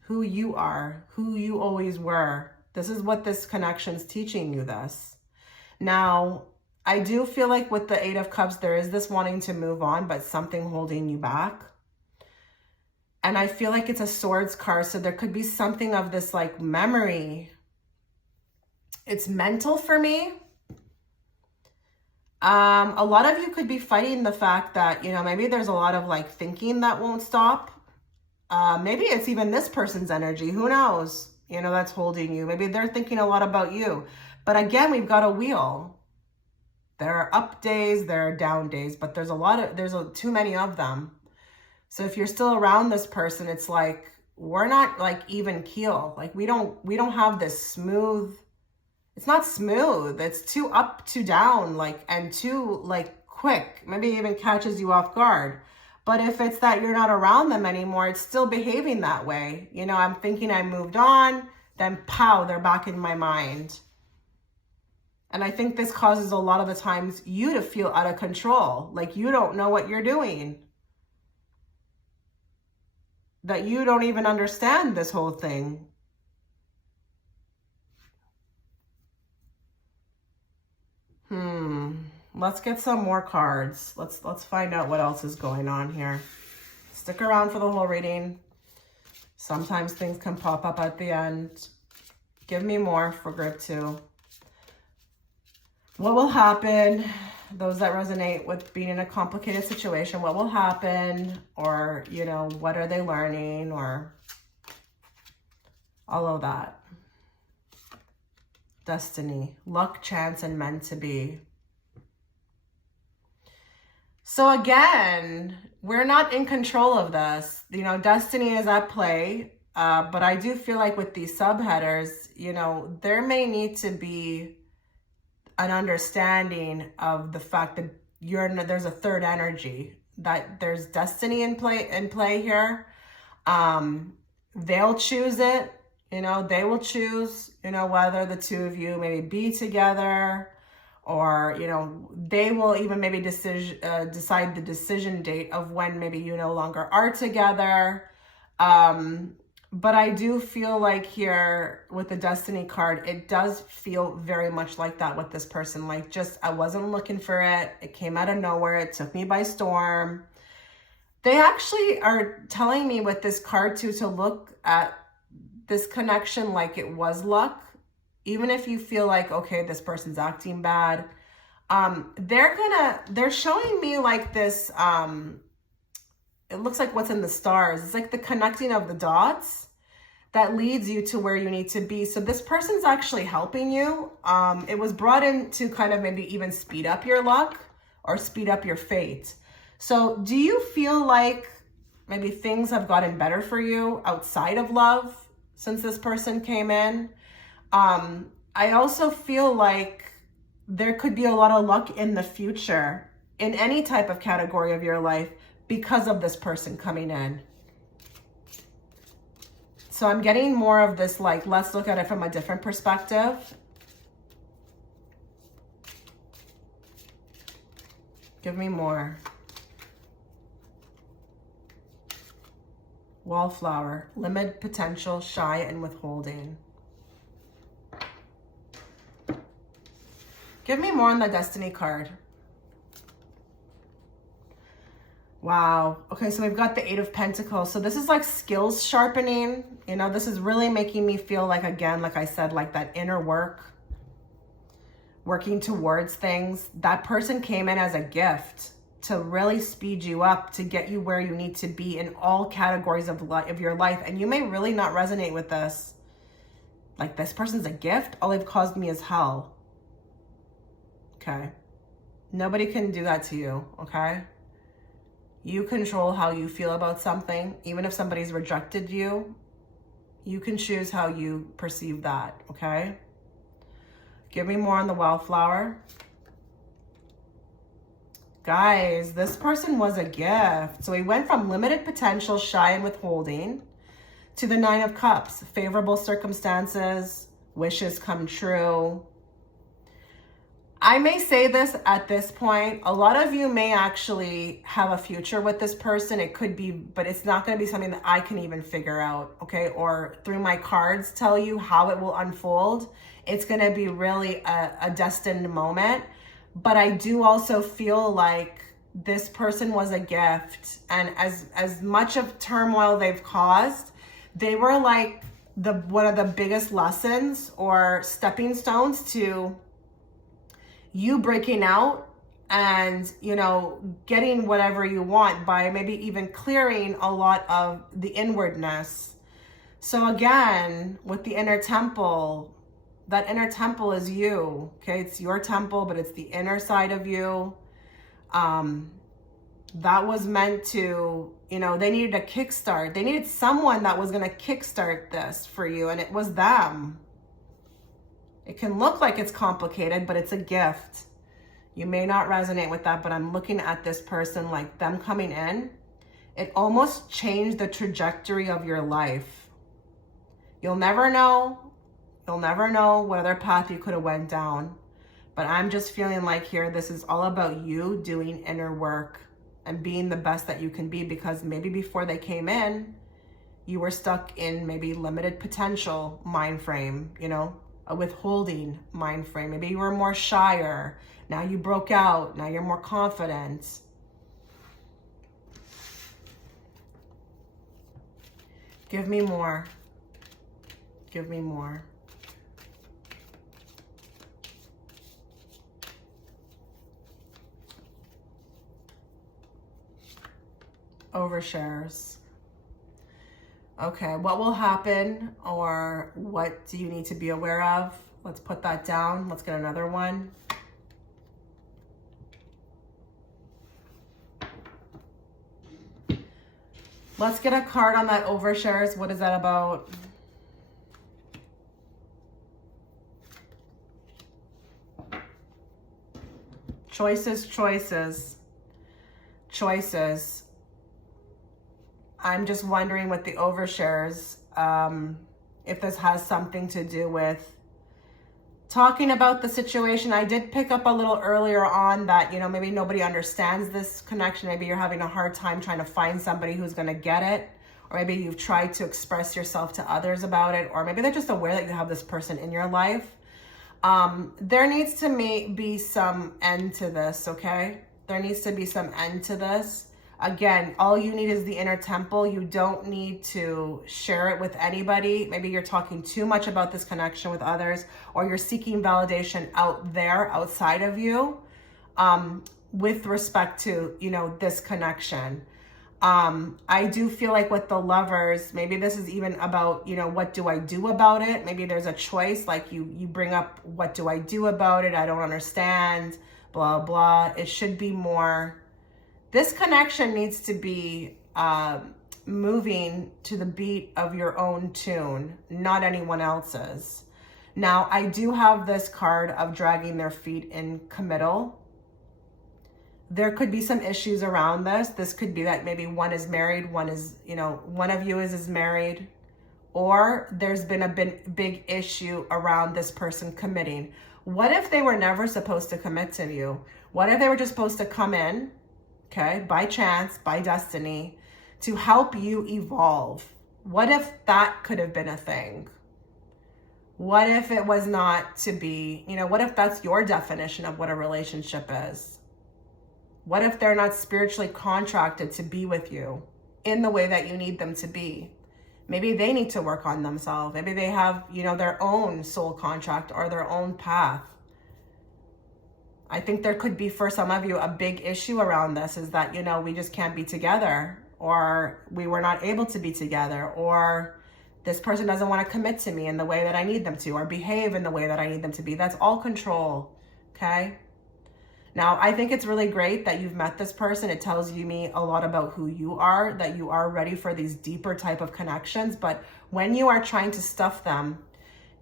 Who you are. Who you always were. This is what this connection's teaching you this. Now, I do feel like with the Eight of Cups, there is this wanting to move on, but something holding you back. And I feel like it's a Swords card, so there could be something of this like memory. It's mental for me. A lot of you could be fighting the fact that, you know, maybe there's a lot of like thinking that won't stop. Maybe it's even this person's energy. Who knows? You know, that's holding you. Maybe they're thinking a lot about you. But again, we've got a wheel. There are up days, there are down days, but there's too many of them. So if you're still around this person, it's like, we're not like even keel. Like we don't have this smooth, it's not smooth. It's too up, too down, like, and too like quick, maybe even catches you off guard. But if it's that you're not around them anymore, it's still behaving that way. You know, I'm thinking I moved on, then pow, they're back in my mind. And I think this causes a lot of the times you to feel out of control. Like you don't know what you're doing. That you don't even understand this whole thing. Let's get some more cards. Let's find out what else is going on here. Stick around for the whole reading. Sometimes things can pop up at the end. Give me more for group 2. What will happen? Those that resonate with being in a complicated situation, what will happen? Or, you know, what are they learning? Or all of that. Destiny, luck, chance, and meant to be. So again, we're not in control of this. You know, destiny is at play. But I do feel like with these subheaders, you know, there may need to be an understanding of the fact that there's a third energy, that there's destiny in play here. They'll choose it, you know, they will choose, you know, whether the two of you maybe be together, or, you know, they will even maybe decide the decision date of when maybe you no longer are together. But I do feel like here with the Destiny card, it does feel very much like that with this person. Like, just, I wasn't looking for it. It came out of nowhere. It took me by storm. They actually are telling me with this card too, to look at this connection like it was luck. Even if you feel like, okay, this person's acting bad. They're showing me like this, it looks like what's in the stars. It's like the connecting of the dots that leads you to where you need to be. So this person's actually helping you. It was brought in to kind of maybe even speed up your luck or speed up your fate. So do you feel like maybe things have gotten better for you outside of love since this person came in? I also feel like there could be a lot of luck in the future in any type of category of your life because of this person coming in. So I'm getting more of this, like, let's look at it from a different perspective. Give me more. Wallflower, limited potential, shy, and withholding. Give me more on the Destiny card. Wow. Okay, so we've got the Eight of Pentacles. So this is like skills sharpening. You know, this is really making me feel like, again, like I said, like that inner work, working towards things. That person came in as a gift to really speed you up, to get you where you need to be in all categories of your life. And you may really not resonate with this. Like, this person's a gift. All they've caused me is hell. Okay? Nobody can do that to you, okay? You control how you feel about something. Even if somebody's rejected you, you can choose how you perceive that, okay? Give me more on the wildflower. Guys, this person was a gift. So we went from limited potential, shy and withholding, to the 9 of Cups, favorable circumstances, wishes come true. I may say this at this point, a lot of you may actually have a future with this person. It could be, but it's not going to be something that I can even figure out, okay? Or through my cards tell you how it will unfold. It's going to be really a destined moment. But I do also feel like this person was a gift. And as much of turmoil they've caused, they were like one of the biggest lessons or stepping stones to you breaking out and, you know, getting whatever you want by maybe even clearing a lot of the inwardness. So again, with the inner temple, that inner temple is you, okay? It's your temple, but it's the inner side of you. That was meant to, you know, they needed a kickstart. They needed someone that was going to kickstart this for you, and it was them. It can look like it's complicated, but it's a gift. You may not resonate with that, but I'm looking at this person like them coming in. It almost changed the trajectory of your life. You'll never know. You'll never know what other path you could have went down. But I'm just feeling like here, this is all about you doing inner work and being the best that you can be, because maybe before they came in, you were stuck in maybe limited potential mind frame, you know, a withholding mind frame. Maybe you were more shyer. Now you broke out. Now you're more confident. Give me more. Give me more. Overshares. Okay, what will happen, or what do you need to be aware of? Let's put that down. Let's get another one. Let's get a card on that overshares. What is that about? Choices, choices, choices. I'm just wondering with the overshares, if this has something to do with talking about the situation. I did pick up a little earlier on that, you know, maybe nobody understands this connection. Maybe you're having a hard time trying to find somebody who's going to get it. Or maybe you've tried to express yourself to others about it. Or maybe they're just aware that you have this person in your life. There needs to be some end to this, okay? There needs to be some end to this. Again, all you need is the inner temple. You don't need to share it with anybody. Maybe you're talking too much about this connection with others, or you're seeking validation out there, outside of you, with respect to, you know, this connection. I do feel like with the Lovers, maybe this is even about, you know, what do I do about it? Maybe there's a choice, like you bring up, what do I do about it? I don't understand, blah, blah. It should be more, this connection needs to be moving to the beat of your own tune, not anyone else's. Now, I do have this card of dragging their feet in committal. There could be some issues around this. This could be that maybe one is married, one is, you know, one of you is married, or there's been a big issue around this person committing. What if they were never supposed to commit to you? What if they were just supposed to come in, okay, by chance, by destiny, to help you evolve? What if that could have been a thing? What if it was not to be, you know, what if that's your definition of what a relationship is? What if they're not spiritually contracted to be with you in the way that you need them to be? Maybe they need to work on themselves. Maybe they have, you know, their own soul contract or their own path. I think there could be, for some of you, a big issue around this is that, you know, we just can't be together, or we were not able to be together, or this person doesn't want to commit to me in the way that I need them to, or behave in the way that I need them to be. That's all control, okay? Now, I think it's really great that you've met this person. It tells me a lot about who you are, that you are ready for these deeper type of connections. But when you are trying to stuff them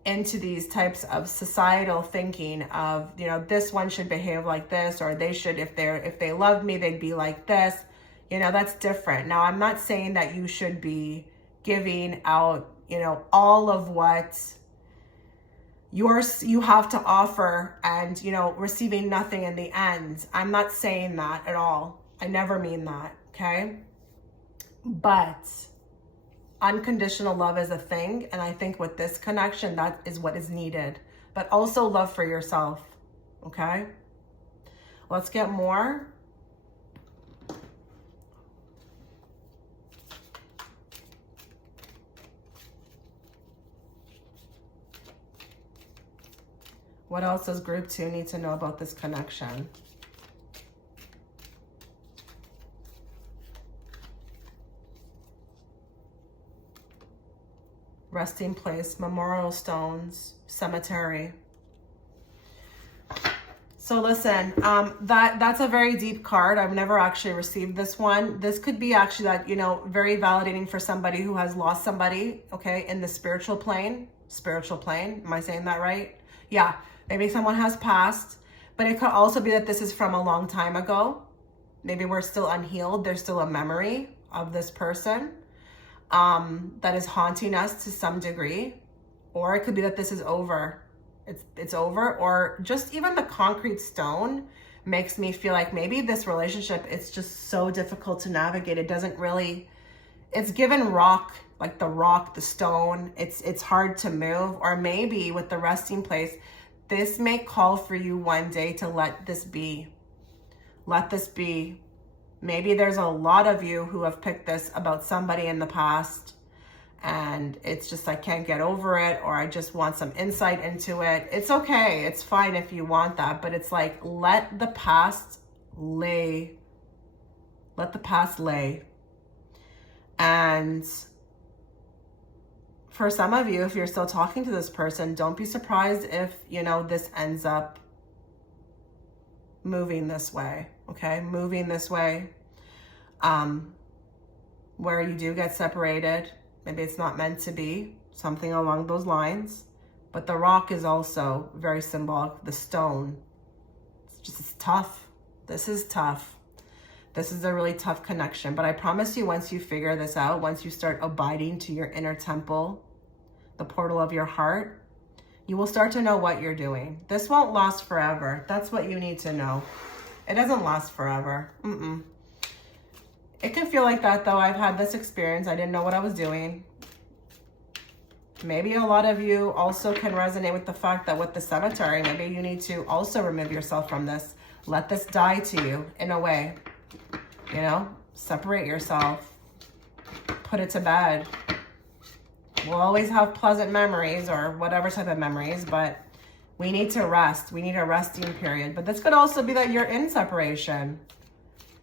into these types of societal thinking of, you know, this one should behave like this, or they should, if they love me, they'd be like this, you know, that's different. Now, I'm not saying that you should be giving out, you know, all of what you have to offer and, you know, receiving nothing in the end. I'm not saying that at all. I never mean that, okay? But unconditional love is a thing, and I think with this connection, that is what is needed. But also love for yourself, okay? Let's get more. What else does group 2 need to know about this connection? Resting place, memorial stones, cemetery. So listen, that's a very deep card. I've never actually received this one. This could be actually that, you know, very validating for somebody who has lost somebody, okay, in the spiritual plane. Spiritual plane, am I saying that right? Yeah. Maybe someone has passed, but it could also be that this is from a long time ago. Maybe we're still unhealed. There's still a memory of this person that is haunting us to some degree. Or it could be that this is over. It's over. Or just even the concrete stone makes me feel like maybe this relationship, it's just so difficult to navigate. It doesn't really, it's given rock, like the rock, the stone. It's hard to move. Or maybe with the resting place, this may call for you one day to let this be. Let this be. Maybe there's a lot of you who have picked this about somebody in the past, and it's just, I can't get over it, or I just want some insight into it. It's okay. It's fine if you want that, but it's like, let the past lay. Let the past lay. And for some of you, if you're still talking to this person, don't be surprised if, you know, this ends up moving this way, okay? Moving this way, where you do get separated. Maybe it's not meant to be, something along those lines. But the rock is also very symbolic. The stone, it's tough. This is tough. This is a really tough connection, but I promise you, once you figure this out, once you start abiding to your inner temple, the portal of your heart, you will start to know what you're doing. This won't last forever. That's what you need to know. It doesn't last forever. It can feel like that though. I've had this experience. I didn't know what I was doing. Maybe a lot of you also can resonate with the fact that with the cemetery, maybe you need to also remove yourself from this. Let this die to you in a way. You know, separate yourself, put it to bed. We'll always have pleasant memories or whatever type of memories, but we need to rest. We need a resting period. But this could also be that you're in separation,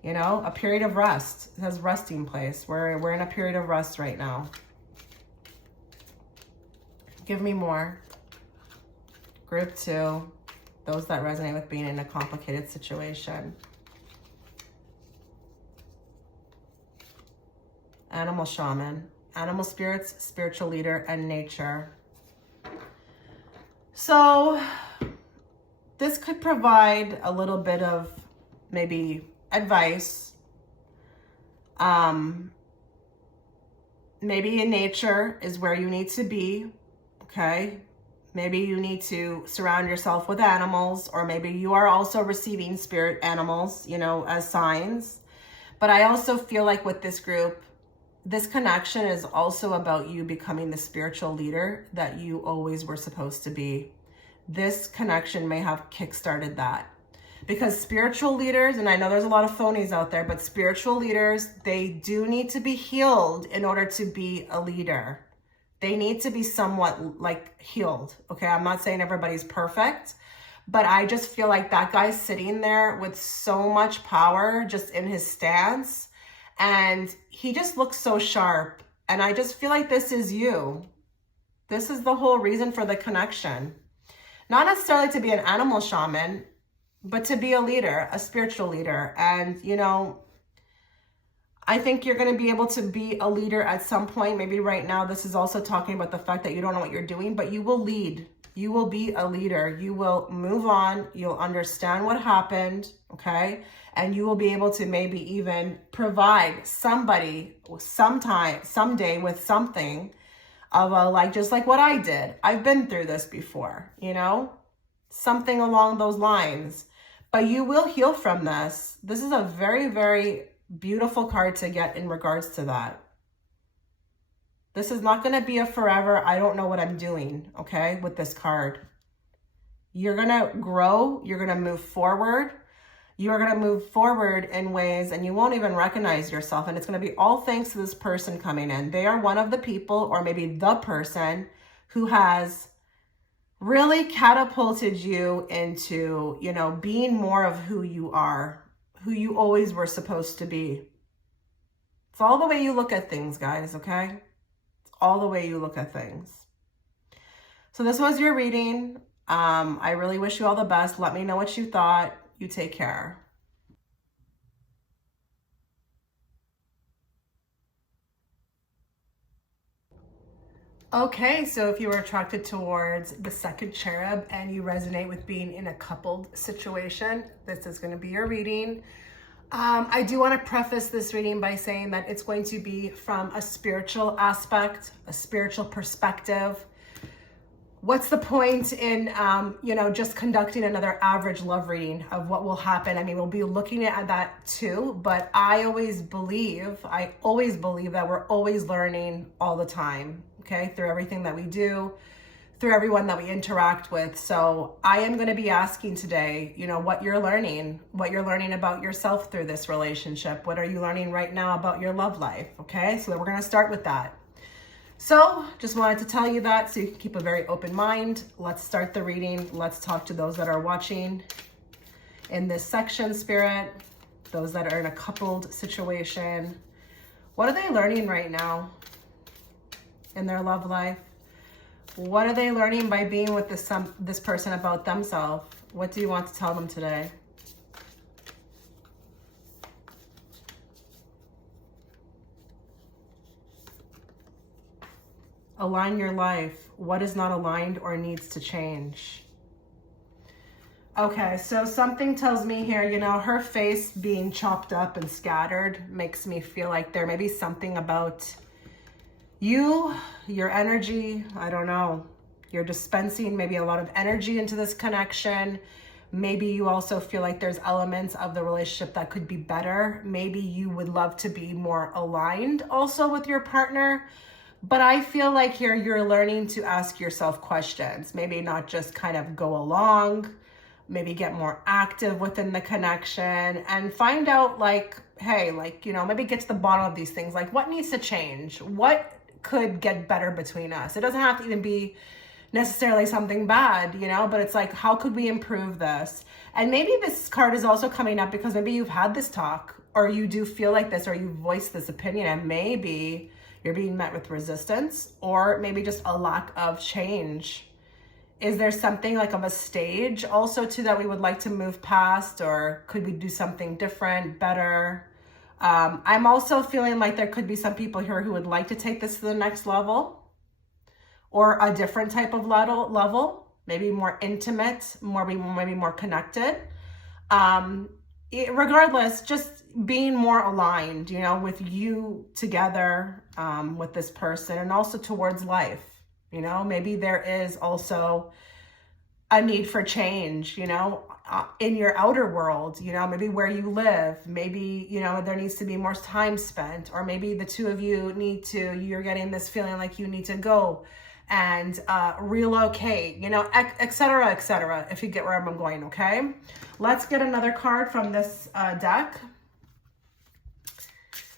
you know, a period of rest. It says resting place. We're in a period of rest right now. Give me more. Group 2, those that resonate with being in a complicated situation. Animal shaman, animal spirits, spiritual leader, and nature. So this could provide a little bit of maybe advice. Maybe in nature is where you need to be, okay? Maybe you need to surround yourself with animals, or maybe you are also receiving spirit animals, you know, as signs. But I also feel like with this group, this connection is also about you becoming the spiritual leader that you always were supposed to be. This connection may have kickstarted that. Because spiritual leaders, and I know there's a lot of phonies out there, but spiritual leaders, they do need to be healed in order to be a leader. They need to be somewhat like healed, okay? I'm not saying everybody's perfect, but I just feel like that guy's sitting there with so much power just in his stance, and he just looks so sharp. And I just feel like this is you. This is the whole reason for the connection. Not necessarily to be an animal shaman. but to be a leader, a spiritual leader. And, you know, I think you're going to be able to be a leader at some point. Maybe right now, this is also talking about the fact that you don't know what you're doing, but you will lead. You will be a leader. You will move on. You'll understand what happened, okay? And you will be able to maybe even provide somebody someday with something of a, like, just like what I did. I've been through this before, you know? Something along those lines. But you will heal from this. This is a very, very beautiful card to get in regards to that. This is not going to be a forever, I don't know what I'm doing, okay, with this card. You're going to grow. You're going to move forward. You're going to move forward in ways and you won't even recognize yourself. And it's going to be all thanks to this person coming in. They are one of the people, or maybe the person, who has really catapulted you into, you know, being more of who you are, who you always were supposed to be. It's all the way you look at things, guys, okay? It's all the way you look at things. So this was your reading. I really wish you all the best. Let me know what you thought. You take care. Okay, so if you were attracted towards the second cherub and you resonate with being in a coupled situation, this is going to be your reading. I do want to preface this reading by saying that it's going to be from a spiritual aspect, a spiritual perspective. What's the point in, you know, just conducting another average love reading of what will happen? I mean, we'll be looking at that too, but I always believe that we're always learning all the time, okay, through everything that we do, through everyone that we interact with. So I am going to be asking today, you know, what you're learning about yourself through this relationship. What are you learning right now about your love life? Okay, so we're going to start with that. So just wanted to tell you that so you can keep a very open mind. Let's start the reading. Let's talk to those that are watching in this section, Spirit, those that are in a coupled situation. What are they learning right now in their love life? What are they learning by being with this person about themselves? What do you want to tell them today? Align your life. What is not aligned or needs to change? Okay, so something tells me here, you know, her face being chopped up and scattered makes me feel like there may be something about you, your energy, I don't know. You're dispensing maybe a lot of energy into this connection. Maybe you also feel like there's elements of the relationship that could be better. Maybe you would love to be more aligned also with your partner. But I feel like here you're learning to ask yourself questions. Maybe not just kind of go along, maybe get more active within the connection and find out, like, hey, like, you know, maybe get to the bottom of these things. Like, what needs to change? What could get better between us? It doesn't have to even be necessarily something bad, you know, but it's like, how could we improve this? And maybe this card is also coming up because maybe you've had this talk, or you do feel like this, or you voiced this opinion, and maybe you're being met with resistance, or maybe just a lack of change. Is there something like of a stage also too that we would like to move past, or could we do something different, better? I'm also feeling like there could be some people here who would like to take this to the next level, or a different type of level, maybe more intimate, maybe more connected. Regardless, just being more aligned, you know, with you together, with this person, and also towards life. You know, maybe there is also a need for change, you know, in your outer world, you know, maybe where you live, maybe, you know, there needs to be more time spent, or maybe the two of you you're getting this feeling like you need to go and relocate, you know, et cetera, if you get where I'm going, okay? Let's get another card from this deck.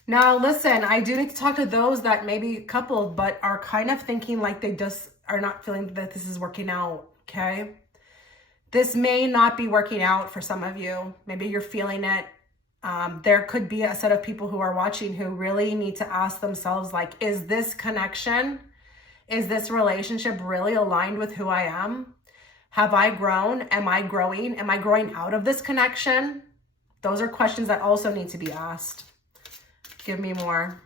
Now, listen, I do need to talk to those that may be coupled, but are kind of thinking like they just are not feeling that this is working out, okay? This may not be working out for some of you. Maybe you're feeling it. There could be a set of people who are watching who really need to ask themselves, like, is this connection, is this relationship really aligned with who I am? Have I grown? Am I growing? Am I growing out of this connection? Those are questions that also need to be asked. Give me more.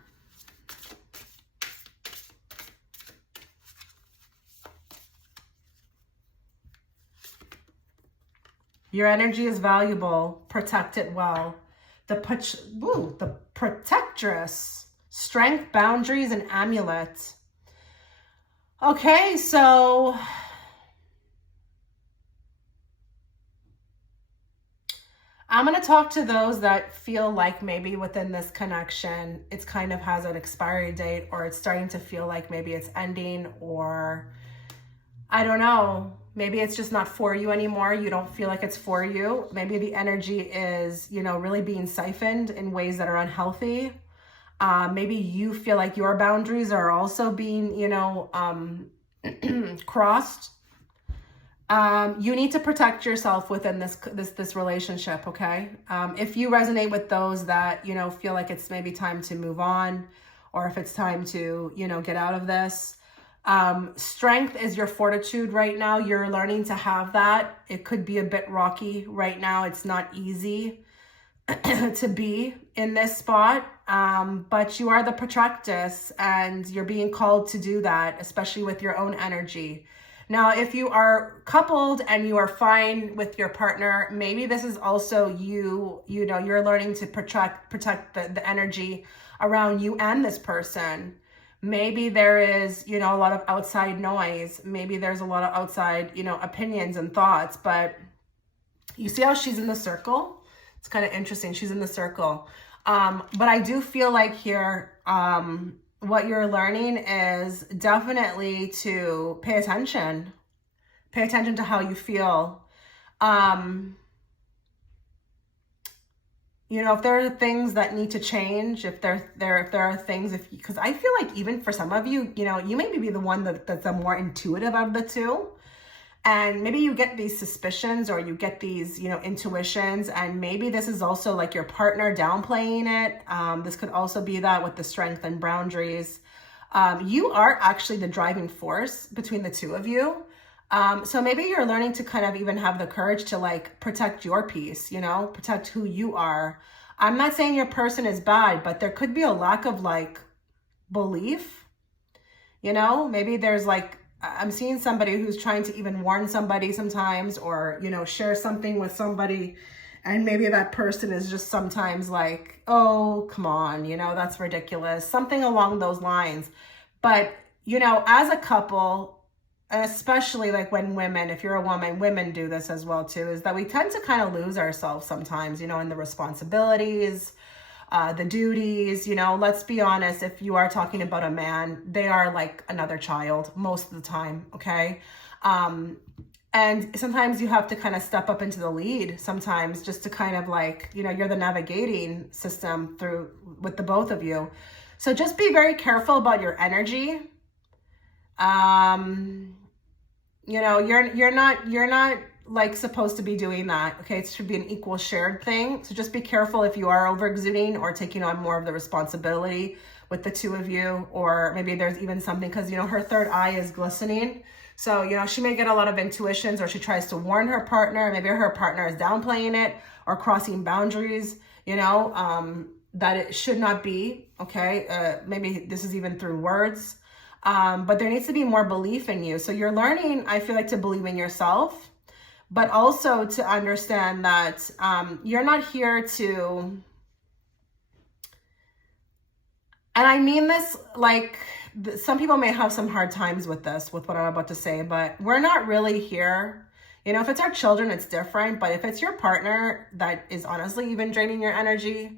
Your energy is valuable. Protect it well. The protectress. Strength, boundaries, and amulet. Okay, so I'm going to talk to those that feel like maybe within this connection, it's kind of has an expiry date, or it's starting to feel like maybe it's ending, or I don't know, maybe it's just not for you anymore. You don't feel like it's for you. Maybe the energy is, you know, really being siphoned in ways that are unhealthy. Maybe you feel like your boundaries are also being, you know, crossed. You need to protect yourself within this relationship, okay? If you resonate with those that, you know, feel like it's maybe time to move on, or if it's time to, you know, get out of this. Strength is your fortitude right now. You're learning to have that. It could be a bit rocky right now. It's not easy to be in this spot, but you are the protectress, and you're being called to do that, especially with your own energy. Now, if you are coupled and you are fine with your partner, maybe this is also you know, you're learning to protect the energy around you and this person. Maybe there is, you know, a lot of outside noise. Maybe there's a lot of outside, you know, opinions and thoughts, but you see how she's in the circle? It's kind of interesting. She's in the circle. But I do feel like here, what you're learning is definitely to pay attention. Pay attention to how you feel. You know, if there are things that need to change, if there are things, because I feel like even for some of you, you know, you may be the one that's the more intuitive of the two. And maybe you get these suspicions, or you get these, you know, intuitions, and maybe this is also like your partner downplaying it. This could also be that with the strength and boundaries. You are actually the driving force between the two of you. So maybe you're learning to kind of even have the courage to like protect your peace, you know, protect who you are. I'm not saying your person is bad, but there could be a lack of like belief, you know, maybe there's like, I'm seeing somebody who's trying to even warn somebody sometimes, or, you know, share something with somebody. And maybe that person is just sometimes like, oh, come on, you know, that's ridiculous. Something along those lines. But, you know, as a couple, especially like when women, if you're a woman, women do this as well too, is that we tend to kind of lose ourselves sometimes, you know, in the responsibilities, the duties, you know, let's be honest, if you are talking about a man, they are like another child most of the time, okay? And sometimes you have to kind of step up into the lead sometimes, just to kind of like, you know, you're the navigating system through with the both of you. So just be very careful about your energy. You know, you're not like supposed to be doing that, okay? It should be an equal shared thing. So just be careful if you are over exuding or taking on more of the responsibility with the two of you, or maybe there's even something, because, you know, her third eye is glistening. So, you know, she may get a lot of intuitions, or she tries to warn her partner. Maybe her partner is downplaying it or crossing boundaries, you know, that it should not be, okay? Maybe this is even through words, but there needs to be more belief in you. So you're learning, I feel like, to believe in yourself, but also to understand that you're not here to, and I mean this, like, some people may have some hard times with this, with what I'm about to say, but we're not really here. You know, if it's our children, it's different, but if it's your partner that is honestly even draining your energy,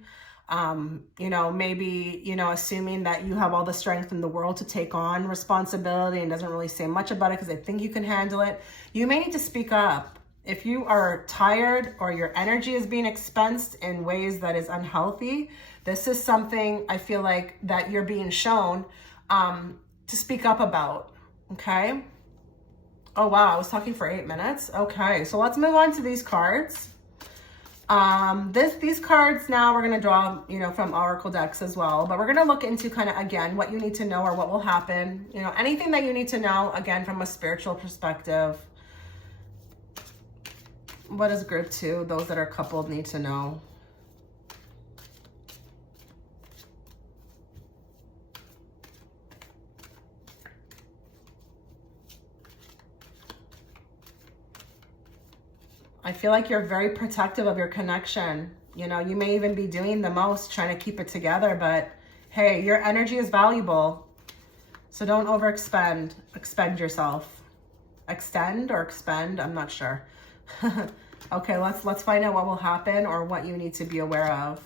you know, maybe, you know, assuming that you have all the strength in the world to take on responsibility and doesn't really say much about it because they think you can handle it, you may need to speak up. If you are tired or your energy is being expensed in ways that is unhealthy, this is something I feel like that you're being shown to speak up about, okay? Oh, wow, I was talking for 8 minutes. Okay, so let's move on to these cards. These cards now we're going to draw, you know, from Oracle decks as well, but we're going to look into kind of, again, what you need to know or what will happen, you know, anything that you need to know, again, from a spiritual perspective. What does group 2, those that are coupled, need to know? I feel like you're very protective of your connection. You know, you may even be doing the most, trying to keep it together, but hey, your energy is valuable. So don't overexpend. Expend yourself. Extend or expend? I'm not sure. Okay, let's find out what will happen or what you need to be aware of.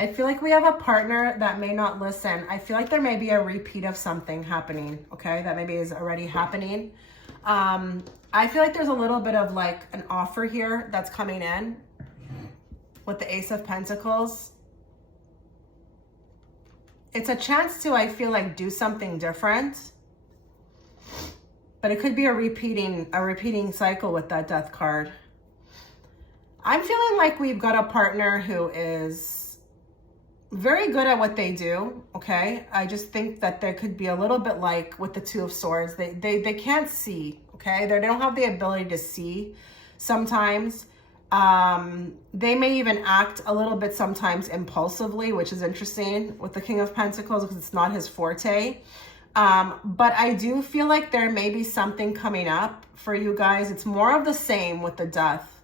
I feel like we have a partner that may not listen. I feel like there may be a repeat of something happening, okay? That maybe is already happening. I feel like there's a little bit of like an offer here that's coming in with the Ace of Pentacles. It's a chance to, I feel like, do something different. But it could be a repeating cycle with that Death card. I'm feeling like we've got a partner who is very good at what they do, okay? I just think that there could be a little bit like with the Two of Swords. They can't see, okay? They don't have the ability to see sometimes. They may even act a little bit sometimes impulsively, which is interesting with the King of Pentacles because it's not his forte. But I do feel like there may be something coming up for you guys. It's more of the same with the Death.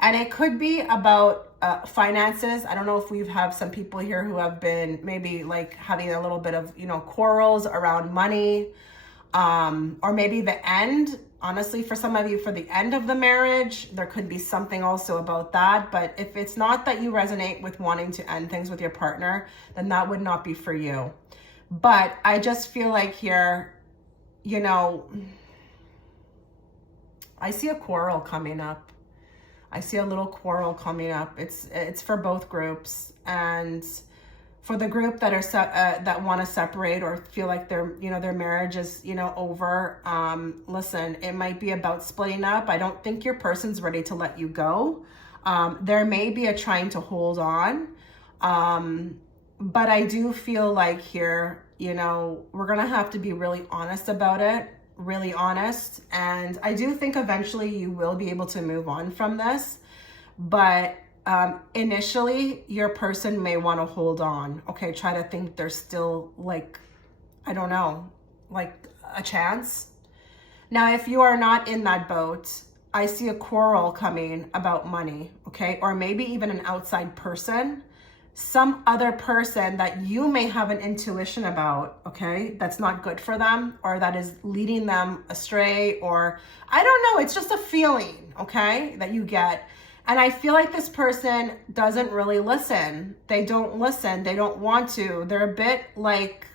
And it could be about finances. I don't know if we have some people here who have been maybe like having a little bit of, you know, quarrels around money, or maybe the end. Honestly, for some of you, for the end of the marriage, there could be something also about that. But if it's not that you resonate with wanting to end things with your partner, then that would not be for you. But I just feel like here, you know, I see a quarrel coming up. I see a little quarrel coming up. It's for both groups, and for the group that are that want to separate or feel like their marriage is over. Listen, it might be about splitting up. I don't think your person's ready to let you go. There may be a trying to hold on, but I do feel like here, we're gonna have to be really honest about it. Really honest, and I do think eventually you will be able to move on from this, but initially your person may want to hold on. Okay, try to think there's still, like, I don't know, like a chance. Now, if you are not in that boat, I see a quarrel coming about money, okay, or maybe even an outside person, some other person that you may have an intuition about, okay, that's not good for them, or that is leading them astray, or I don't know, it's just a feeling, okay, that you get. And I feel like this person doesn't really listen. They don't listen. They don't want to. They're a bit like,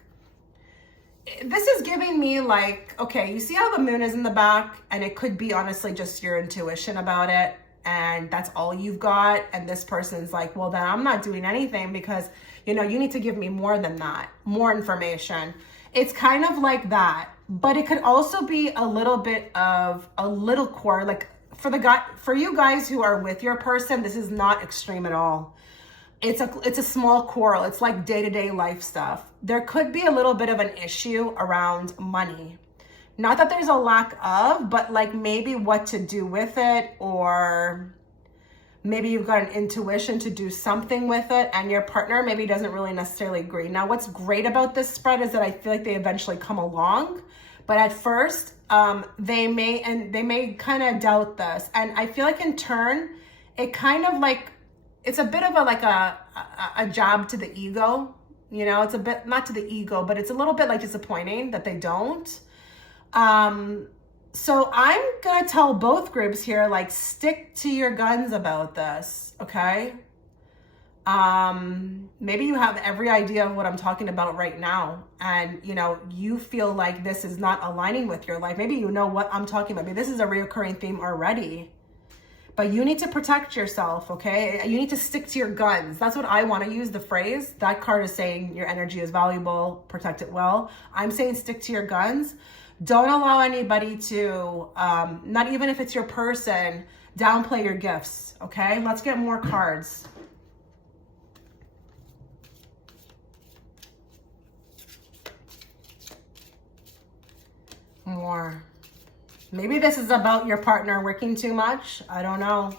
this is giving me like, okay, you see how the moon is in the back, and it could be honestly just your intuition about it. And that's all you've got. And this person's like, well, then I'm not doing anything because, you need to give me more than that, more information. It's kind of like that, but it could also be a little bit of a little quarrel. Like for you guys who are with your person, this is not extreme at all. It's a small quarrel. It's like day-to-day life stuff. There could be a little bit of an issue around money. Not that there's a lack of, but like maybe what to do with it, or maybe you've got an intuition to do something with it and your partner maybe doesn't really necessarily agree. Now, what's great about this spread is that I feel like they eventually come along, but at first they may kind of doubt this. And I feel like in turn, it kind of like, it's a bit of a jab to the ego, it's a bit, not to the ego, but it's a little bit like disappointing that they don't. So I'm gonna tell both groups here, like, stick to your guns about this, okay? Maybe you have every idea of what I'm talking about right now, and you feel like this is not aligning with your life. Maybe you know what I'm talking about. Maybe this is a reoccurring theme already. But you need to protect yourself, okay? You need to stick to your guns. That's what I want to use, the phrase. That card is saying your energy is valuable, protect it well. I'm saying stick to your guns. Don't allow anybody to, not even if it's your person, downplay your gifts, okay? Let's get more cards. More. Maybe this is about your partner working too much. I don't know.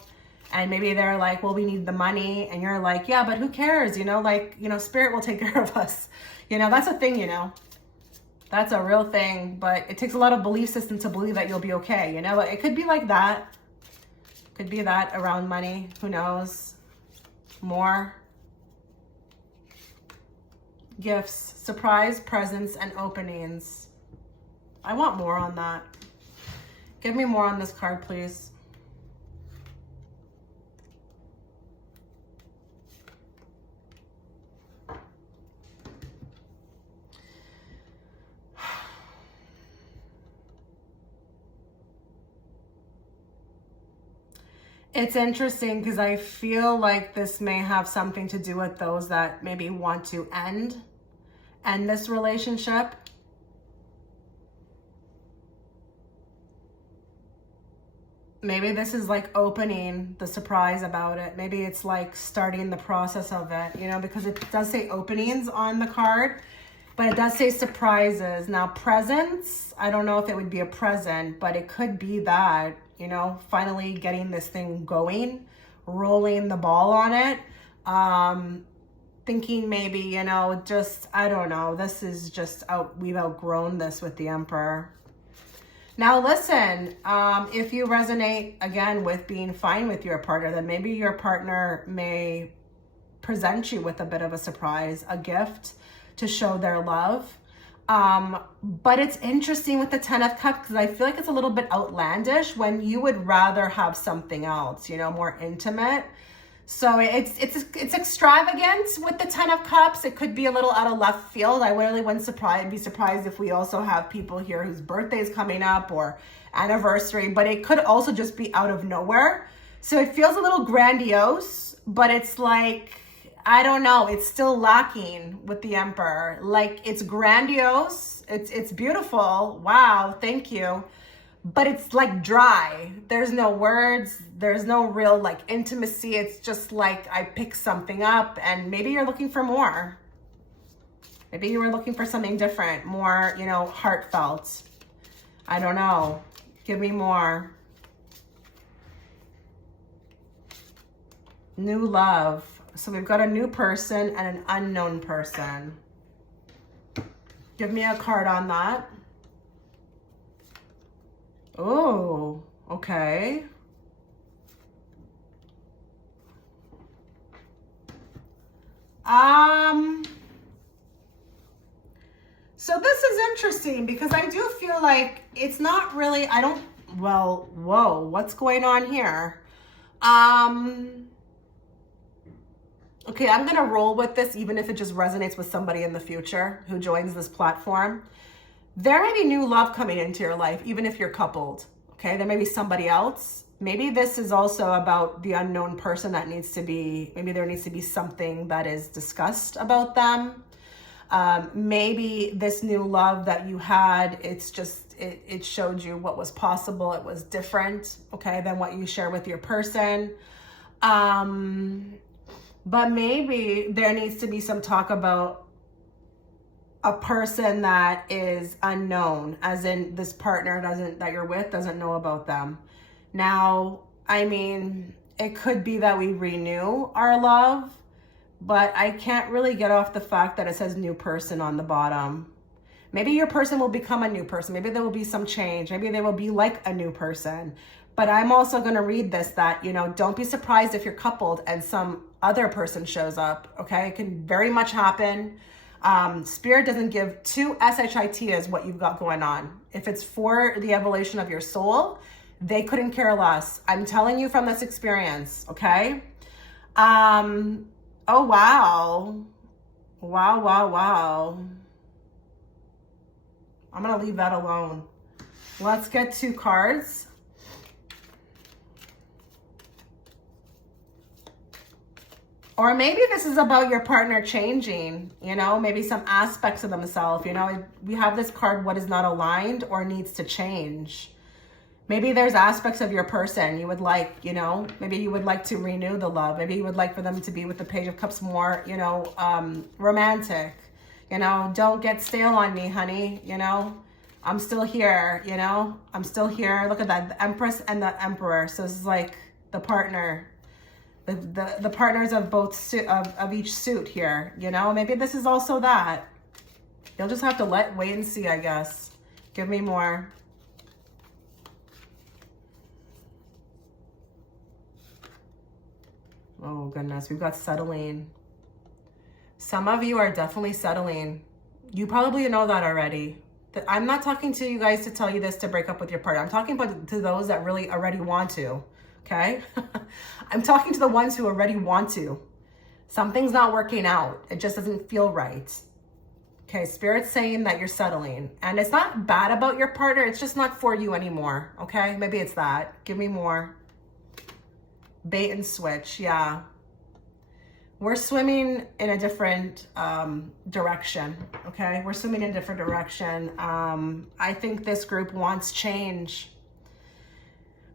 And maybe they're like, well, we need the money. And you're like, yeah, but who cares? You know, like, you know, spirit will take care of us. You know, that's a thing, you know. That's a real thing. But it takes a lot of belief system to believe that you'll be okay. You know, it could be like that. Could be that around money. Who knows? More. Gifts, surprise, presents, and openings. I want more on that. Give me more on this card, please. It's interesting because I feel like this may have something to do with those that maybe want to end this relationship. Maybe this is like opening the surprise about it. Maybe it's like starting the process of it, you know, because it does say openings on the card, but it does say surprises. Now, presents, I don't know if it would be a present, but it could be that, you know, finally getting this thing going, rolling the ball on it. Thinking maybe, you know, just, I don't know, this is just we've outgrown this with the Emperor. Now listen, if you resonate again with being fine with your partner, then maybe your partner may present you with a bit of a surprise, a gift to show their love. But it's interesting with the 10 of Cups because I feel like it's a little bit outlandish when you would rather have something else, you know, more intimate. So it's extravagant with the 10 of Cups. It could be a little out of left field. I really wouldn't be surprised if we also have people here whose birthday's coming up or anniversary, but it could also just be out of nowhere. So it feels a little grandiose, but it's like, I don't know, it's still lacking with the Emperor. Like, it's grandiose, it's beautiful, wow, thank you. But it's like dry. There's no words. There's no real like intimacy. It's just like I pick something up and maybe you're looking for more. Maybe you were looking for something different, more, you know, heartfelt. I don't know. Give me more. New love. So we've got a new person and an unknown person. Give me a card on that. Oh, okay. So this is interesting because I do feel like it's not really, well, whoa, what's going on here? Okay, I'm gonna roll with this even if it just resonates with somebody in the future who joins this platform. There may be new love coming into your life, even if you're coupled, okay? There may be somebody else. Maybe this is also about the unknown person that needs to be, maybe there needs to be something that is discussed about them. Maybe this new love that you had, it's just, it showed you what was possible. It was different, okay, than what you share with your person. But maybe there needs to be some talk about a person that is unknown, as in this partner that you're with doesn't know about them. Now, I mean, it could be that we renew our love, but I can't really get off the fact that it says new person on the bottom. Maybe your person will become a new person. Maybe there will be some change. Maybe they will be like a new person. But I'm also going to read this that, you know, don't be surprised if you're coupled and some other person shows up, okay? It can very much happen. Spirit doesn't give two shit as what you've got going on. If it's for the evolution of your soul, they couldn't care less. I'm telling you from this experience, okay? Oh, wow. Wow. I'm going to leave that alone. Let's get two cards. Or maybe this is about your partner changing, you know, maybe some aspects of themselves. You know, we have this card, what is not aligned or needs to change. Maybe there's aspects of your person you would like, you know, maybe you would like to renew the love. Maybe you would like for them to be with the Page of Cups more, you know, romantic. You know, don't get stale on me, honey. You know, I'm still here, you know, I'm still here. Look at that, the Empress and the Emperor. So this is like the partner. The partners of both of each suit here, you know, maybe this is also that. You'll just have to wait and see, I guess. Give me more. Oh goodness, we've got settling. Some of you are definitely settling. You probably know that already. I'm not talking to you guys to tell you this to break up with your partner. I'm talking about to those that really already want to. Okay? I'm talking to the ones who already want to. Something's not working out. It just doesn't feel right. Okay, Spirit's saying that you're settling. And it's not bad about your partner. It's just not for you anymore. Okay? Maybe it's that. Give me more. Bait and switch. Yeah. We're swimming in a different direction. Okay? We're swimming in a different direction. I think this group wants change.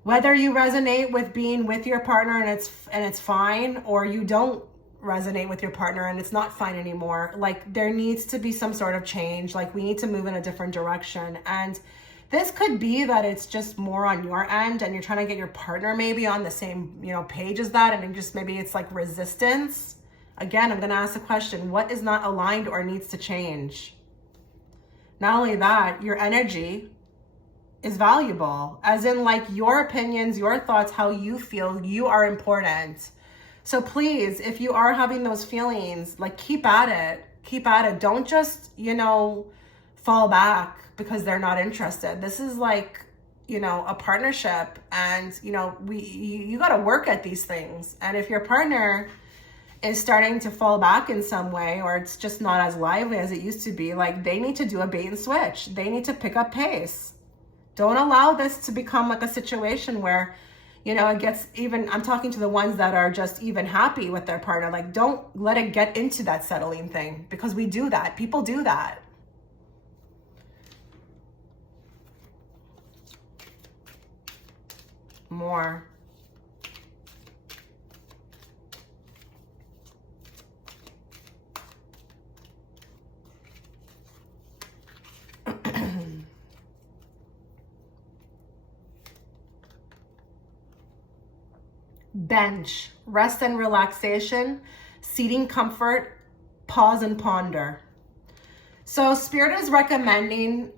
Whether you resonate with being with your partner and it's fine, or you don't resonate with your partner and it's not fine anymore, like there needs to be some sort of change. Like we need to move in a different direction. And this could be that it's just more on your end and you're trying to get your partner maybe on the same, you know, page as that. And then just maybe it's like resistance. Again, I'm going to ask the question, what is not aligned or needs to change? Not only that, your energy is valuable, as in like your opinions, your thoughts, how you feel, you are important. So please, if you are having those feelings, like keep at it. Don't just, you know, fall back because they're not interested. This is like, you know, a partnership, and you know, you got to work at these things. And if your partner is starting to fall back in some way, or it's just not as lively as it used to be, like they need to do a bait and switch. They need to pick up pace. Don't allow this to become like a situation where, you know, it gets even, I'm talking to the ones that are just even happy with their partner. Like, don't let it get into that settling thing, because we do that. People do that. More. Bench, rest and relaxation, seating comfort, pause and ponder. So Spirit is recommending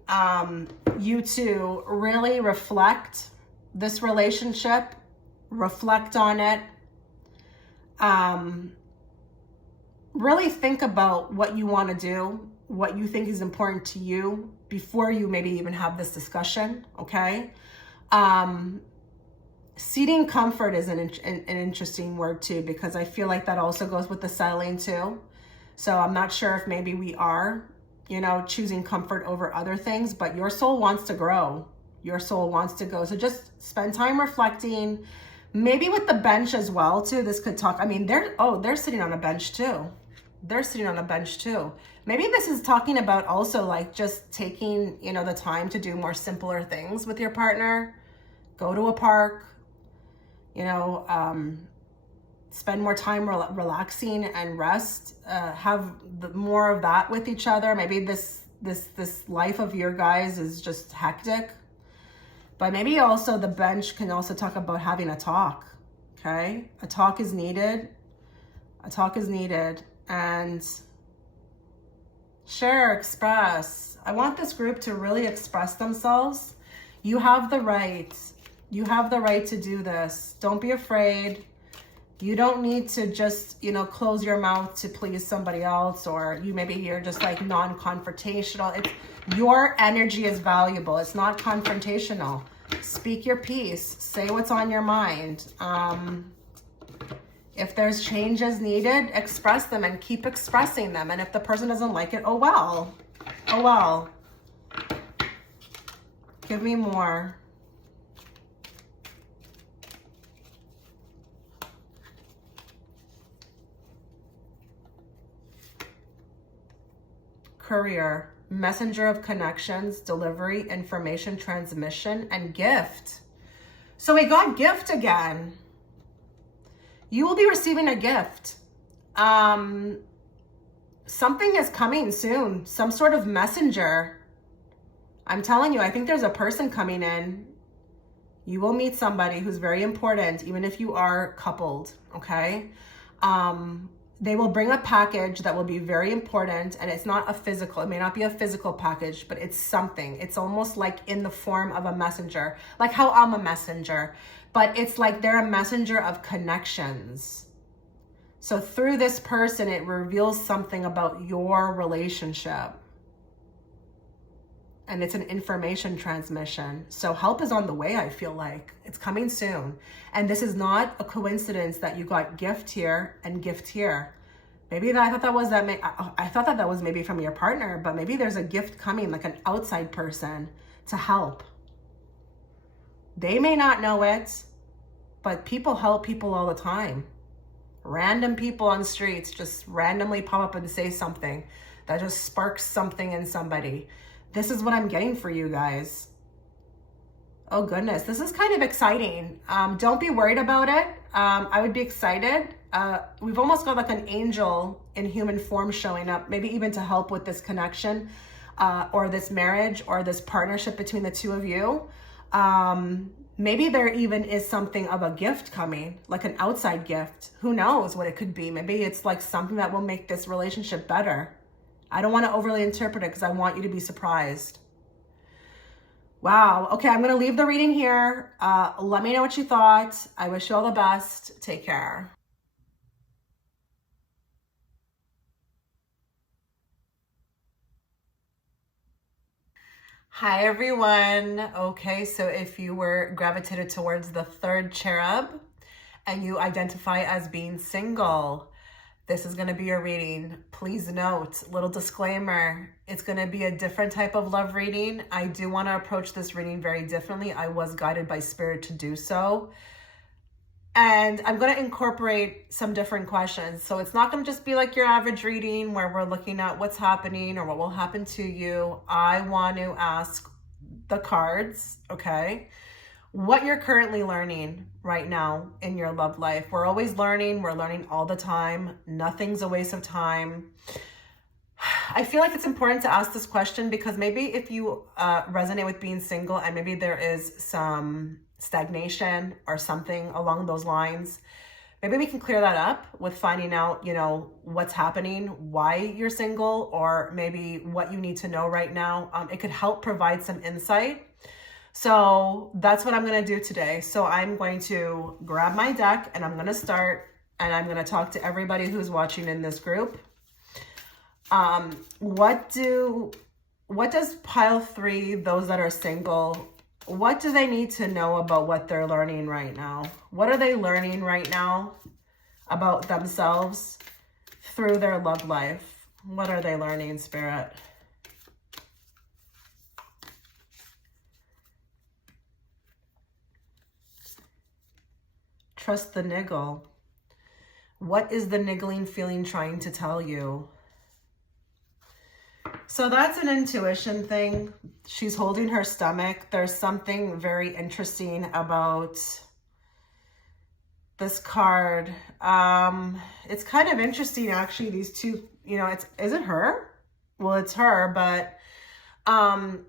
you to really reflect this relationship, reflect on it, really think about what you want to do, what you think is important to you before you maybe even have this discussion, okay? Seating comfort is an interesting word too, because I feel like that also goes with the settling too. So I'm not sure if maybe we are, you know, choosing comfort over other things, but your soul wants to grow. Your soul wants to go. So just spend time reflecting, maybe with the bench as well too. This could talk, I mean, they're sitting on a bench too. They're sitting on a bench too. Maybe this is talking about also like just taking, you know, the time to do more simpler things with your partner. Go to a park, you know, spend more time relaxing and rest, have more of that with each other. Maybe this life of your guys is just hectic, but maybe also the bench can also talk about having a talk. Okay. A talk is needed. A talk is needed. And share, express. I want this group to really express themselves. You have the right. You have the right to do this. Don't be afraid. You don't need to just, you know, close your mouth to please somebody else, or you're just like non-confrontational. It's your energy is valuable. It's not confrontational. Speak your piece. Say what's on your mind. If there's changes needed, express them and keep expressing them. And if the person doesn't like it, oh well. Oh well. Give me more. courier, messenger of connections, delivery, information, transmission, and gift. So we got gift again. You will be receiving a gift. Something is coming soon. Some sort of messenger. I'm telling you, I think there's a person coming in. You will meet somebody who's very important, even if you are coupled, okay? They will bring a package that will be very important, and it's not a physical, it may not be a physical package, but it's something. It's almost like in the form of a messenger, like how I'm a messenger, but it's like they're a messenger of connections. So through this person, it reveals something about your relationship. And it's an information transmission. So help is on the way, I feel like. It's coming soon. And this is not a coincidence that you got gift here and gift here. Maybe I thought that was maybe from your partner, but maybe there's a gift coming, like an outside person to help. They may not know it, but people help people all the time. Random people on streets just randomly pop up and say something that just sparks something in somebody. This is what I'm getting for you guys. Oh goodness, this is kind of exciting. Don't be worried about it. I would be excited. We've almost got like an angel in human form showing up, maybe even to help with this connection or this marriage or this partnership between the two of you. Maybe there even is something of a gift coming, like an outside gift. Who knows what it could be? Maybe it's like something that will make this relationship better. I don't want to overly interpret it because I want you to be surprised. Wow. Okay, I'm going to leave the reading here. Let me know what you thought. I wish you all the best. Take care. Hi, everyone. Okay, so if you were gravitated towards the third cherub and you identify as being single, this is going to be your reading. Please note, little disclaimer, it's going to be a different type of love reading. I do want to approach this reading very differently. I was guided by spirit to do so. And I'm going to incorporate some different questions. So it's not going to just be like your average reading where we're looking at what's happening or what will happen to you. I want to ask the cards, okay, what you're currently learning right now in your love life. We're always learning. We're learning all the time. Nothing's a waste of time. I feel like it's important to ask this question because maybe if you resonate with being single and maybe there is some stagnation or something along those lines, maybe we can clear that up with finding out, you know, what's happening, why you're single, or maybe what you need to know right now. It could help provide some insight. So that's what I'm going to do today. So I'm going to grab my deck and I'm going to start, and I'm going to talk to everybody who's watching in this group. What does pile 3, those that are single, what do they need to know about what they're learning right now? What are they learning right now about themselves through their love life? What are they learning, Spirit? Trust the niggle. What is the niggling feeling trying to tell you? So that's an intuition thing. She's holding her stomach. There's something very interesting about this card. It's kind of interesting, actually, these two, you know, is it her? Well, it's her, but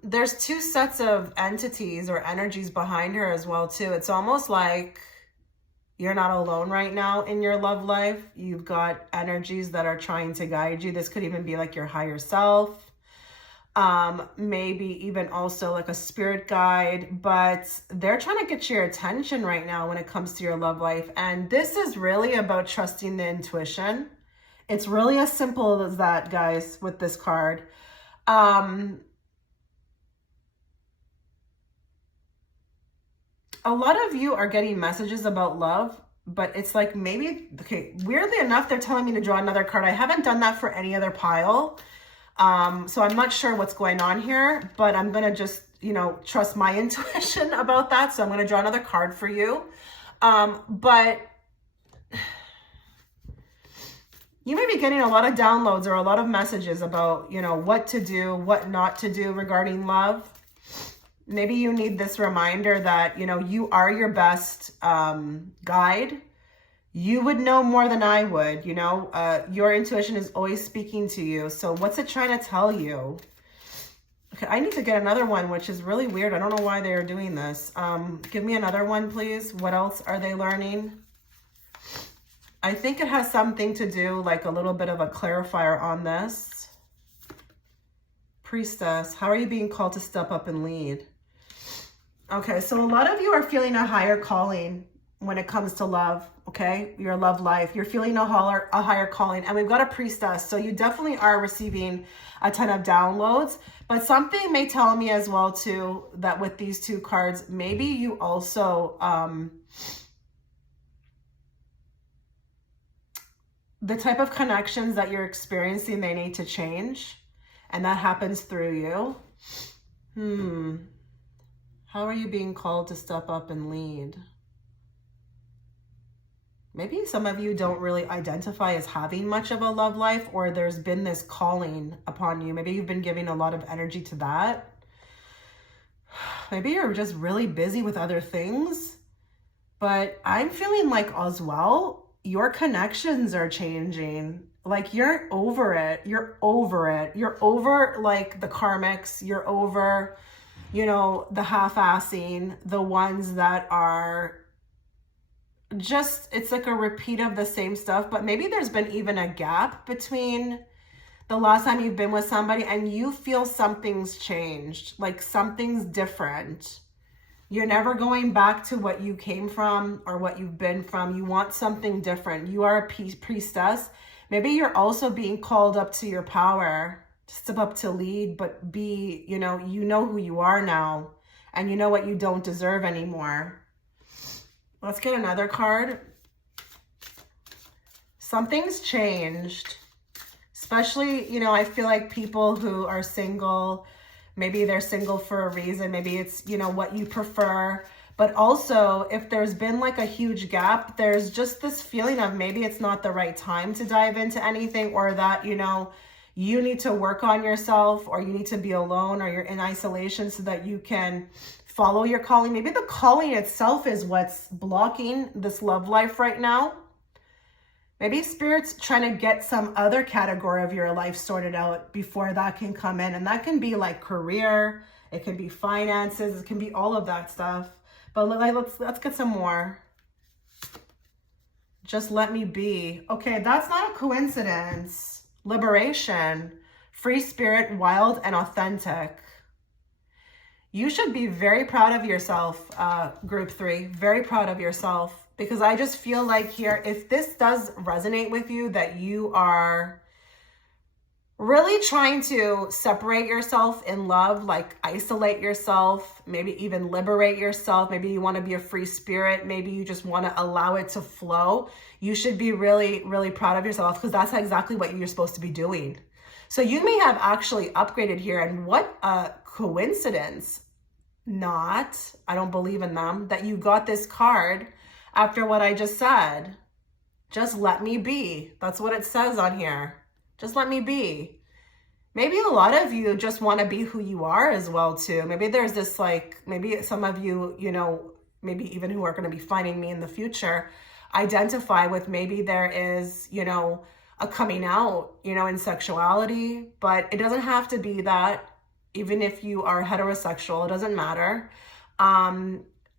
there's two sets of entities or energies behind her as well, too. It's almost like you're not alone right now in your love life. You've got energies that are trying to guide you. This could even be like your higher self. Maybe even also like a spirit guide, but they're trying to get your attention right now when it comes to your love life. And this is really about trusting the intuition. It's really as simple as that, guys, with this card. A lot of you are getting messages about love, but it's like maybe, okay, weirdly enough, they're telling me to draw another card. I haven't done that for any other pile. So I'm not sure what's going on here, but I'm going to just, you know, trust my intuition about that. So I'm going to draw another card for you. But You may be getting a lot of downloads or a lot of messages about, you know, what to do, what not to do regarding love. Maybe you need this reminder that, you know, you are your best guide. You would know more than I would, you know. Your intuition is always speaking to you. So what's it trying to tell you? Okay, I need to get another one, which is really weird. I don't know why they're doing this. Give me another one, please. What else are they learning? I think it has something to do, like a little bit of a clarifier on this. Priestess, how are you being called to step up and lead? Okay, so a lot of you are feeling a higher calling when it comes to love, okay? Your love life. You're feeling a higher calling. And we've got a priestess, so you definitely are receiving a ton of downloads. But something may tell me as well, too, that with these two cards, maybe you also... the type of connections that you're experiencing, they need to change. And that happens through you. How are you being called to step up and lead? Maybe some of you don't really identify as having much of a love life, or there's been this calling upon you. Maybe you've been giving a lot of energy to that. Maybe you're just really busy with other things. But I'm feeling like as well, your connections are changing. Like you're over it. You're over it. You're over like the karmics. You're over, you know, the half-assing, the ones that are just, it's like a repeat of the same stuff. But maybe there's been even a gap between the last time you've been with somebody and you feel something's changed, like something's different. You're never going back to what you came from or what you've been from. You want something different. You are a priestess. Maybe you're also being called up to your power, to step up to lead, but be, you know who you are now, and you know what you don't deserve anymore. Let's get another card. Something's changed, especially, you know, I feel like people who are single, maybe they're single for a reason. Maybe it's, you know, what you prefer. But also, if there's been like a huge gap, there's just this feeling of maybe it's not the right time to dive into anything, or that, you know, you need to work on yourself, or you need to be alone, or you're in isolation so that you can follow your calling. Maybe the calling itself is what's blocking this love life right now. Maybe Spirit's trying to get some other category of your life sorted out before that can come in. And that can be like career, it can be finances, it can be all of that stuff. But let's get some more. Just let me be. Okay, that's not a coincidence. Liberation, free spirit, wild and authentic. You should be very proud of yourself, group 3. Very proud of yourself. Because I just feel like here, if this does resonate with you, that you are really trying to separate yourself in love, like isolate yourself, maybe even liberate yourself. Maybe you want to be a free spirit. Maybe you just want to allow it to flow. You should be really, really proud of yourself, because that's exactly what you're supposed to be doing. So you may have actually upgraded here, and what a coincidence. Not, I don't believe in them, that you got this card after what I just said. Just let me be. That's what it says on here. Just let me be. Maybe a lot of you just want to be who you are as well, too. Maybe there's this, like, maybe some of you, you know, maybe even who are going to be finding me in the future, identify with maybe there is, you know, a coming out, you know, in sexuality. But it doesn't have to be that. Even if you are heterosexual, it doesn't matter.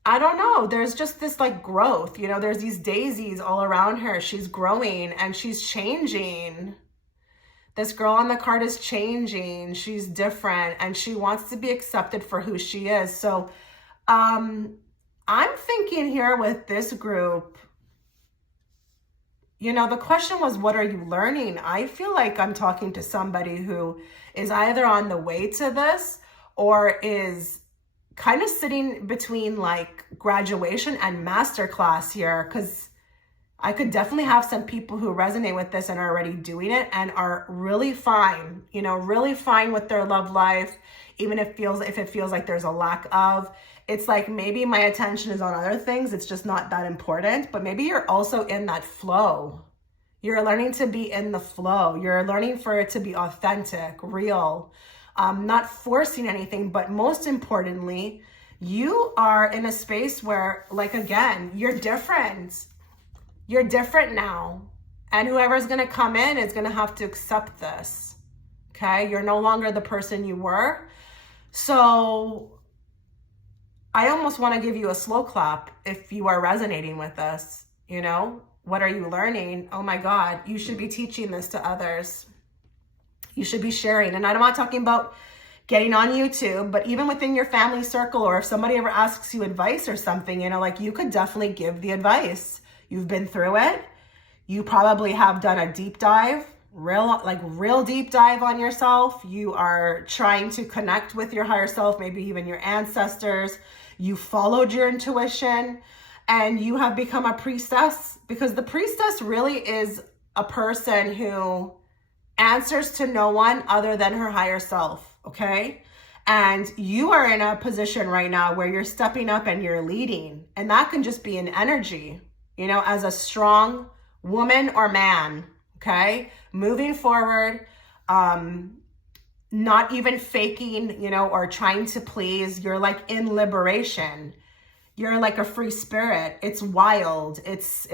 I don't know. There's just this like growth, you know, there's these daisies all around her. She's growing and she's changing. This girl on the card is changing. She's different and she wants to be accepted for who she is. So I'm thinking here with this group, you know, the question was, what are you learning? I feel like I'm talking to somebody who is either on the way to this or is kind of sitting between like graduation and masterclass here, because I could definitely have some people who resonate with this and are already doing it and are really fine, you know, really fine with their love life, even if it feels like there's a lack of. It's like maybe my attention is on other things. It's just not that important, but maybe you're also in that flow. You're learning to be in the flow. You're learning for it to be authentic, real, not forcing anything. But most importantly, you are in a space where, like, again, you're different. You're different now. And whoever's going to come in is going to have to accept this. Okay? You're no longer the person you were. So I almost want to give you a slow clap if you are resonating with this. You know, what are you learning? Oh my God, you should be teaching this to others. You should be sharing. And I'm not talking about getting on YouTube, but even within your family circle, or if somebody ever asks you advice or something, you know, like, you could definitely give the advice. You've been through it. You probably have done a deep dive, real deep dive on yourself. You are trying to connect with your higher self, maybe even your ancestors. You followed your intuition and you have become a priestess, because the priestess really is a person who answers to no one other than her higher self, okay? And you are in a position right now where you're stepping up and you're leading. And that can just be an energy, you know, as a strong woman or man, okay? Moving forward, not even faking, you know, or trying to please. You're like in liberation. You're like a free spirit. It's wild. It's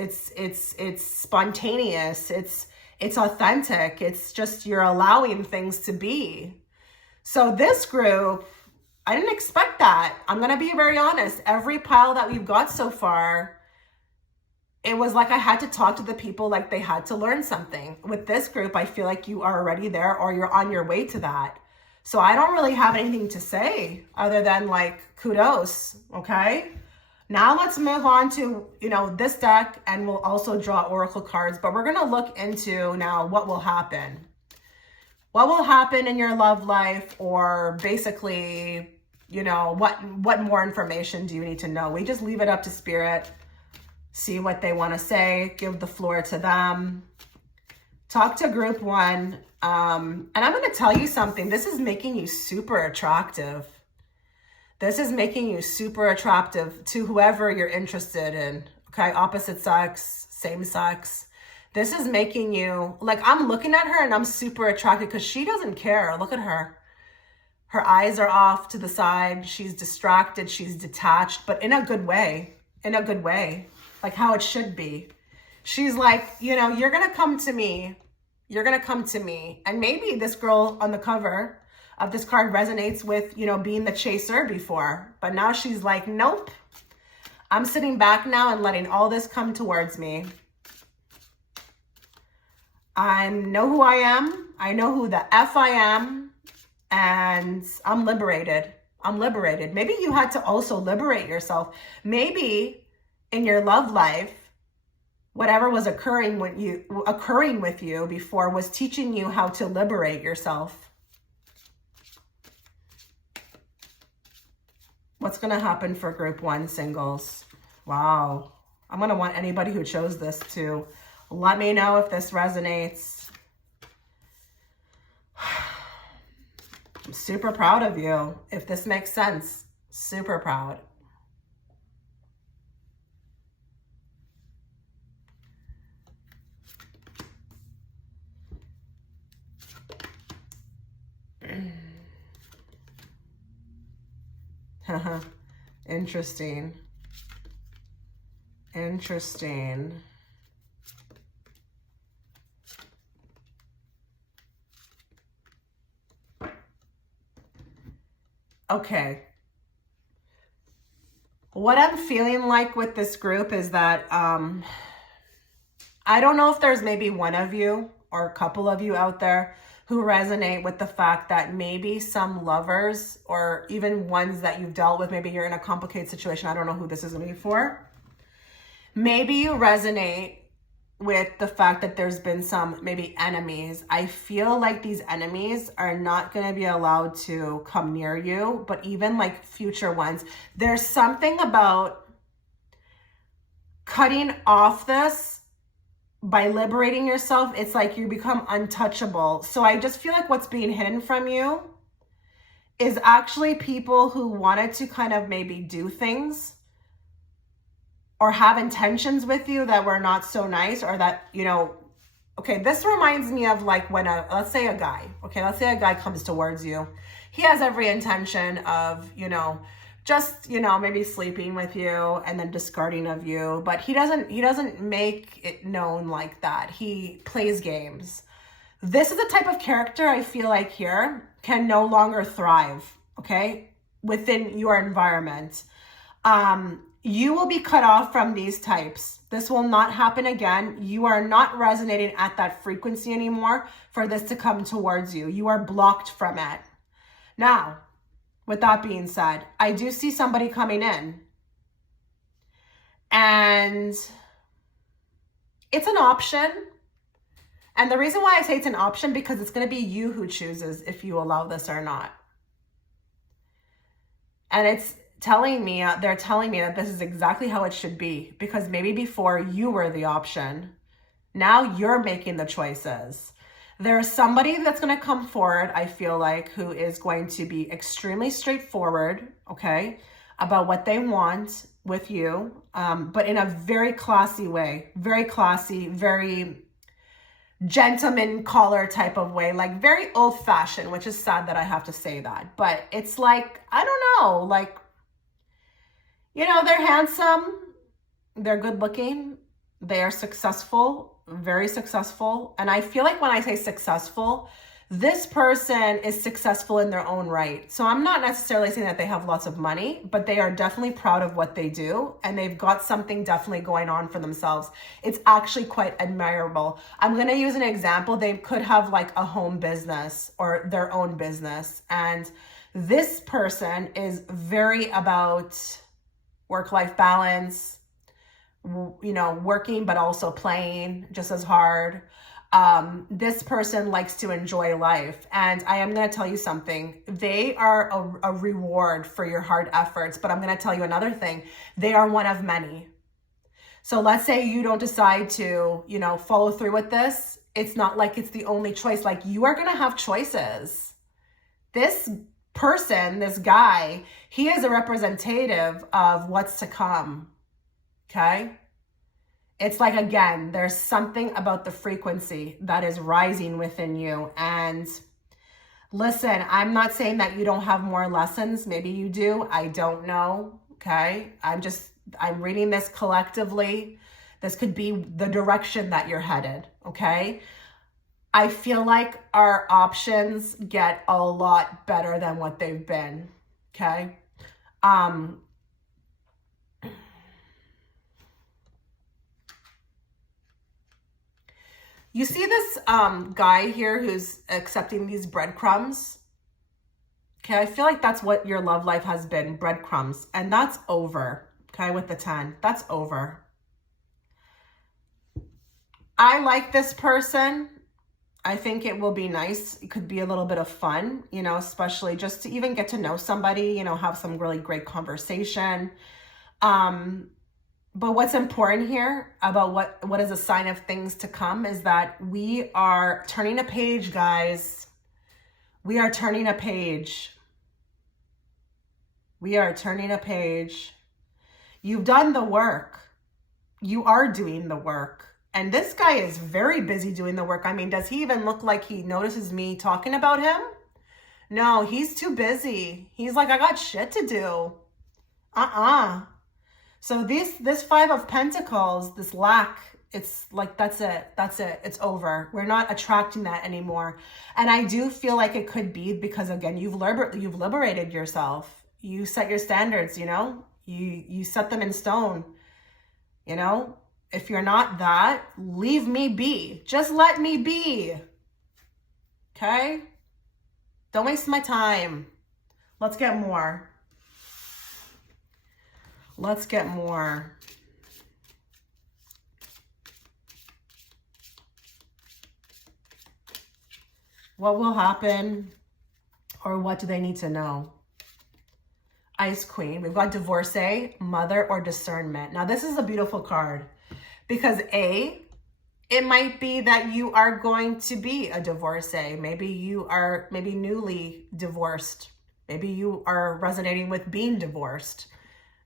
spontaneous. It's authentic. It's just, you're allowing things to be. So this group, I didn't expect that. I'm going to be very honest. Every pile that we've got so far, it was like I had to talk to the people like they had to learn something. With this group, I feel like you are already there, or you're on your way to that. So I don't really have anything to say other than, like, kudos, okay? Now let's move on to, you know, this deck, and we'll also draw oracle cards, but we're going to look into now what will happen. What will happen in your love life, or basically, you know, what more information do you need to know? We just leave it up to spirit. See what they want to say, give the floor to them. Talk to group one. And I'm going to tell you something. This is making you super attractive. This is making you super attractive to whoever you're interested in. Okay, opposite sex, same sex. This is making you, like, I'm looking at her and I'm super attracted because she doesn't care. Look at her. Her eyes are off to the side. She's distracted. She's detached, but in a good way. In a good way. Like how it should be. She's like, you know, you're going to come to me. You're going to come to me. And maybe this girl on the cover of this card resonates with, you know, being the chaser before. But now she's like, nope. I'm sitting back now and letting all this come towards me. I know who I am. I know who the F I am. And I'm liberated. I'm liberated. Maybe you had to also liberate yourself. Maybe in your love life, whatever was occurring with you before was teaching you how to liberate yourself. What's going to happen for group one singles? Wow. I'm going to want anybody who chose this to let me know if this resonates. I'm super proud of you. If this makes sense, super proud. Interesting. Interesting. Okay. What I'm feeling like with this group is that I don't know if there's maybe one of you or a couple of you out there who resonate with the fact that maybe some lovers, or even ones that you've dealt with, maybe you're in a complicated situation. I don't know who this is going to be for. Maybe you resonate with the fact that there's been some maybe enemies. I feel like these enemies are not going to be allowed to come near you, but even like future ones. There's something about cutting off this. By liberating yourself, it's like you become untouchable. So I just feel like what's being hidden from you is actually people who wanted to kind of maybe do things or have intentions with you that were not so nice, or that, you know, Okay, this reminds me of like when let's say a guy comes towards you. He has every intention of, just, maybe sleeping with you and then discarding of you, but he doesn't make it known like that. He plays games. This is the type of character I feel like here can no longer thrive, okay, within your environment. You will be cut off from these types. This will not happen again. You are not resonating at that frequency anymore for this to come towards you. You are blocked from it. Now, with that being said, I do see somebody coming in. And it's an option. And the reason why I say it's an option, because it's going to be you who chooses if you allow this or not. And they're telling me that this is exactly how it should be, because maybe before you were the option. Now you're making the choices. There's somebody that's going to come forward, I feel like, who is going to be extremely straightforward, okay, about what they want with you, but in a very classy way, very classy, very gentleman collar type of way, like very old fashioned, which is sad that I have to say that. But it's like, I don't know, like, they're handsome, they're good looking, they are successful, very successful. And I feel like when I say successful, this person is successful in their own right. So I'm not necessarily saying that they have lots of money, but they are definitely proud of what they do. And they've got something definitely going on for themselves. It's actually quite admirable. I'm going to use an example. They could have like a home business or their own business. And this person is very about work-life balance, working, but also playing just as hard. This person likes to enjoy life. And I am going to tell you something. They are a reward for your hard efforts. But I'm going to tell you another thing. They are one of many. So let's say you don't decide to, follow through with this. It's not like it's the only choice. Like, you are going to have choices. This person, this guy, he is a representative of what's to come. Okay? It's like, again, there's something about the frequency that is rising within you. And listen, I'm not saying that you don't have more lessons. Maybe you do. I don't know. Okay? I'm reading this collectively. This could be the direction that you're headed. Okay? I feel like our options get a lot better than what they've been. Okay? You see this guy here who's accepting these breadcrumbs? Okay, I feel like that's what your love life has been, breadcrumbs. And that's over, okay, with the 10. That's over. I like this person. I think it will be nice. It could be a little bit of fun, especially just to even get to know somebody, have some really great conversation. But what's important here about what is a sign of things to come is that we are turning a page, guys. We are turning a page. We are turning a page. You've done the work. You are doing the work. And this guy is very busy doing the work. I mean, does he even look like he notices me talking about him? No, he's too busy. He's like, I got shit to do. So this 5 of Pentacles, this lack, it's like, that's it. It's over. We're not attracting that anymore. And I do feel like it could be because, again, you've liberated yourself. You set your standards, you set them in stone, If you're not that, leave me be. Just let me be. Okay? Don't waste my time. Let's get more. Let's get more. What will happen, or what do they need to know? Ice Queen. We've got divorcee, mother, or discernment. Now, this is a beautiful card because it might be that you are going to be a divorcee. Maybe you are newly divorced. Maybe you are resonating with being divorced.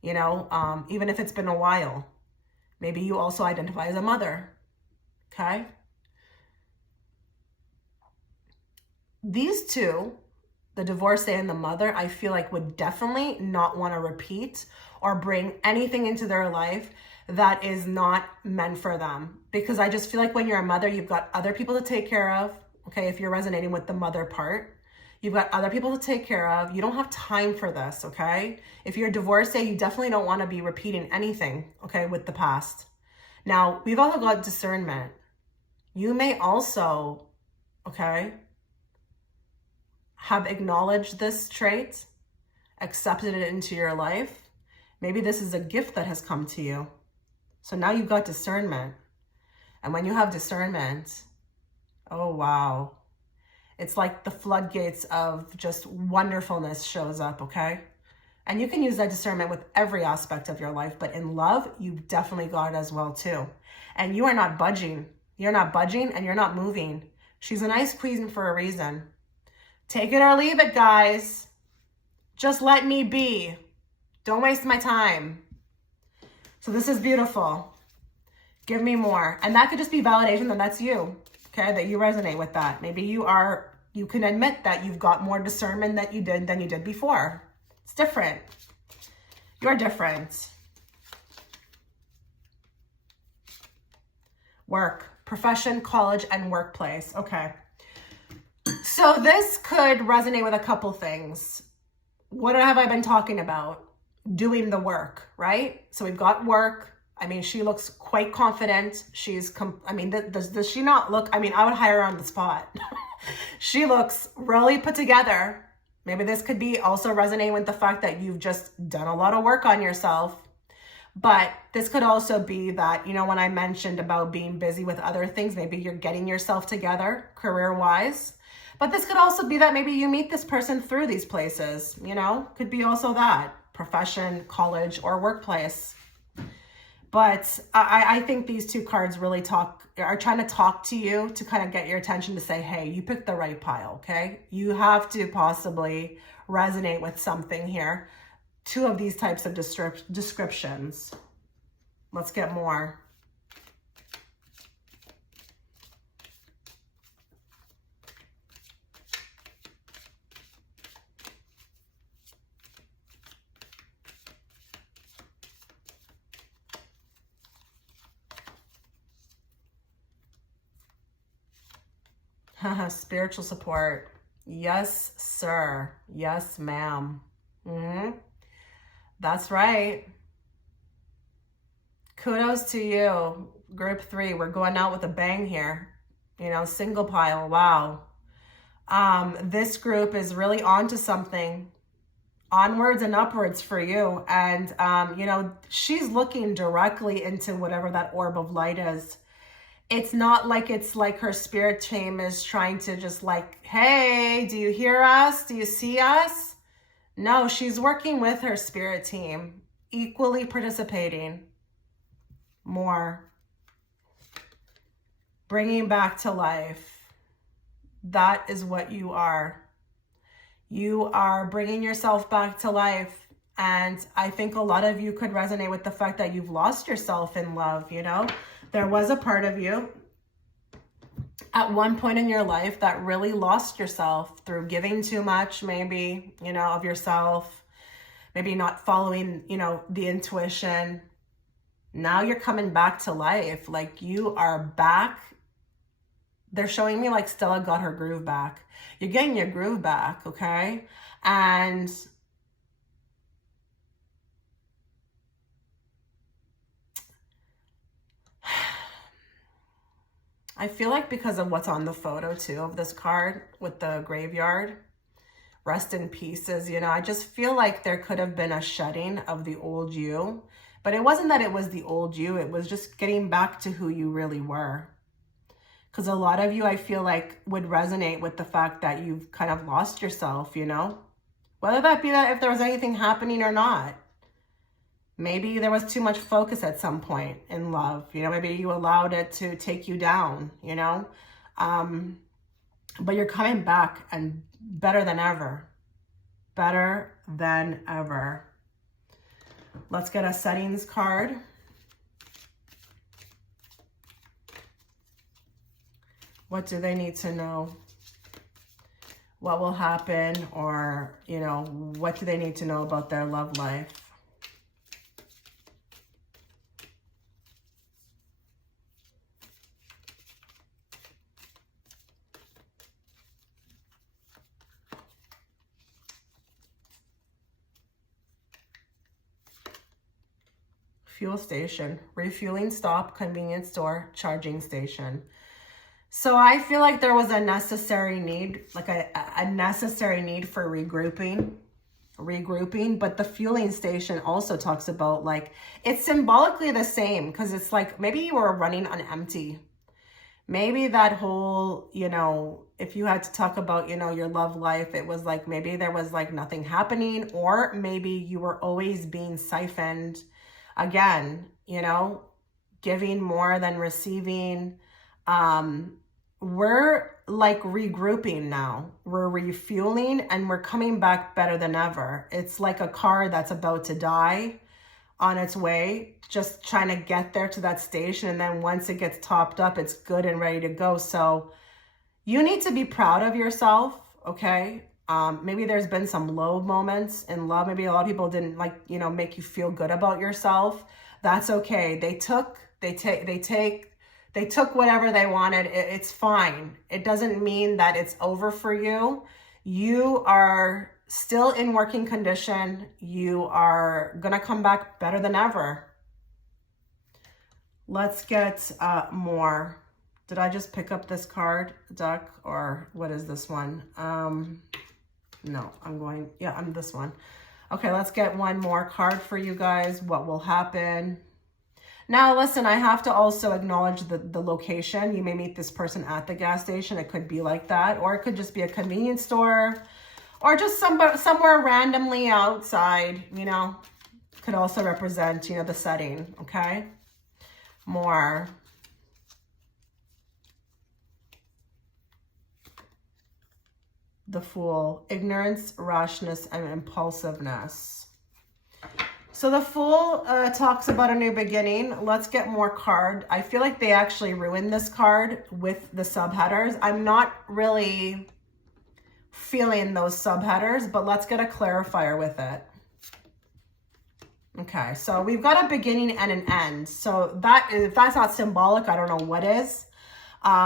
Even if it's been a while. Maybe you also identify as a mother, okay? these two, the divorcee and the mother, I feel like would definitely not want to repeat or bring anything into their life that is not meant for them. Because I just feel like when you're a mother, you've got other people to take care of. Okay, if you're resonating with the mother part, you've got other people to take care of. You don't have time for this, okay? If you're a divorcee, you definitely don't want to be repeating anything, okay, with the past. Now, we've also got discernment. You may also, okay, have acknowledged this trait, accepted it into your life. Maybe this is a gift that has come to you. So now you've got discernment. And when you have discernment, oh wow, it's like the floodgates of just wonderfulness shows up, okay? And you can use that discernment with every aspect of your life, but in love, you've definitely got it as well too. And you are not budging. You're not budging and you're not moving. She's an ice queen for a reason. Take it or leave it, guys. Just let me be. Don't waste my time. So this is beautiful. Give me more. And that could just be validation that that's you, okay? That you resonate with that. Maybe you can admit that you've got more discernment than you did before. It's different. You're different. Work, profession, college, and workplace. Okay. So this could resonate with a couple things. What have I been talking about? Doing the work, right? So we've got work. I mean, she looks quite confident. Does she not look, I would hire her on the spot. She looks really put together. Maybe this could be also resonating with the fact that you've just done a lot of work on yourself. But this could also be that, when I mentioned about being busy with other things, maybe you're getting yourself together career-wise. But this could also be that maybe you meet this person through these places, could be also that. Profession, college, or workplace. But I think these two cards really are trying to talk to you to kind of get your attention to say, hey, you picked the right pile, okay? You have to possibly resonate with something here. Two of these types of descriptions. Let's get more. Spiritual support. Yes, sir. Yes, ma'am. That's right. Kudos to you. Group 3, we're going out with a bang here. Single pile. Wow. This group is really onto something. Onwards and upwards for you. And, she's looking directly into whatever that orb of light is. It's not like it's like her spirit team is trying to just like, hey, do you hear us? Do you see us? No, she's working with her spirit team, equally participating. More. Bringing back to life. That is what you are. You are bringing yourself back to life. And I think a lot of you could resonate with the fact that you've lost yourself in love, There was a part of you at one point in your life that really lost yourself through giving too much, maybe, of yourself, maybe not following, the intuition. Now you're coming back to life. Like you are back. They're showing me like Stella got her groove back. You're getting your groove back, okay? And I feel like because of what's on the photo too of this card with the graveyard, rest in pieces, I just feel like there could have been a shedding of the old you, but it wasn't that it was the old you, it was just getting back to who you really were. Because a lot of you, I feel like, would resonate with the fact that you've kind of lost yourself, whether that be that if there was anything happening or not. Maybe there was too much focus at some point in love. Maybe you allowed it to take you down, but you're coming back and better than ever. Better than ever. Let's get a settings card. What do they need to know? What will happen, or, you know, what do they need to know about their love life? Fuel station, refueling stop, convenience store, charging station. So I feel like there was a necessary need, like a necessary need for regrouping, but the fueling station also talks about, like, it's symbolically the same, because it's like maybe you were running on empty. Maybe that whole, you know, if you had to talk about, you know, your love life, it was like maybe there was like nothing happening, or maybe you were always being siphoned. Again, you know, giving more than receiving. We're like regrouping now. We're refueling and we're coming back better than ever. It's like a car that's about to die on its way, just trying to get there to that station. And then once it gets topped up, it's good and ready to go. So you need to be proud of yourself, okay? Maybe there's been some low moments in love. Maybe a lot of people didn't, like, you know, make you feel good about yourself. That's okay. They took whatever they wanted. It's fine. It doesn't mean that it's over for you. You are still in working condition. You are gonna come back better than ever. Let's get more. Did I just pick up this card deck, or what is this one? No, I'm this one. Okay, let's get one more card for you guys. What will happen? Now, listen, I have to also acknowledge the location. You may meet this person at the gas station. It could be like that, or it could just be a convenience store, or just somewhere randomly outside, you know. Could also represent, you know, the setting, okay? More. The Fool, ignorance, rashness, and impulsiveness. So the Fool talks about a new beginning. Let's get more card. I feel like they actually ruined this card with the subheaders. I'm not really feeling those subheaders, but let's get a clarifier with it. Okay, so we've got a beginning and an end. So that, if that's not symbolic, I don't know what is.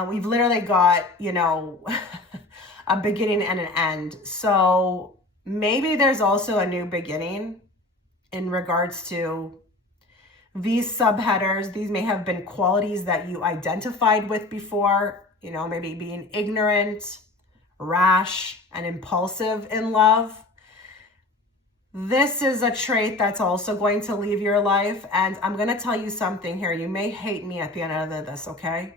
We've literally got, you know, a beginning and an end. So maybe there's also a new beginning in regards to these subheaders. These may have been qualities that you identified with before, you know, maybe being ignorant, rash, and impulsive in love. This is a trait that's also going to leave your life. And I'm going to tell you something here. You may hate me at the end of this, okay?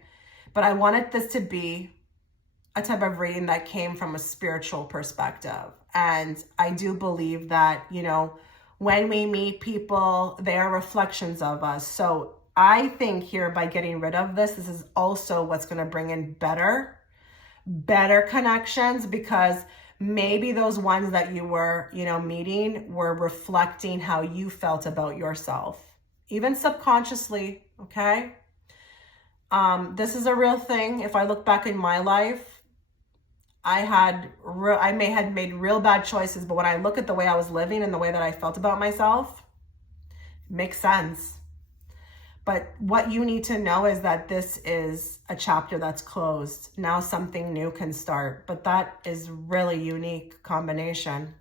But I wanted this to be a type of reading that came from a spiritual perspective. And I do believe that, you know, when we meet people, they are reflections of us. So I think here, by getting rid of this, this is also what's going to bring in better connections, because maybe those ones that you were, you know, meeting were reflecting how you felt about yourself, even subconsciously, okay? This is a real thing. If I look back in my life, I may have made real bad choices, but when I look at the way I was living and the way that I felt about myself, it makes sense. But what you need to know is that this is a chapter that's closed. Now something new can start, but that is really unique combination.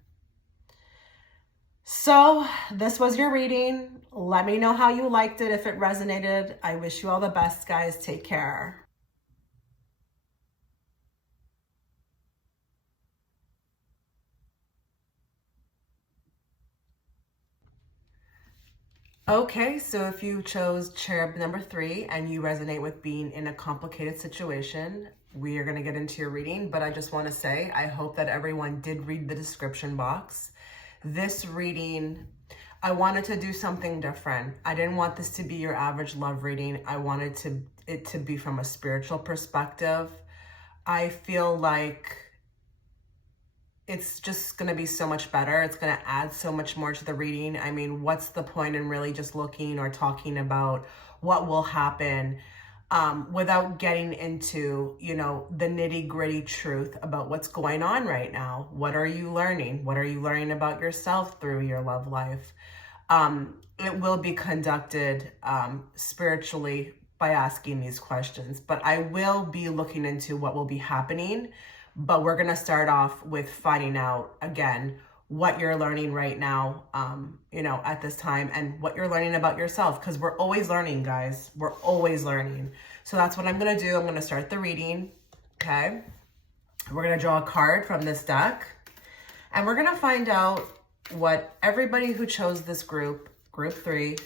So this was your reading. Let me know how you liked it, if it resonated. I wish you all the best, guys. Take care. Okay, so if you chose cherub number 3 and you resonate with being in a complicated situation, we are going to get into your reading. But I just want to say, I hope that everyone did read the description box. This reading, I wanted to do something different. I didn't want this to be your average love reading. I wanted it to be from a spiritual perspective. I feel like it's just going to be so much better. It's going to add so much more to the reading. I mean, what's the point in really just looking or talking about what will happen? without getting into, you know, the nitty gritty truth about what's going on right now. What are you learning? What are you learning about yourself through your love life? It will be conducted spiritually by asking these questions, but I will be looking into what will be happening. But we're going to start off with finding out again what you're learning right now, you know, at this time, and what you're learning about yourself, because we're always learning, guys. We're always learning. So that's what I'm going to do. I'm going to start the reading. Okay. We're going to draw a card from this deck, and we're going to find out what everybody who chose this group 3,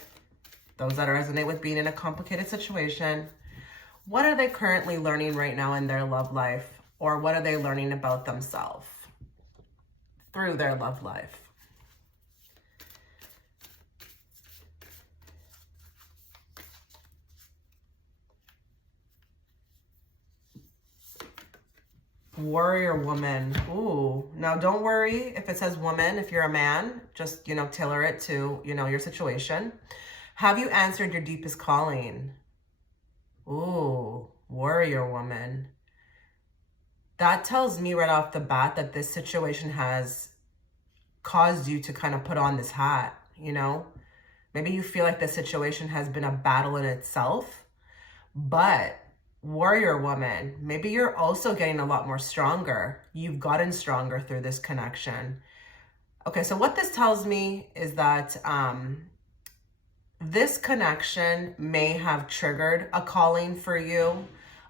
those that resonate with being in a complicated situation, what are they currently learning right now in their love life, or what are they learning about themselves through their love life? Warrior woman. Ooh. Now don't worry if it says woman. If you're a man, just, you know, tailor it to, you know, your situation. Have you answered your deepest calling? Ooh, warrior woman. That tells me right off the bat that this situation has caused you to kind of put on this hat, you know? Maybe you feel like the situation has been a battle in itself, but warrior woman, maybe you're also getting a lot more stronger. You've gotten stronger through this connection. Okay, so what this tells me is that this connection may have triggered a calling for you.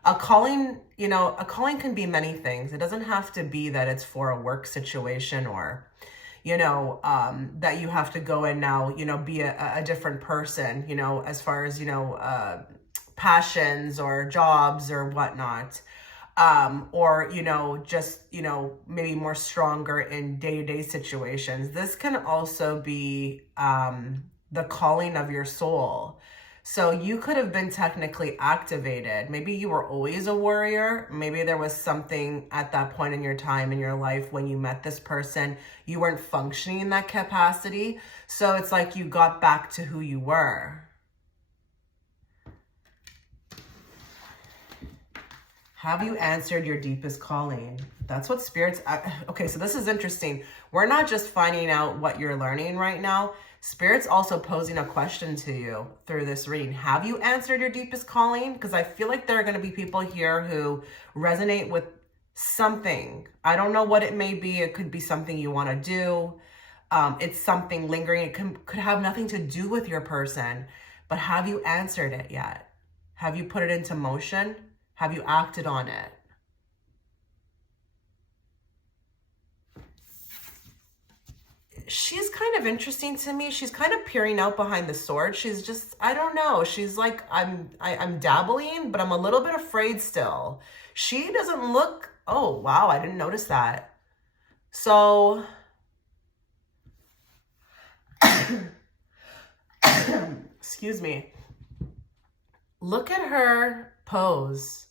A calling, you know, a calling can be many things. It doesn't have to be that it's for a work situation, or, you know, that you have to go and now, you know, be a different person, you know, as far as, you know, passions or jobs or whatnot. Or, you know, just, you know, maybe more stronger in day-to-day situations. This can also be the calling of your soul. So you could have been technically activated. Maybe you were always a warrior. Maybe there was something at that point in your time in your life when you met this person, you weren't functioning in that capacity. So it's like you got back to who you were. Have you answered your deepest calling? That's what spirits... Okay, so this is interesting. We're not just finding out what you're learning right now. Spirit's also posing a question to you through this reading. Have you answered your deepest calling? Because I feel like there are going to be people here who resonate with something. I don't know what it may be. It could be something you want to do. It's something lingering. It could have nothing to do with your person. But have you answered it yet? Have you put it into motion? Have you acted on it? She's kind of interesting to me. She's kind of peering out behind the sword. She's just, I don't know. She's like, I'm dabbling, but I'm a little bit afraid still. She doesn't look, oh, wow, I didn't notice that. So, excuse me. Look at her pose.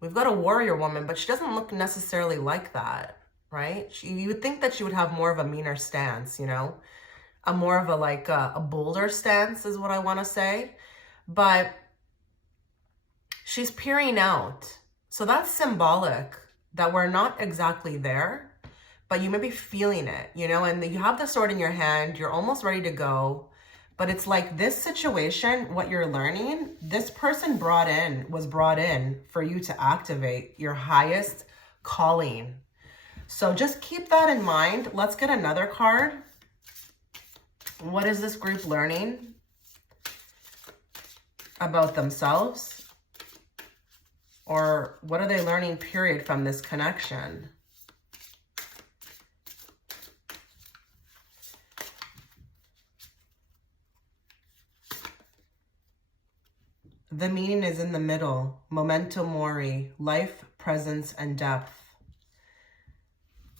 We've got a warrior woman, but she doesn't look necessarily like that, right? You would think that she would have more of a meaner stance, you know? A more of a, like, a bolder stance is what I want to say. But she's peering out. So that's symbolic that we're not exactly there, but you may be feeling it, you know? And you have the sword in your hand. You're almost ready to go. But it's like this situation, what you're learning, this person was brought in for you to activate your highest calling. So just keep that in mind. Let's get another card. What is this group learning about themselves? Or what are they learning, period, from this connection? The meaning is in the middle. Memento mori, life, presence, and depth.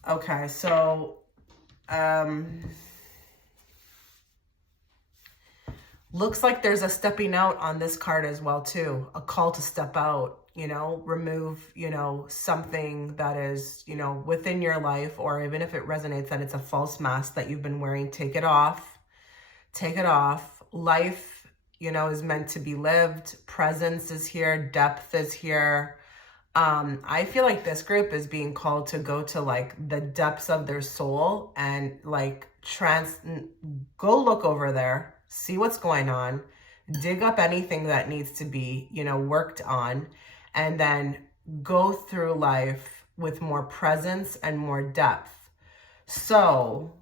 Okay, so looks like there's a stepping out on this card as well too. A call to step out, you know, remove, you know, something that is, you know, within your life, or even if it resonates that it's a false mask that you've been wearing, take it off. Take it off. Life is meant to be lived. Presence is here. Depth is here. I feel like this group is being called to go to like the depths of their soul and like go look over there, see what's going on, dig up anything that needs to be, worked on, and then go through life with more presence and more depth. So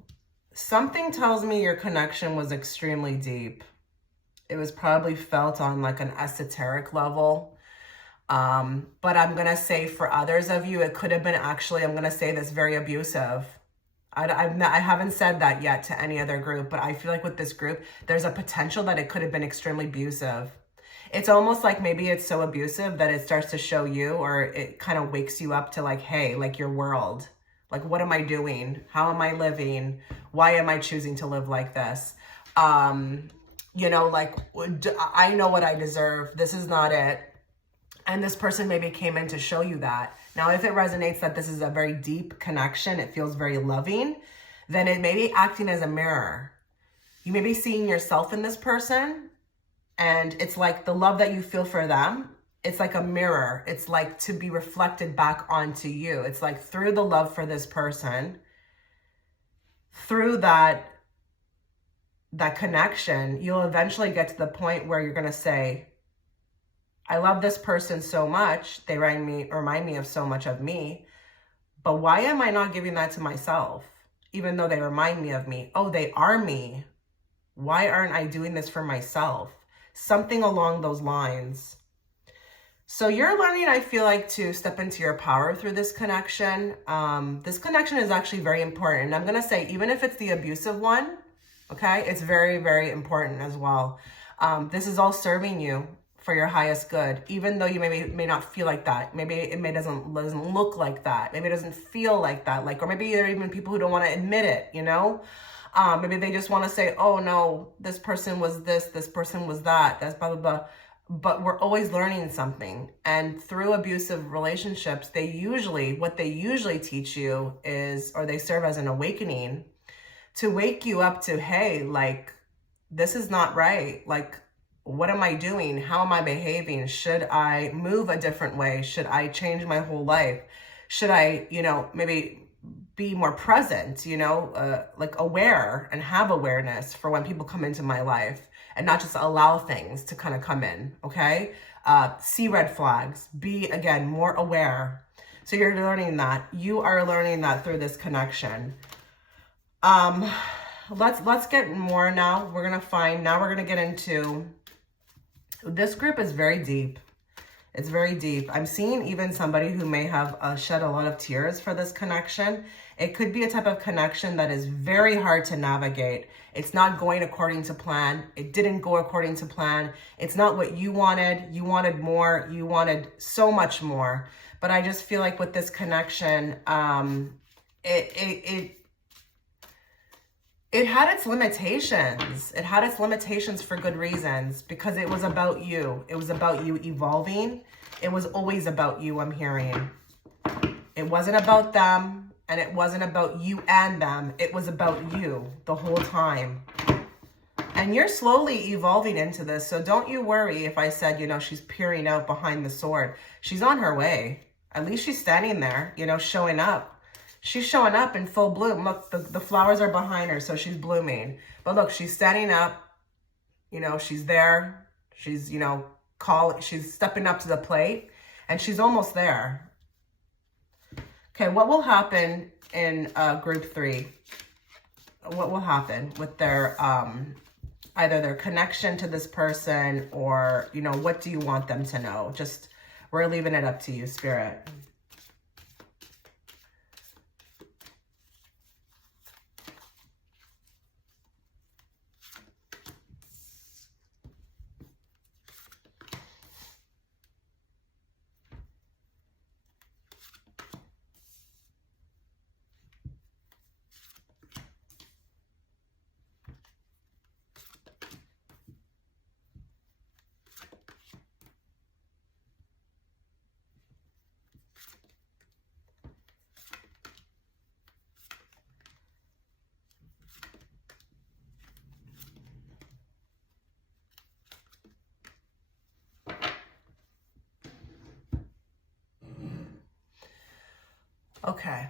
something tells me your connection was extremely deep. It was probably felt on like an esoteric level. But I'm going to say for others of you, it could have been actually, I'm going to say this, very abusive. I haven't said that yet to any other group, but I feel like with this group, there's a potential that it could have been extremely abusive. It's almost like maybe it's so abusive that it starts to show you, or it kind of wakes you up to like, hey, like your world, like, what am I doing? How am I living? Why am I choosing to live like this? Like, I know what I deserve. This is not it. And this person maybe came in to show you that. Now, if it resonates that this is a very deep connection, it feels very loving, then it may be acting as a mirror. You may be seeing yourself in this person, and it's like the love that you feel for them, it's like a mirror. It's like to be reflected back onto you. It's like through the love for this person, through that connection, you'll eventually get to the point where you're going to say, I love this person so much. They remind me of so much of me. But why am I not giving that to myself? Even though they remind me of me. Oh, they are me. Why aren't I doing this for myself? Something along those lines. So you're learning, I feel like, to step into your power through this connection. This connection is actually very important. And I'm going to say, even if it's the abusive one, okay, it's very, very important as well. This is all serving you for your highest good, even though you may not feel like that. Maybe it doesn't look like that. Maybe it doesn't feel like that. Like, or maybe there are even people who don't want to admit it, maybe they just want to say, oh no, this person was this person was that, that's blah, blah, blah. But we're always learning something. And through abusive relationships, what they usually teach you is, or they serve as an awakening to wake you up to, hey, like, this is not right. Like, what am I doing? How am I behaving? Should I move a different way? Should I change my whole life? Should I, maybe be more present, like aware and have awareness for when people come into my life and not just allow things to kind of come in, okay? See red flags, be, again, more aware. So you're learning that. You are learning that through this connection. Let's get more now. We're going to get into, this group is very deep. It's very deep. I'm seeing even somebody who may have shed a lot of tears for this connection. It could be a type of connection that is very hard to navigate. It's not going according to plan. It didn't go according to plan. It's not what you wanted. You wanted more. You wanted so much more. But I just feel like with this connection, it had its limitations. It had its limitations for good reasons, because it was about you. It was about you evolving. It was always about you, I'm hearing. It wasn't about them, and it wasn't about you and them. It was about you the whole time. And you're slowly evolving into this, so don't you worry if I said, she's peering out behind the sword. She's on her way. At least she's standing there, showing up. She's showing up in full bloom. Look, the flowers are behind her, so she's blooming. But look, she's standing up. She's there. She's, she's stepping up to the plate, and she's almost there. Okay, what will happen in group 3? What will happen with their, either their connection to this person, or, what do you want them to know? Just, we're leaving it up to you, Spirit. Okay.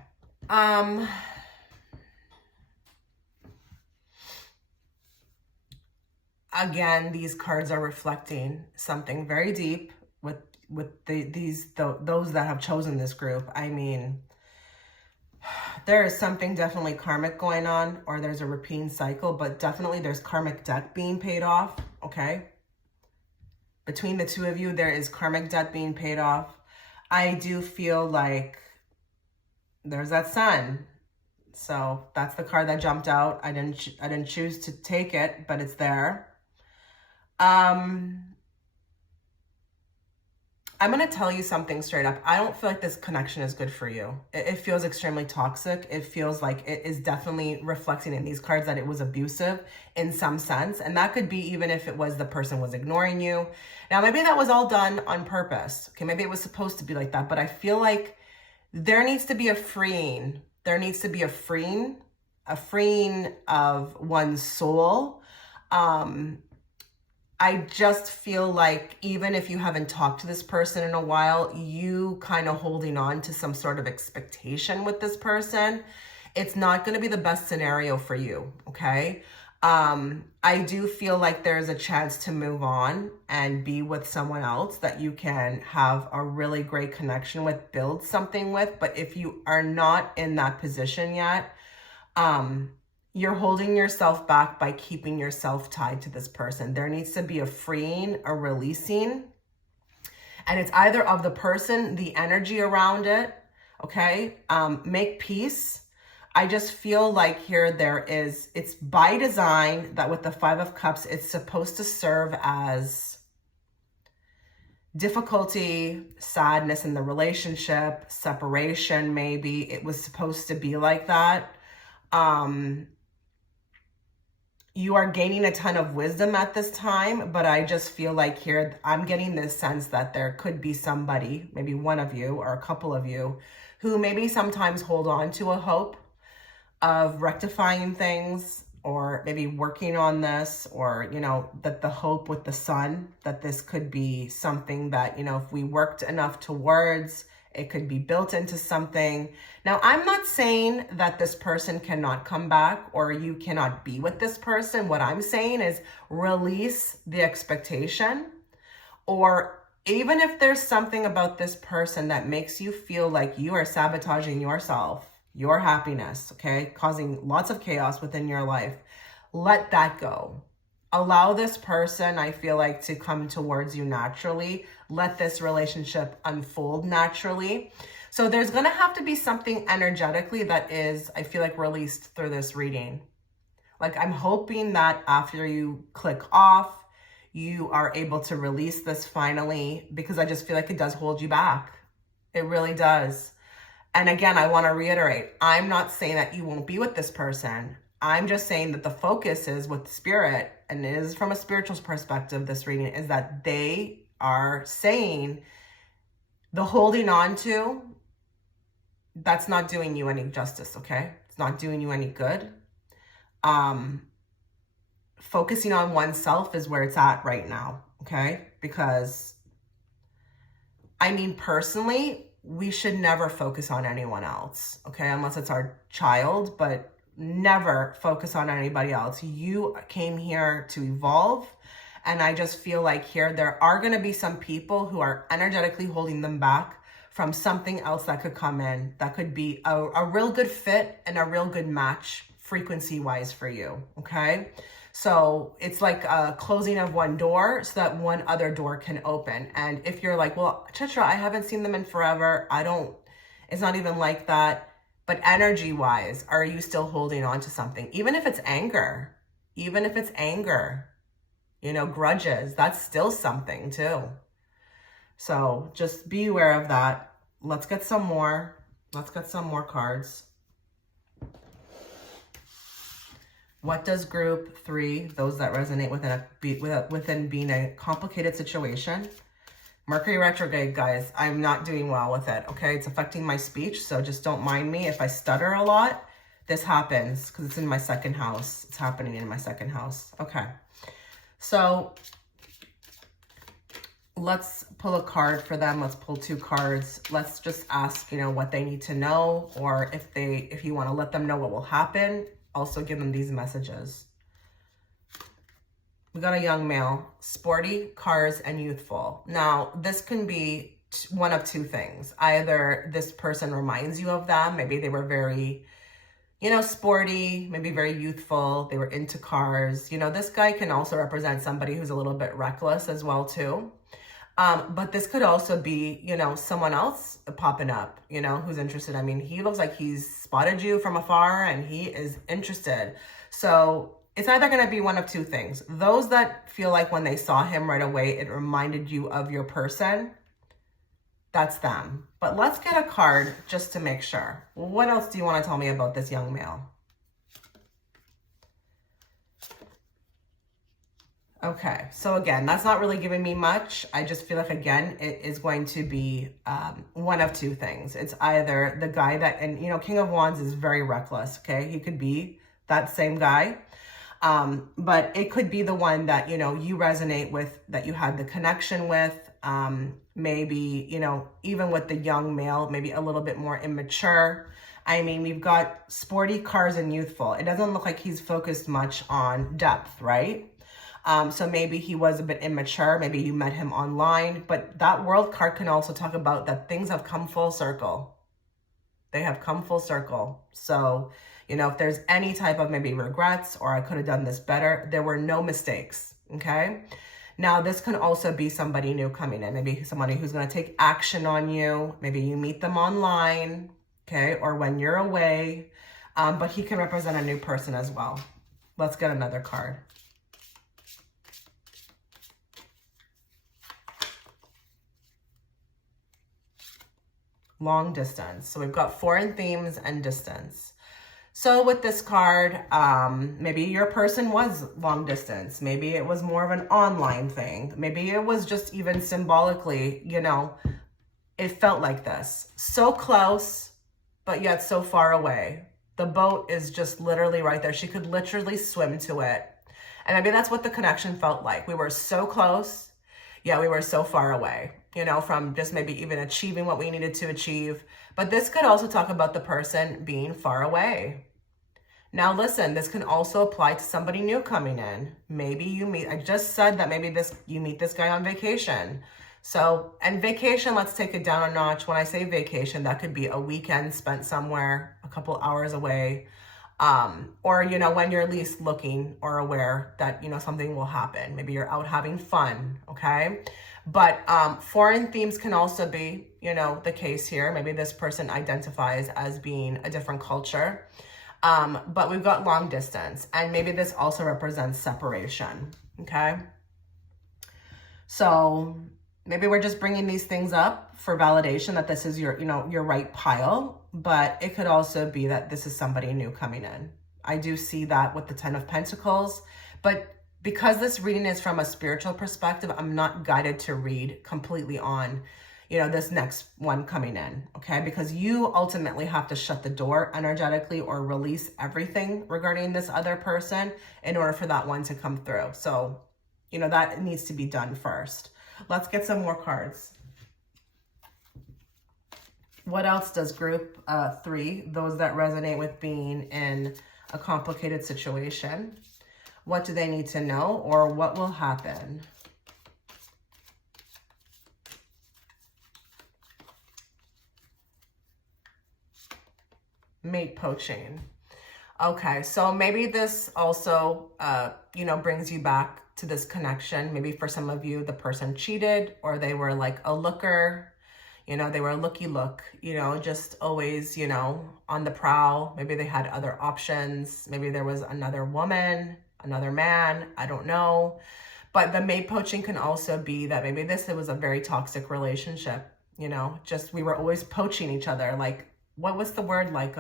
Again, these cards are reflecting something very deep with those that have chosen this group. I mean, there is something definitely karmic going on, or there's a repeating cycle, but definitely there's karmic debt being paid off, okay? Between the two of you, there is karmic debt being paid off. I do feel like there's that sun. So that's the card that jumped out. I didn't choose to take it, but it's there. I'm going to tell you something straight up. I don't feel like this connection is good for you. It feels extremely toxic. It feels like it is definitely reflecting in these cards that it was abusive in some sense. And that could be even if it was the person was ignoring you. Now, maybe that was all done on purpose. Okay, maybe it was supposed to be like that. But I feel like there needs to be a freeing. There needs to be a freeing of one's soul. I just feel like even if you haven't talked to this person in a while, you kind of holding on to some sort of expectation with this person, it's not going to be the best scenario for you, okay? I do feel like there's a chance to move on and be with someone else that you can have a really great connection with, build something with. But if you are not in that position yet, you're holding yourself back by keeping yourself tied to this person. There needs to be a freeing, a releasing. And it's either of the person, the energy around it, okay? Make peace. I just feel like here it's by design that with the Five of Cups, it's supposed to serve as difficulty, sadness in the relationship, separation maybe. It was supposed to be like that. You are gaining a ton of wisdom at this time, but I just feel like here, I'm getting this sense that there could be somebody, maybe one of you or a couple of you, who maybe sometimes hold on to a hope of rectifying things, or maybe working on this, or, you know, that the hope with the sun, that this could be something that, you know, if we worked enough towards, it could be built into something. Now, I'm not saying that this person cannot come back or you cannot be with this person. What I'm saying is release the expectation, or even if there's something about this person that makes you feel like you are sabotaging yourself, your happiness, okay, causing lots of chaos within your life, let that go. Allow this person, I feel like, to come towards you naturally. Let this relationship unfold naturally. So there's going to have to be something energetically that is, I feel like, released through this reading. Like, I'm hoping that after you click off, you are able to release this finally, because I just feel like it does hold you back. It really does. And again, I want to reiterate, I'm not saying that you won't be with this person. I'm just saying that the focus is with spirit, and it is from a spiritual perspective, this reading, is that they are saying the holding on to, that's not doing you any justice, okay? It's not doing you any good. Focusing on oneself is where it's at right now, okay? Because, I mean, personally, we should never focus on anyone else, okay? Unless it's our child, but never focus on anybody else. You came here to evolve. And I just feel like here, there are going to be some people who are energetically holding them back from something else that could come in, that could be a real good fit and a real good match frequency wise for you. Okay. So it's like a closing of one door so that one other door can open. And if you're like, well, Chitra, I haven't seen them in forever. It's not even like that. But energy wise, are you still holding on to something? Even if it's anger, you know, grudges, that's still something too. So just be aware of that. Let's get some more cards. What does group 3, those that resonate within being a complicated situation? Mercury retrograde, guys, I'm not doing well with it, okay? It's affecting my speech, so just don't mind me if I stutter a lot. This happens because it's in my second house. It's happening in my second house. Okay. So let's pull a card for them. Let's pull 2 cards. Let's just ask, what they need to know, or if you want to let them know what will happen, also give them these messages. We got a young male, sporty, cars, and youthful. Now, this can be one of 2 things. Either this person reminds you of them. Maybe they were very, sporty, maybe very youthful. They were into cars. This guy can also represent somebody who's a little bit reckless as well, too. But this could also be, someone else popping up, who's interested. I mean, he looks like he's spotted you from afar and he is interested. So it's either going to be one of 2 things. Those that feel like when they saw him right away, it reminded you of your person, that's them. But let's get a card just to make sure. What else do you want to tell me about this young male? Okay, so again, that's not really giving me much. I just feel like, again, it is going to be one of 2 things. It's either the guy that, and King of Wands is very reckless, okay? He could be that same guy. But it could be the one that, you resonate with, that you had the connection with. Maybe, even with the young male, maybe a little bit more immature. I mean, we've got sporty, cars, and youthful. It doesn't look like he's focused much on depth, right? So maybe he was a bit immature. Maybe you met him online. But that World card can also talk about that things have come full circle. They have come full circle. So, if there's any type of maybe regrets or I could have done this better, there were no mistakes, okay? Now, this can also be somebody new coming in. Maybe somebody who's going to take action on you. Maybe you meet them online, okay? Or when you're away. But he can represent a new person as well. Let's get another card. Long distance. So we've got foreign themes and distance. So with this card, maybe your person was long distance. Maybe it was more of an online thing. Maybe it was just even symbolically, it felt like this. So close, but yet so far away. The boat is just literally right there. She could literally swim to it. And maybe that's what the connection felt like. We were so close, yet we were so far away, from just maybe even achieving what we needed to achieve. But this could also talk about the person being far away. Now, listen, this can also apply to somebody new coming in. Maybe I just said that maybe you meet this guy on vacation. So, and vacation, let's take it down a notch. When I say vacation, that could be a weekend spent somewhere, a couple hours away. Or, when you're at least looking or aware that, something will happen. Maybe you're out having fun, okay? But foreign themes can also be, the case here. Maybe this person identifies as being a different culture. But we've got long distance, and maybe this also represents separation, okay? So maybe we're just bringing these things up for validation that this is your right pile, but it could also be that this is somebody new coming in. I do see that with the 10 of Pentacles, but because this reading is from a spiritual perspective, I'm not guided to read completely on this next one coming in, okay? Because you ultimately have to shut the door energetically or release everything regarding this other person in order for that one to come through. So, that needs to be done first. Let's get some more cards. What else does group 3, those that resonate with being in a complicated situation, what do they need to know, or what will happen? Mate poaching. Okay, so maybe this also, brings you back to this connection. Maybe for some of you, the person cheated, or they were like a looker, they were a looky look, just always, on the prowl. Maybe they had other options. Maybe there was another woman, another man, I don't know. But the mate poaching can also be that maybe it was a very toxic relationship, just we were always poaching each other. Like, what was the word? Like,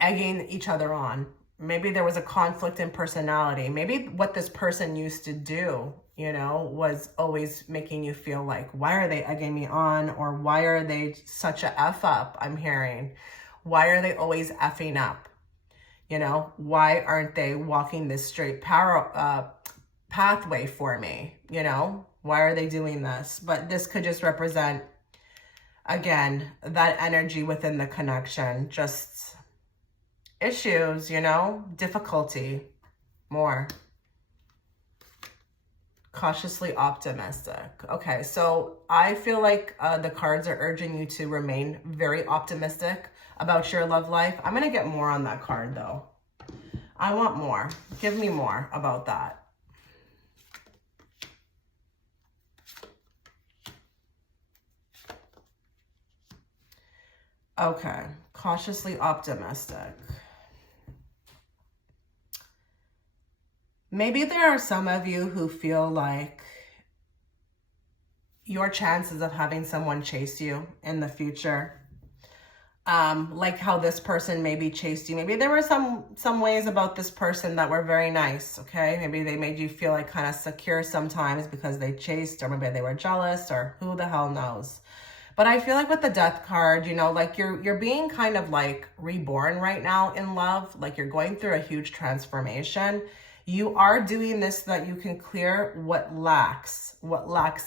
egging each other on. Maybe there was a conflict in personality. Maybe what this person used to do, was always making you feel like, why are they egging me on? Or why are they such a F up? I'm hearing, why are they always effing up? Why aren't they walking this straight pathway for me? Why are they doing this? But this could just represent, again, that energy within the connection. Just issues, you know, difficulty, more. Cautiously optimistic. Okay, so I feel like the cards are urging you to remain very optimistic about your love life. I'm going to get more on that card, though. I want more. Give me more about that. Okay, cautiously optimistic. Maybe there are some of you who feel like your chances of having someone chase you in the future, like how this person maybe chased you. Maybe there were some ways about this person that were very nice, okay? Maybe they made you feel like kind of secure sometimes because they chased, or maybe they were jealous, or who the hell knows. But I feel like with the Death card, you know, like you're being kind of like reborn right now in love. Like you're going through a huge transformation. You are doing this so that you can clear what lacks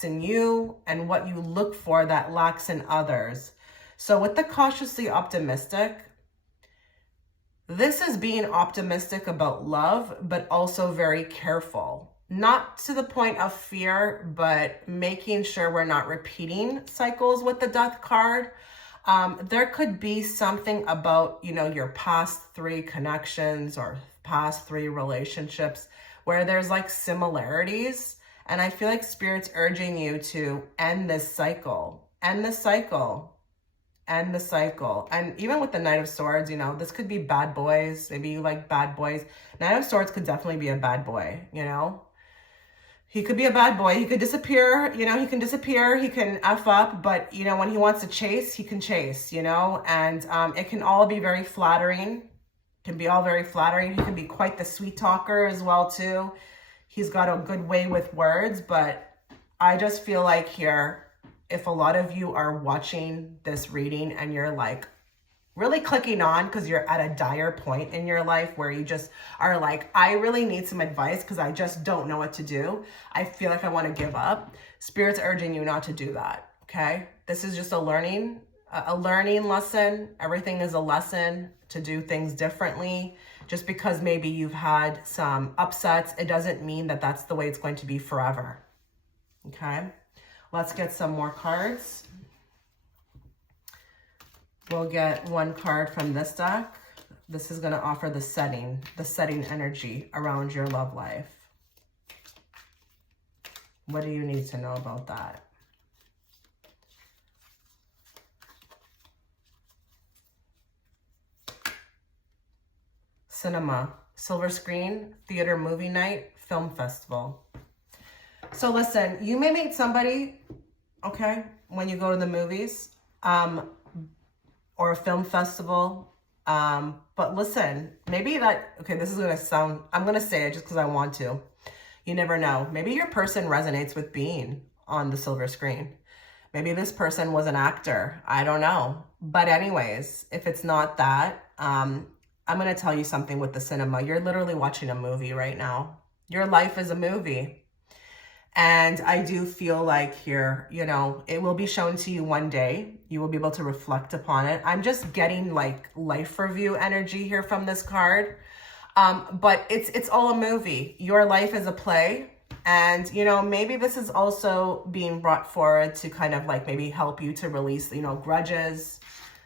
in you and what you look for that lacks in others. So with the cautiously optimistic, this is being optimistic about love, but also very careful. Not to the point of fear, but making sure we're not repeating cycles with the Death card. There could be something about, you know, your past 3 connections or past 3 relationships where there's like similarities. And I feel like Spirit's urging you to end this cycle, end the cycle, end the cycle. And even with the Knight of Swords, you know, this could be bad boys. Maybe you like bad boys. Knight of Swords could definitely be a bad boy, you know. He could be a bad boy. He could disappear, you know, he can disappear, he can F up, but, you know, when he wants to chase, he can chase, you know, and it can all be very flattering. Can be all very flattering. He can be quite the sweet talker as well, too. He's got a good way with words, but I just feel like here, if a lot of you are watching this reading and you're like, really clicking on because you're at a dire point in your life where you just are like, I really need some advice because I just don't know what to do. I feel like I want to give up. Spirit's urging you not to do that, okay? This is just a learning lesson. Everything is a lesson to do things differently. Just because maybe you've had some upsets, it doesn't mean that that's the way it's going to be forever, okay? Let's get some more cards. We'll get one card from this deck. This is going to offer the setting energy around your love life. What do you need to know about that? Cinema, silver screen, theater, movie night, film festival. So listen, you may meet somebody, okay, when you go to the movies, or a film festival. But listen, maybe that, okay, this is going to sound, I'm going to say it just because I want to. You never know. Maybe your person resonates with being on the silver screen. Maybe this person was an actor. I don't know. But anyways, if it's not that, I'm going to tell you something with the cinema. You're literally watching a movie right now. Your life is a movie. And I do feel like here, you know, it will be shown to you one day. You will be able to reflect upon it. I'm just getting like life review energy here from this card. But it's all a movie. Your life is a play. And, you know, maybe this is also being brought forward to kind of like maybe help you to release, you know, grudges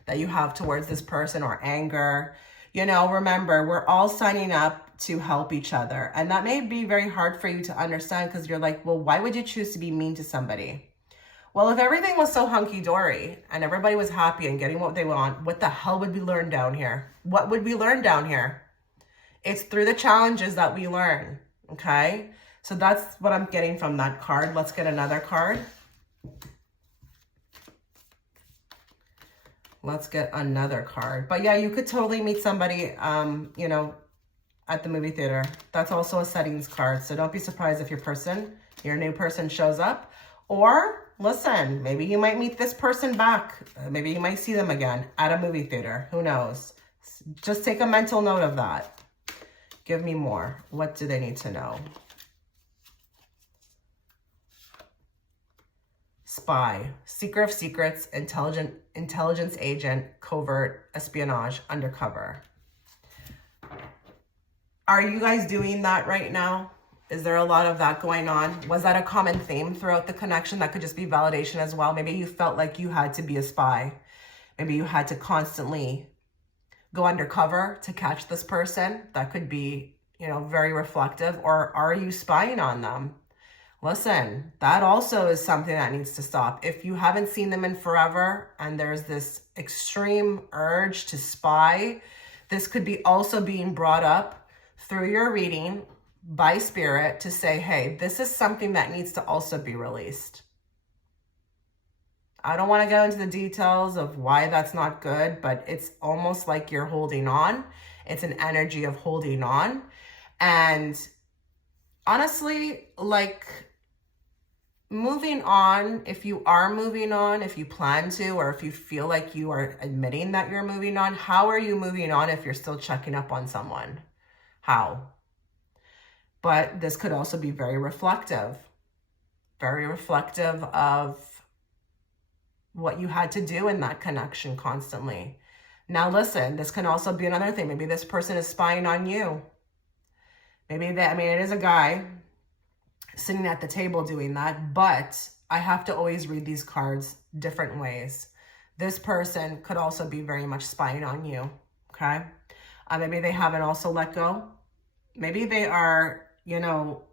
that you have towards this person or anger. You know, remember, we're all signing up to help each other. And that may be very hard for you to understand because you're like, well, why would you choose to be mean to somebody? Well, if everything was so hunky-dory and everybody was happy and getting what they want, what the hell would we learn down here? What would we learn down here? It's through the challenges that we learn, okay? So that's what I'm getting from that card. Let's get another card. Let's get another card. But yeah, you could totally meet somebody, you know, at the movie theater. That's also a settings card. So don't be surprised if your new person shows up. Or listen, maybe you might meet this person back. Maybe you might see them again at a movie theater. Who knows? Just take a mental note of that. Give me more. What do they need to know? spy, seeker of secrets, intelligence agent, covert, espionage, undercover. Are you guys doing that right now? Is there a lot of that going on? Was that a common theme throughout the connection? That could just be validation as well. Maybe you felt like you had to be a spy. Maybe you had to constantly go undercover to catch this person. That could be, you know, very reflective. Or are you spying on them? Listen, that also is something that needs to stop. If you haven't seen them in forever and there's this extreme urge to spy, this could be also being brought up through your reading by spirit to say, hey, this is something that needs to also be released. I don't want to go into the details of why that's not good, but it's almost like you're holding on. It's an energy of holding on. And honestly, like, moving on, if you are moving on, if you plan to, or if you feel like you are admitting that you're moving on, how are you moving on if you're still checking up on someone? How? But this could also be very reflective of what you had to do in that connection constantly. Now listen, this can also be another thing. Maybe this person is spying on you. Maybe it is a guy sitting at the table doing that, but I have to always read these cards different ways. This person could also be very much spying on you, okay? Maybe they haven't also let go. Maybe they are, you know,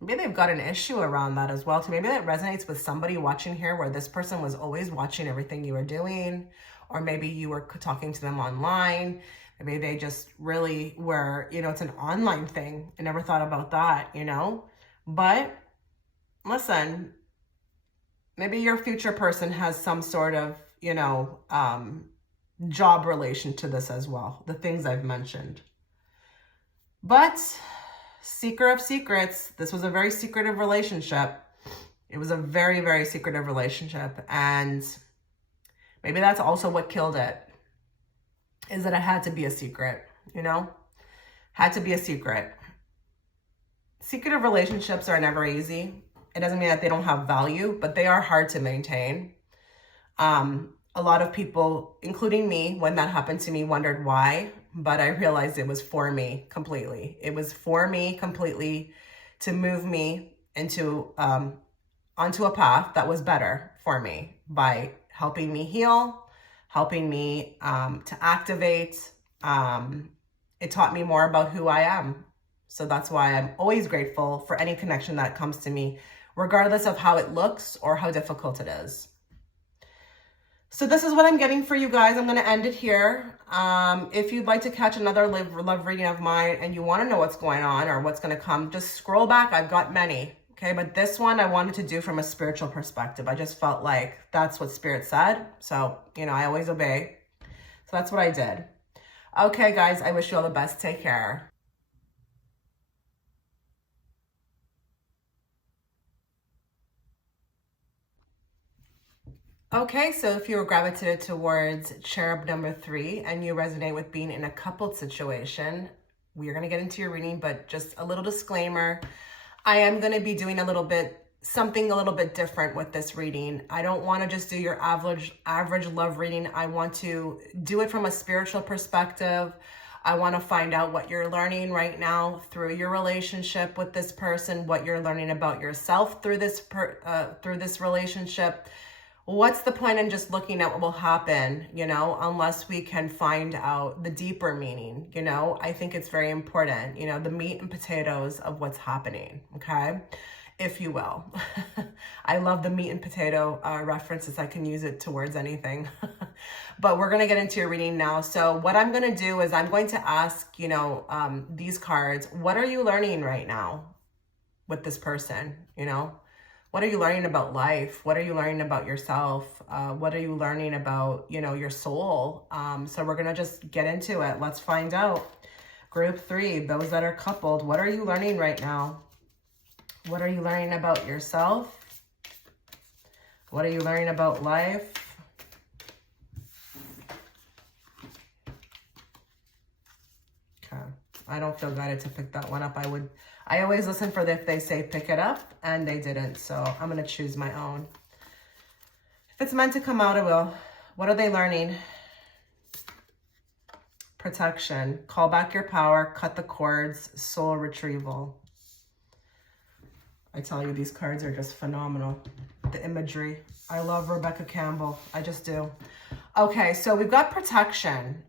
maybe they've got an issue around that as well. So maybe that resonates with somebody watching here where this person was always watching everything you were doing, or maybe you were talking to them online. Maybe they just really were, you know, it's an online thing. I never thought about that, you know? But listen, maybe your future person has some sort of, you know, job relation to this as well. The things I've mentioned. But seeker of secrets, this was a very secretive relationship. It was a very, very secretive relationship. And maybe that's also what killed it. Is that it had to be a secret, you know? Had to be a secret. Secretive relationships are never easy. It doesn't mean that they don't have value, but they are hard to maintain. A lot of people, including me, when that happened to me, wondered why, but I realized it was for me completely. It was for me completely to move me into onto a path that was better for me by helping me heal, helping me to activate. It taught me more about who I am. So that's why I'm always grateful for any connection that comes to me, regardless of how it looks or how difficult it is. So this is what I'm getting for you guys. I'm going to end it here. If you'd like to catch another love reading of mine and you want to know what's going on or what's going to come, just scroll back. I've got many. Okay, but this one I wanted to do from a spiritual perspective. I just felt like that's what Spirit said. So, you know, I always obey. So that's what I did. Okay, guys, I wish you all the best. Take care. Okay, so if you were gravitated towards cherub number 3 and you resonate with being in a coupled situation, we're going to get into your reading, but just a little disclaimer. I am going to be doing something a little bit different with this reading. I don't want to just do your average love reading. I want to do it from a spiritual perspective. I want to find out what you're learning right now through your relationship with this person, what you're learning about yourself through this relationship. What's the point in just looking at what will happen, you know, unless we can find out the deeper meaning, you know? I think it's very important, you know, the meat and potatoes of what's happening, okay? If you will. I love the meat and potato references. I can use it towards anything. But we're going to get into your reading now. So what I'm going to do is I'm going to ask, you know, these cards, what are you learning right now with this person, you know? What are you learning about life? What are you learning about yourself? What are you learning about, you know, your soul? So we're going to just get into it. Let's find out. Group 3, those that are coupled, what are you learning right now? What are you learning about yourself? What are you learning about life? Okay. I don't feel guided to pick that one up. I always listen for if they say pick it up, and they didn't. So I'm going to choose my own. If it's meant to come out, it will. What are they learning? Protection. Call back your power. Cut the cords. Soul retrieval. I tell you, these cards are just phenomenal. The imagery. I love Rebecca Campbell. I just do. Okay, so we've got protection.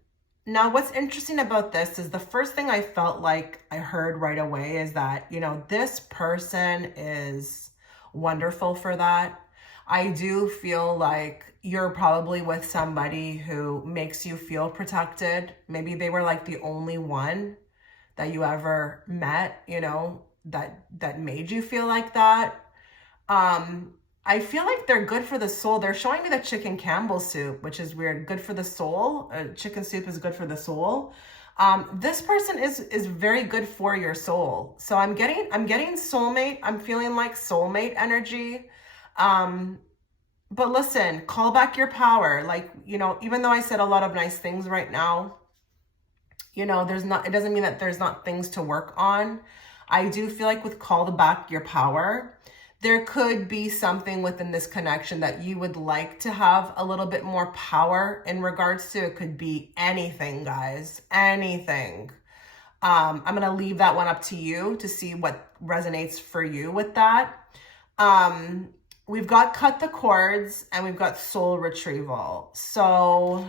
Now, what's interesting about this is the first thing I felt like I heard right away is that, you know, this person is wonderful for that. I do feel like you're probably with somebody who makes you feel protected. Maybe they were like the only one that you ever met, you know, that made you feel like that. I feel like they're good for the soul. They're showing me the chicken Campbell soup, which is weird. Good for the soul. Chicken soup is good for the soul. This person is very good for your soul. So I'm getting soulmate. I'm feeling like soulmate energy. But listen, call back your power. Like, you know, even though I said a lot of nice things right now, you know, it doesn't mean that there's not things to work on. I do feel like with call back your power, there could be something within this connection that you would like to have a little bit more power in regards to. It could be anything, guys, anything. I'm going to leave that one up to you to see what resonates for you with that. We've got cut the cords and we've got soul retrieval. So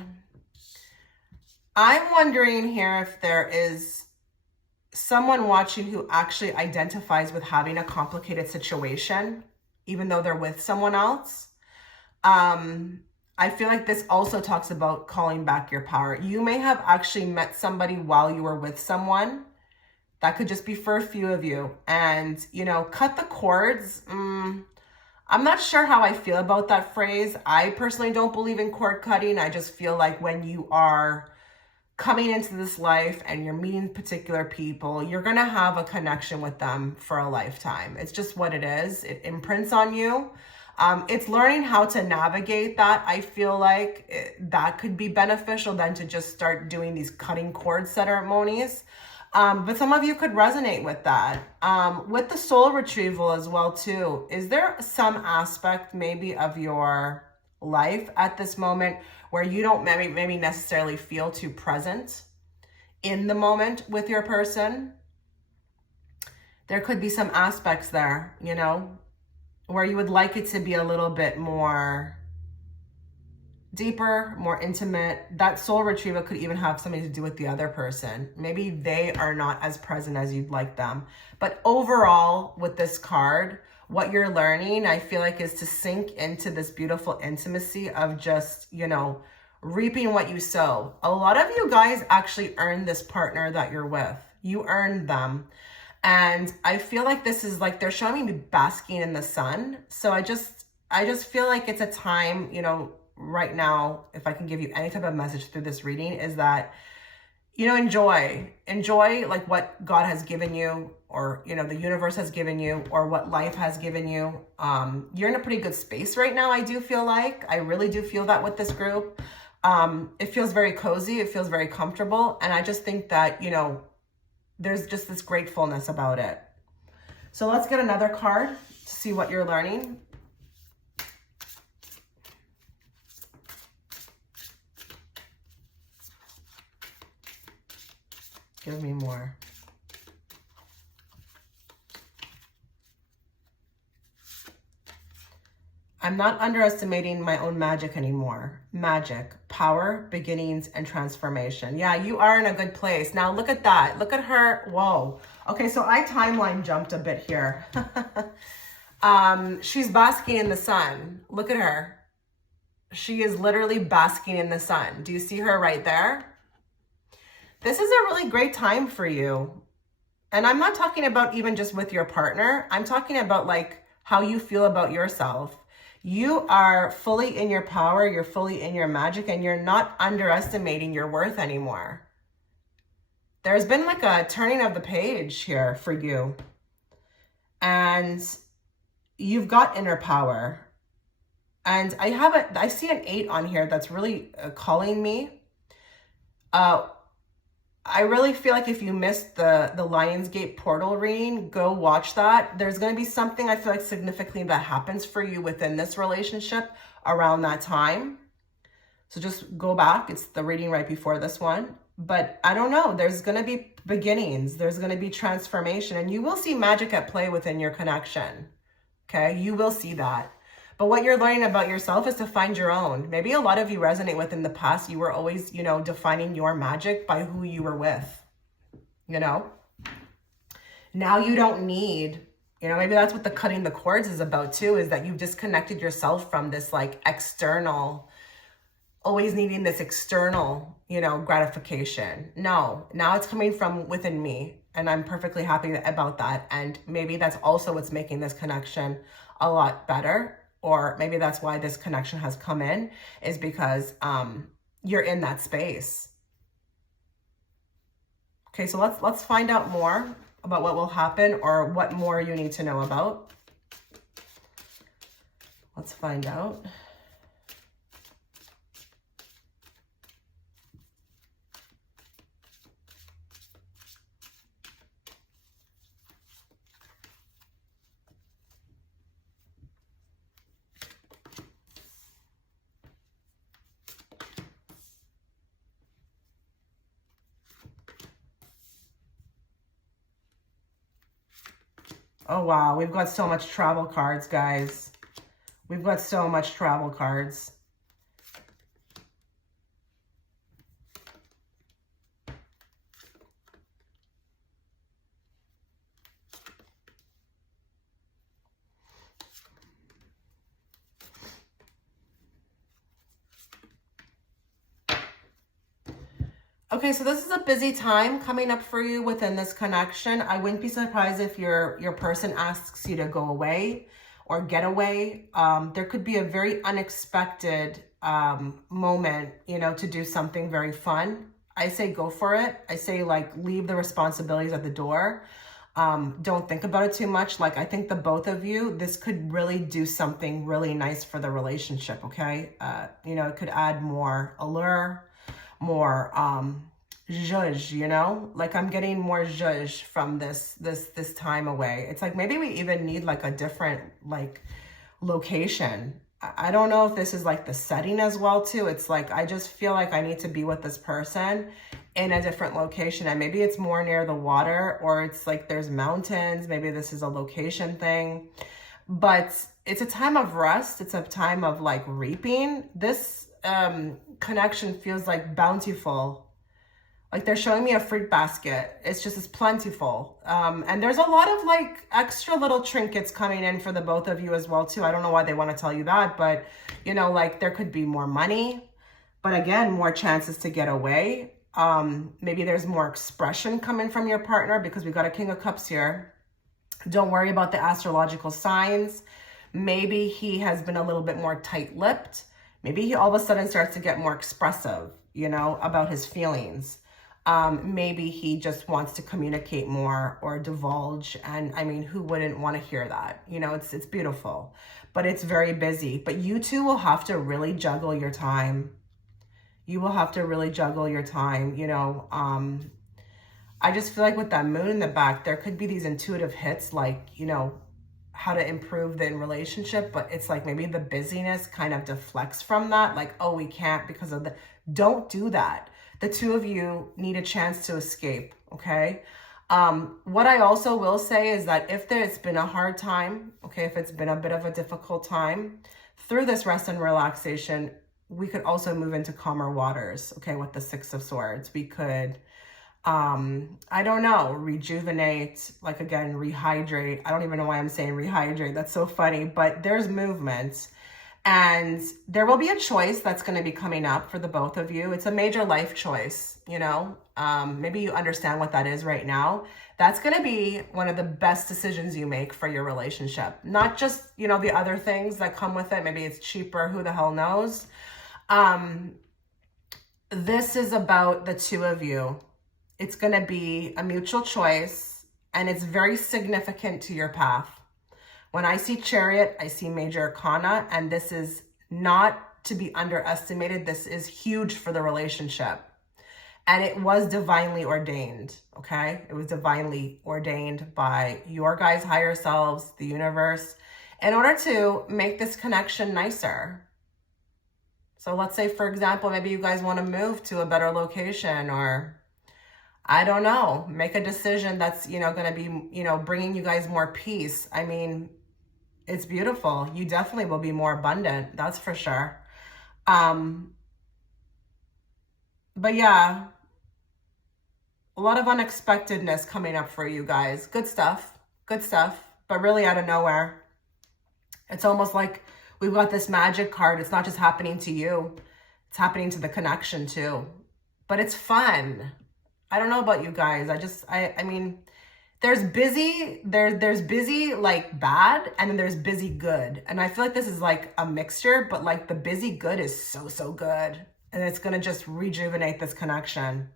I'm wondering here if there is someone watching who actually identifies with having a complicated situation, even though they're with someone else. I feel like this also talks about calling back your power. You may have actually met somebody while you were with someone. That could just be for a few of you. And, you know, cut the cords. I'm not sure how I feel about that phrase. I personally don't believe in cord cutting. I just feel like when you are coming into this life and you're meeting particular people, you're going to have a connection with them for a lifetime. It's just what it is. It imprints on you. It's learning how to navigate that. I feel like that could be beneficial than to just start doing these cutting cord ceremonies. But some of you could resonate with that. With the soul retrieval as well too, is there some aspect maybe of your life at this moment where you don't maybe necessarily feel too present in the moment with your person? There could be some aspects there, you know, where you would like it to be a little bit more deeper, more intimate. That soul retrieval could even have something to do with the other person. Maybe they are not as present as you'd like them. But overall, with this card, what you're learning, I feel like, is to sink into this beautiful intimacy of just, you know, reaping what you sow. A lot of you guys actually earned this partner that you're with. You earned them. And I feel like this is like, they're showing me basking in the sun. So I just feel like it's a time, you know, right now, if I can give you any type of message through this reading, is that, you know, enjoy like what God has given you, or, you know, the universe has given you, or what life has given you. You're in a pretty good space right now. I do feel like, I really do feel that with this group. It feels very cozy. It feels very comfortable. And I just think that, you know, there's just this gratefulness about it. So let's get another card to see what you're learning. Give me more. I'm not underestimating my own magic anymore. Magic, power, beginnings, and transformation. Yeah, you are in a good place. Now look at that. Look at her. Whoa. Okay, so I timeline jumped a bit here. She's basking in the sun. Look at her. She is literally basking in the sun. Do you see her right there? This is a really great time for you. And I'm not talking about even just with your partner. I'm talking about like how you feel about yourself. You are fully in your power. You're fully in your magic, and you're not underestimating your worth anymore. There's been like a turning of the page here for you. And you've got inner power. And I see an 8 on here that's really calling me. I really feel like if you missed the Lionsgate portal reading, go watch that. There's going to be something I feel like significantly that happens for you within this relationship around that time. So just go back. It's the reading right before this one. But I don't know. There's going to be beginnings. There's going to be transformation. And you will see magic at play within your connection. Okay? You will see that. But what you're learning about yourself is to find your own. Maybe a lot of you resonate with in the past. You were always, you know, defining your magic by who you were with. You know? Now you don't need, you know, maybe that's what the cutting the cords is about too, is that you've disconnected yourself from this like external, always needing this external, you know, gratification. No, now it's coming from within me. And I'm perfectly happy about that. And maybe that's also what's making this connection a lot better. Or maybe that's why this connection has come in, is because you're in that space. Okay, so let's find out more about what will happen or what more you need to know about. Let's find out. Oh, wow. We've got so much travel cards, guys. We've got so much travel cards. Okay, so this is a busy time coming up for you within this connection. I wouldn't be surprised if your person asks you to go away or get away. There could be a very unexpected moment, you know, to do something very fun. I say go for it. I say like leave the responsibilities at the door. Don't think about it too much. Like I think the both of you, this could really do something really nice for the relationship, okay? You know, it could add more allure, more zhuzh, you know, like I'm getting more zhuzh from this time away. It's like maybe we even need like a different like location. I don't know if this is like the setting as well too. It's like I just feel like I need to be with this person in a different location, and maybe it's more near the water, or it's like there's mountains. Maybe this is a location thing, but it's a time of rest. It's a time of like reaping. This connection feels like bountiful. Like they're showing me a fruit basket. It's plentiful. And there's a lot of like extra little trinkets coming in for the both of you as well too. I don't know why they want to tell you that, but you know, like there could be more money, but again, more chances to get away. Maybe there's more expression coming from your partner because we got a King of Cups here. Don't worry about the astrological signs. Maybe he has been a little bit more tight-lipped. Maybe he all of a sudden starts to get more expressive, you know, about his feelings. Maybe he just wants to communicate more or divulge. And I mean, who wouldn't want to hear that? You know, it's beautiful, but it's very busy. But you two will have to really juggle your time. You will have to really juggle your time, you know. I just feel like with that moon in the back, there could be these intuitive hits like, you know, how to improve the relationship, but it's like maybe the busyness kind of deflects from that. Like, oh, we can't because of the, don't do that. The two of you need a chance to escape, okay? What I also will say is that if it's been a hard time, okay, if it's been a bit of a difficult time, through this rest and relaxation, we could also move into calmer waters, okay, with the Six of Swords. We could, I don't know, rejuvenate, like again, rehydrate. I don't even know why I'm saying rehydrate. That's so funny, but there's movement. And there will be a choice that's going to be coming up for the both of you. It's a major life choice, you know. Maybe you understand what that is right now. That's going to be one of the best decisions you make for your relationship. Not just, you know, the other things that come with it. Maybe it's cheaper, who the hell knows. This is about the two of you. It's going to be a mutual choice, and it's very significant to your path. When I see Chariot, I see Major Arcana, and this is not to be underestimated. This is huge for the relationship. And it was divinely ordained, okay? It was divinely ordained by your guys' higher selves, the universe, in order to make this connection nicer. So let's say, for example, maybe you guys want to move to a better location, or I don't know, make a decision that's, going to be, bringing you guys more peace. I mean, it's beautiful. You definitely will be more abundant. That's for sure. But yeah, a lot of unexpectedness coming up for you guys. Good stuff, but really out of nowhere. It's almost like we've got this magic card. It's not just happening to you. It's happening to the connection too. But it's fun. I don't know about you guys. I mean, there's busy like bad, and then there's busy good. And I feel like this is like a mixture, but like the busy good is so good. And it's going to just rejuvenate this connection.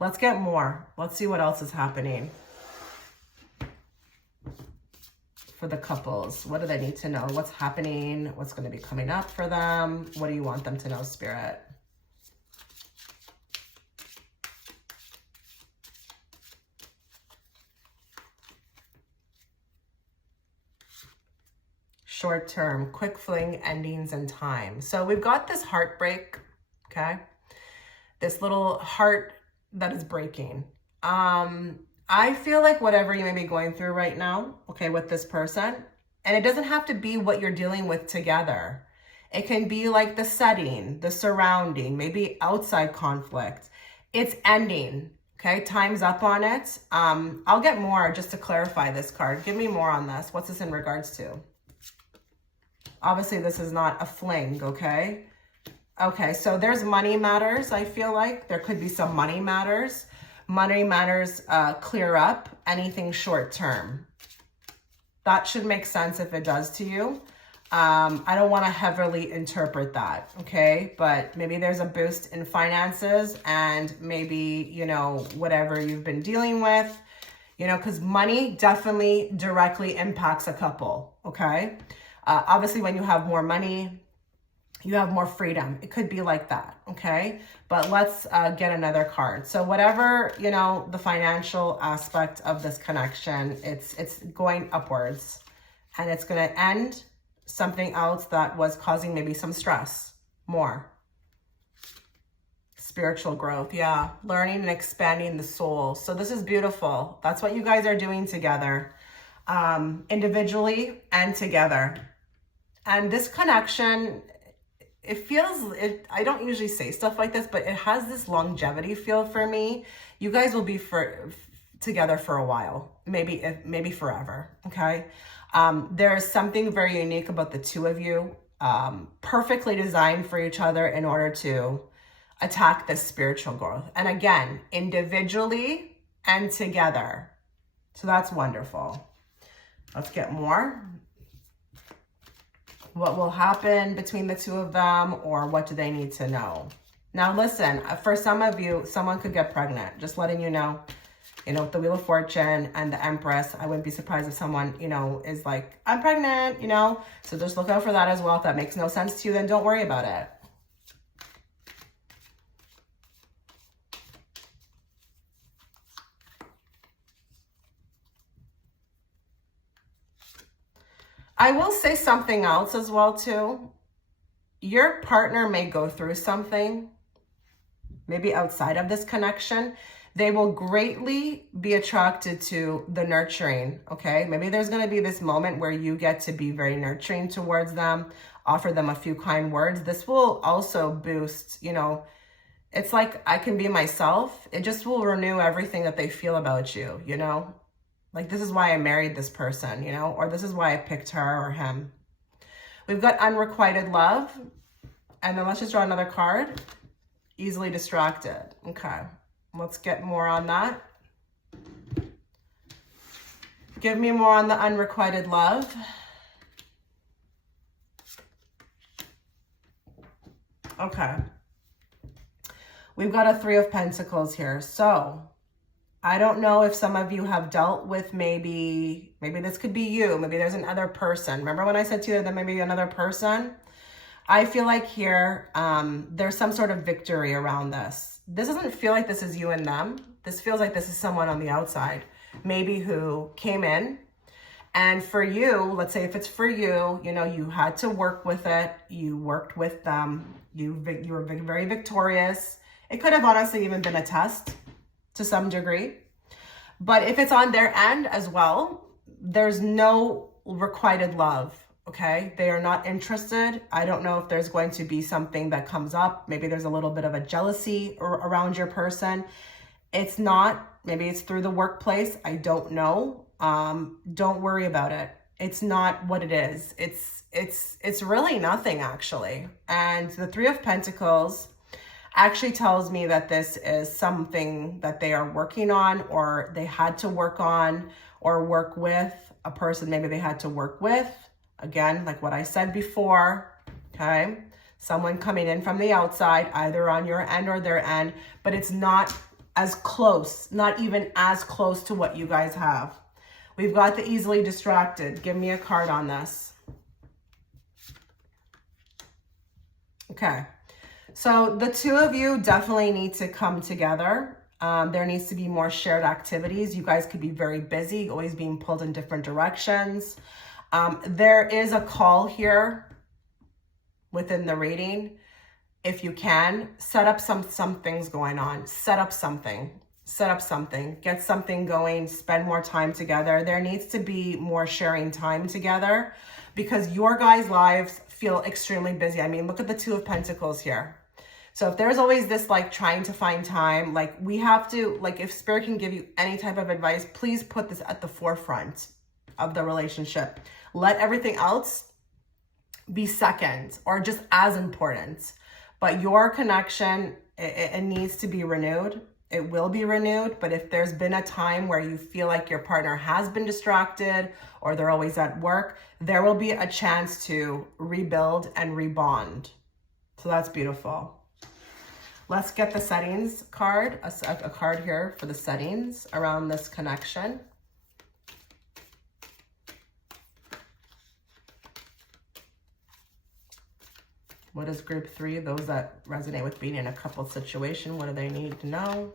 Let's get more. Let's see what else is happening for the couples. What do they need to know? What's happening? What's going to be coming up for them? What do you want them to know, Spirit? Short term, quick fling endings in time. So we've got this heartbreak, okay? This little heart that is breaking. I feel like whatever you may be going through right now, okay, with this person, and it doesn't have to be what you're dealing with together. It can be like the setting, the surrounding, maybe outside conflict. It's ending, okay? Time's up on it. I'll get more just to clarify this card. Give me more on this. What's this in regards to? Obviously, this is not a fling, okay? Okay, so there's money matters, I feel like. There could be some money matters. Money matters clear up anything short term. That should make sense if it does to you. I don't want to heavily interpret that, okay? But maybe there's a boost in finances, and maybe, whatever you've been dealing with, because money definitely directly impacts a couple, okay? Obviously, when you have more money, you have more freedom. It could be like that, okay? But let's get another card. So whatever, the financial aspect of this connection, it's going upwards, and it's going to end something else that was causing maybe some stress more. Spiritual growth, yeah. Learning and expanding the soul. So this is beautiful. That's what you guys are doing together, individually and together. And this connection, I don't usually say stuff like this, but it has this longevity feel for me. You guys will be together for a while, maybe forever, okay? There's something very unique about the two of you, perfectly designed for each other in order to attack this spiritual growth. And again, individually and together. So that's wonderful. Let's get more. What will happen between the two of them, or what do they need to know? Now, listen, for some of you, someone could get pregnant. Just letting you know, with the Wheel of Fortune and the Empress, I wouldn't be surprised if someone, is like, I'm pregnant, So just look out for that as well. If that makes no sense to you, then don't worry about it. I will say something else as well, too. Your partner may go through something, maybe outside of this connection. They will greatly be attracted to the nurturing, okay? Maybe there's going to be this moment where you get to be very nurturing towards them, offer them a few kind words. This will also boost, it's like I can be myself. It just will renew everything that they feel about you, Like, this is why I married this person, or this is why I picked her or him. We've got unrequited love. And then let's just draw another card. Easily distracted. Okay. Let's get more on that. Give me more on the unrequited love. Okay. We've got a Three of Pentacles here. So I don't know if some of you have dealt with maybe this could be you. Maybe there's another person. Remember when I said to you that maybe another person? I feel like here, there's some sort of victory around this. This doesn't feel like this is you and them. This feels like this is someone on the outside, maybe who came in. And for you, let's say if it's for you, you know, you had to work with it. You worked with them. You were very victorious. It could have honestly even been a test to some degree. But if it's on their end as well, there's no requited love, okay? They are not interested. I don't know if there's going to be something that comes up. Maybe there's a little bit of a jealousy around your person. It's not, maybe it's through the workplace. I don't know. Don't worry about it. It's not what it is. It's really nothing actually. And the Three of Pentacles actually tells me that this is something that they are working on, or they had to work on, or work with a person maybe they had to work with. Again, like what I said before, okay? Someone coming in from the outside, either on your end or their end, but it's not as close, not even as close to what you guys have. We've got the easily distracted. Give me a card on this. Okay. So the two of you definitely need to come together. There needs to be more shared activities. You guys could be very busy, always being pulled in different directions. There is a call here within the reading. If you can, set up some things going on. Set up something. Get something going. Spend more time together. There needs to be more sharing time together because your guys' lives feel extremely busy. I mean, look at the Two of Pentacles here. So if there's always this like trying to find time, like we have to, like if Spirit can give you any type of advice, please put this at the forefront of the relationship. Let everything else be second or just as important. But your connection, it needs to be renewed. It will be renewed. But if there's been a time where you feel like your partner has been distracted or they're always at work, there will be a chance to rebuild and rebond. So that's beautiful. Let's get the settings card, a card here for the settings around this connection. What is group 3? Those that resonate with being in a couple situation, what do they need to know?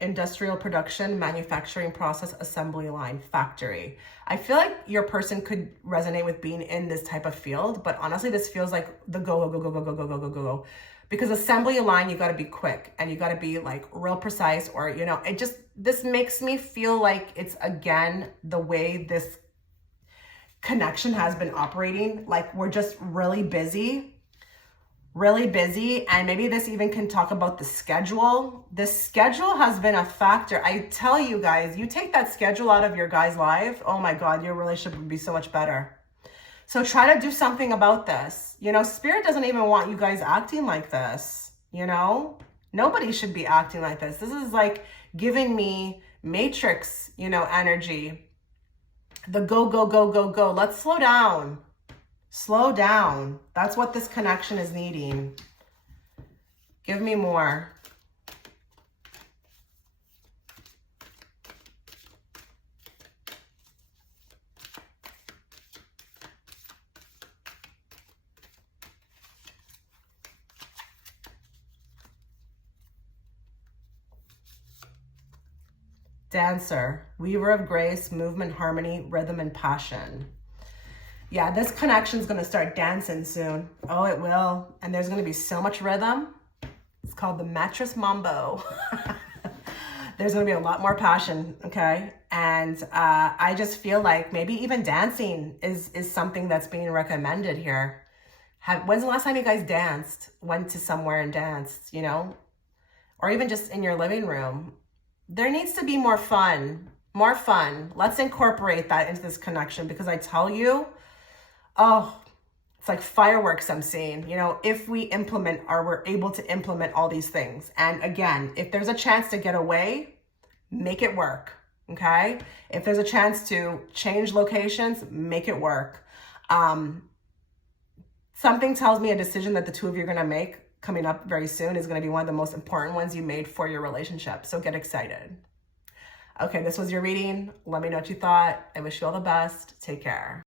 Industrial production, manufacturing process, assembly line, factory. I feel like your person could resonate with being in this type of field, but honestly, this feels like the go. Because assembly line, you got to be quick and you got to be like real precise, or, you know, this makes me feel like it's again, the way this connection has been operating. Like we're just really busy. And maybe this even can talk about the schedule. The schedule has been a factor. I tell you guys, you take that schedule out of your guy's life, oh my God, your relationship would be so much better. So try to do something about this. You know, Spirit doesn't even want you guys acting like this, you know? Nobody should be acting like this. This is like giving me Matrix, you know, energy. The go. Let's slow down. Slow down. That's what this connection is needing. Give me more. Dancer, weaver of grace, movement, harmony, rhythm, and passion. Yeah, this connection is going to start dancing soon. Oh, it will. And there's going to be so much rhythm. It's called the mattress mambo. There's going to be a lot more passion, okay? And I just feel like maybe even dancing is something that's being recommended here. When's the last time you guys danced? Went to somewhere and danced, you know? Or even just in your living room. There needs to be more fun. More fun. Let's incorporate that into this connection because I tell you, oh, it's like fireworks I'm seeing, you know, if we implement or we're able to implement all these things. And again, if there's a chance to get away, make it work, okay? If there's a chance to change locations, make it work. Something tells me a decision that the two of you are going to make coming up very soon is going to be one of the most important ones you made for your relationship. So get excited. Okay, this was your reading. Let me know what you thought. I wish you all the best. Take care.